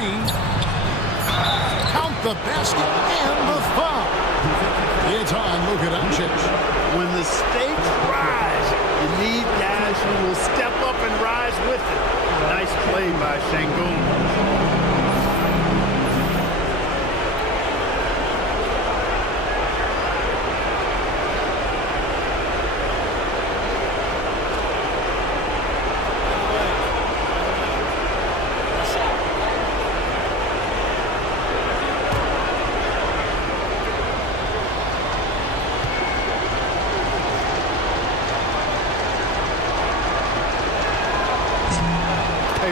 Count the basket and the foul. It's on Luka Doncic. When the stakes rise, you need guys who will step up and rise with it. Nice play by Şengün.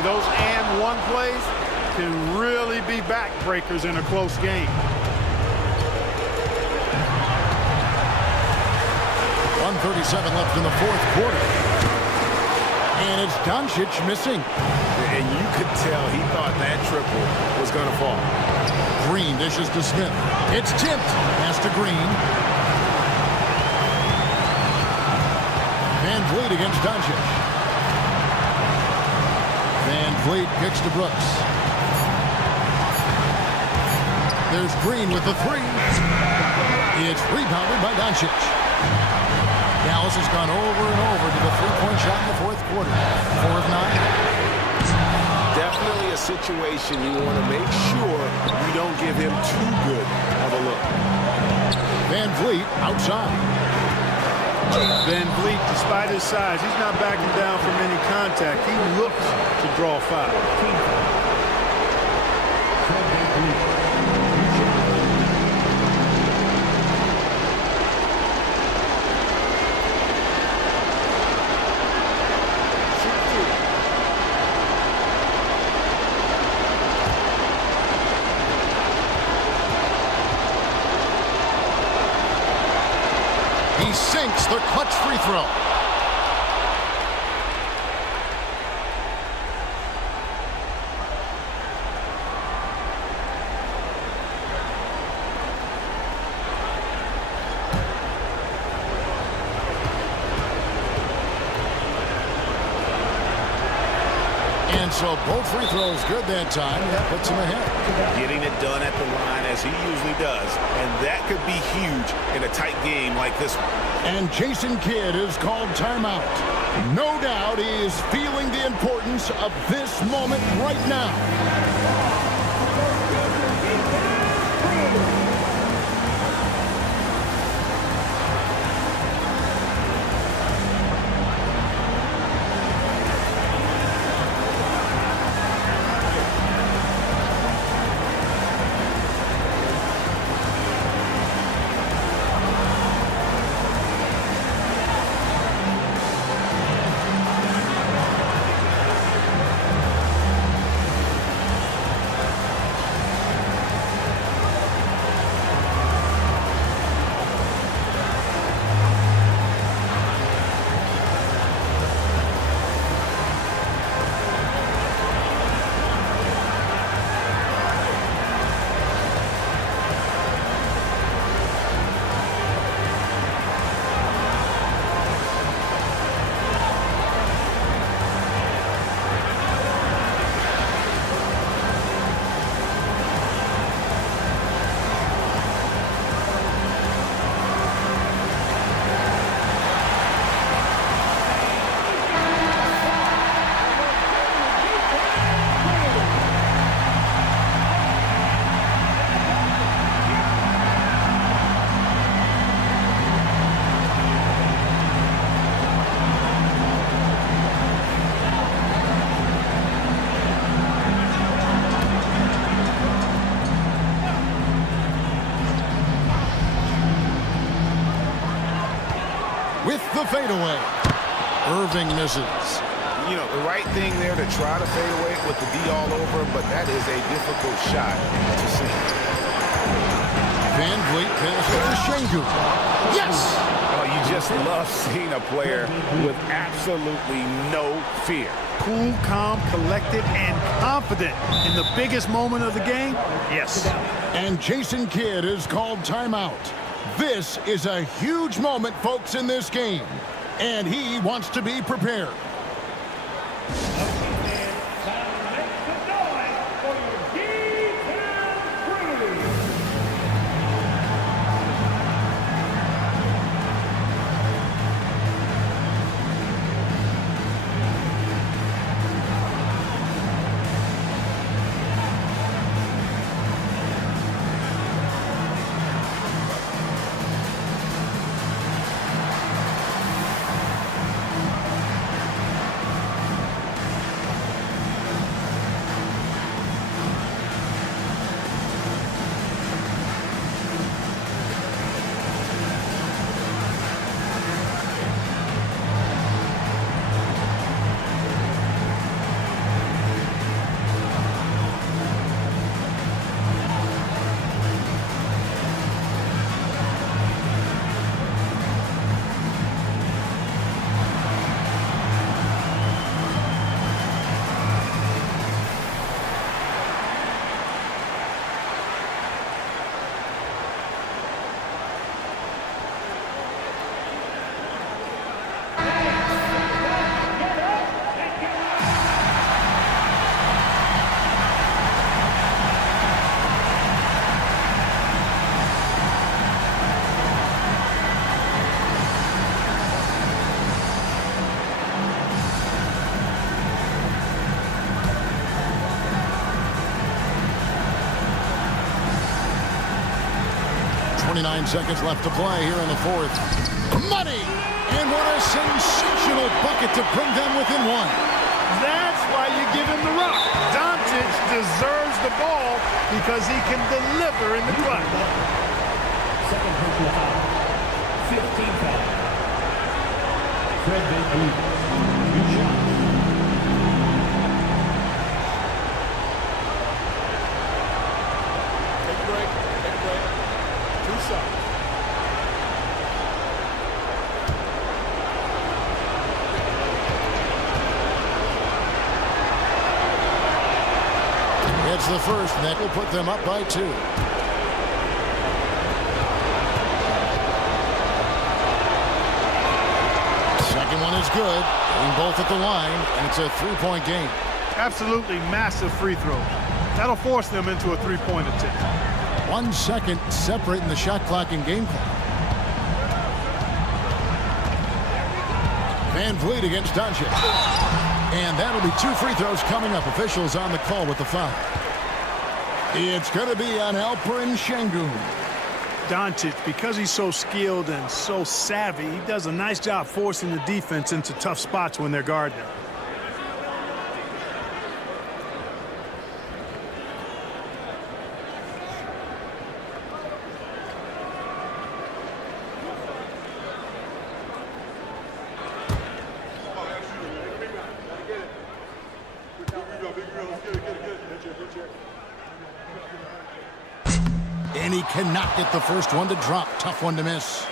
Those and one plays can really be backbreakers in a close game. 1:37 left in the fourth quarter. And it's Doncic missing. And you could tell he thought that triple was going to fall. Green dishes to Smith. It's tipped. Pass to Green. Van Vliet against Doncic. Van Vliet kicks to Brooks. There's Green with the 3. It's rebounded by Doncic. Dallas has gone over and over to the three-point shot in the fourth quarter. 4 of 9. Definitely a situation you want to make sure you don't give him too good of a look. Van Vliet outside. Van Vliet, despite his size, he's not backing down from any contact. He looks to draw foul. He sinks the clutch free throw. And so both free throws good that time. That puts him ahead. Getting it done at the line as he usually does. And that could be huge in a tight game like this one. And Jason Kidd is called timeout. No doubt he is feeling the importance of this moment right now. With the fadeaway. Irving misses. You know, the right thing there to try to fade away with the D all over, but that is a difficult shot to see. Van Vliet passes to Şengün. Yes! Oh, you just love seeing a player with absolutely no fear. Cool, calm, collected, and confident in the biggest moment of the game. Yes. And Jason Kidd is called timeout. This is a huge moment, folks, in this game. And he wants to be prepared. 29 seconds left to play here in the fourth. Money! And what a sensational bucket to bring them within one. That's why you give him the rock. Doncic deserves the ball because he can deliver in the clutch. Second personal foul. 15 foul. Fred VanVleet. Good shot. Take a break. Take a break. 2 shots. It's the first, and that will put them up by 2. Second one is good. Getting both at the line, and it's a 3-point game. Absolutely massive free throw. That'll force them into a 3-point attempt. 1 second separating the shot clock and game clock. VanVleet against Doncic. And that'll be 2 free throws coming up. Officials on the call with the foul. It's going to be on Alperen Şengün. Doncic, because he's so skilled and so savvy, he does a nice job forcing the defense into tough spots when they're guarding him. And he cannot get the first one to drop. Tough one to miss.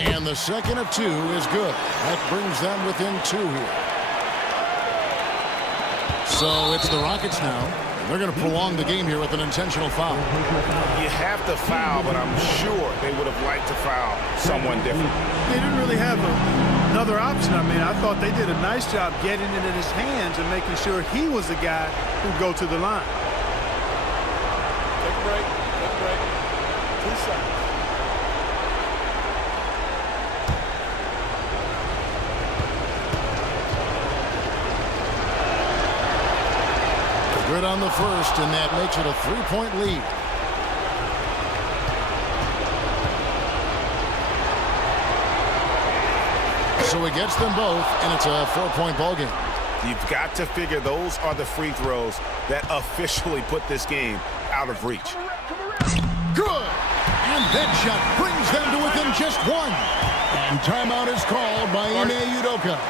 And the second of 2 is good. That brings them within 2 here. So it's the Rockets now. They're going to prolong the game here with an intentional foul. You have to foul, but I'm sure they would have liked to foul someone different. They didn't really have another option. I mean, I thought they did a nice job getting it in his hands and making sure he was the guy who'd go to the line. Take a break. Take a break. 2 shots. Good on the first, and that makes it a 3-point lead. So it gets them both, and it's a 4-point ball game. You've got to figure those are the free throws that officially put this game out of reach. Good! And that shot brings them to within just 1. And timeout is called by Ime Udoka.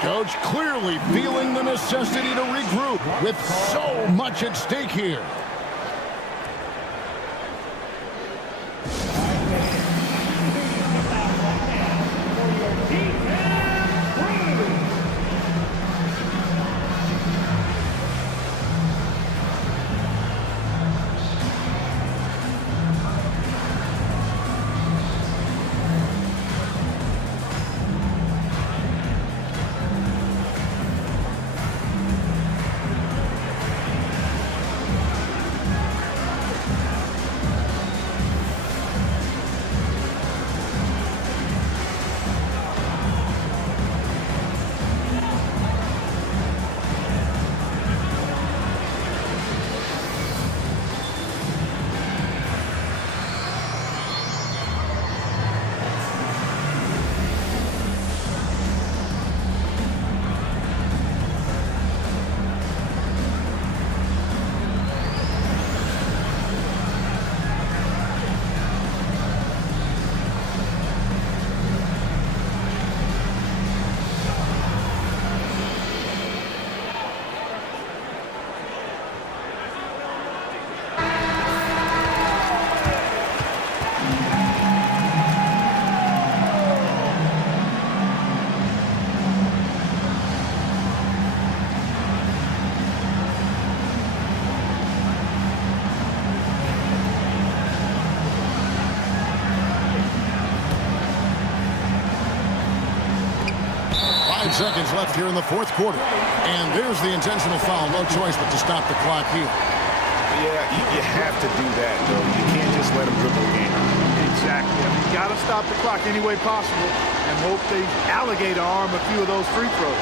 Coach clearly feeling the necessity to regroup with so much at stake here. seconds left here in the fourth quarter. And there's the intentional foul. No choice but to stop the clock here. Yeah, you have to do that, though. You can't just let them dribble the game. Exactly. I mean, you got to stop the clock any way possible and hope they alligator arm a few of those free throws.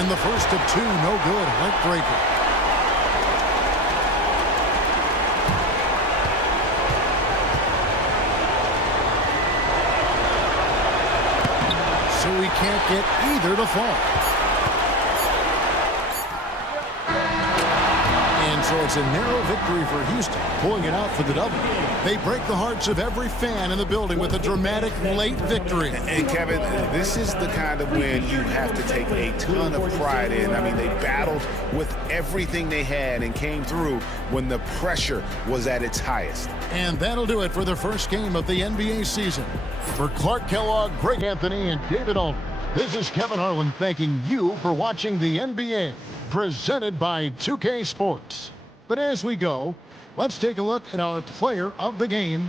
And the first of two, no good. Heartbreaker. So he can't get either to fall. And so it's a narrow victory for Houston, pulling it out for the double. They break the hearts of every fan in the building with a dramatic late victory. And Kevin, this is the kind of win you have to take a ton of pride in. I mean, they battled with everything they had and came through when the pressure was at its highest. And that'll do it for the first game of the NBA season. For Clark Kellogg, Greg Anthony, and David Aldridge, this is Kevin Harlan thanking you for watching the NBA, presented by 2K Sports. But as we go, let's take a look at our player of the game,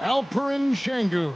Alperen Sengun.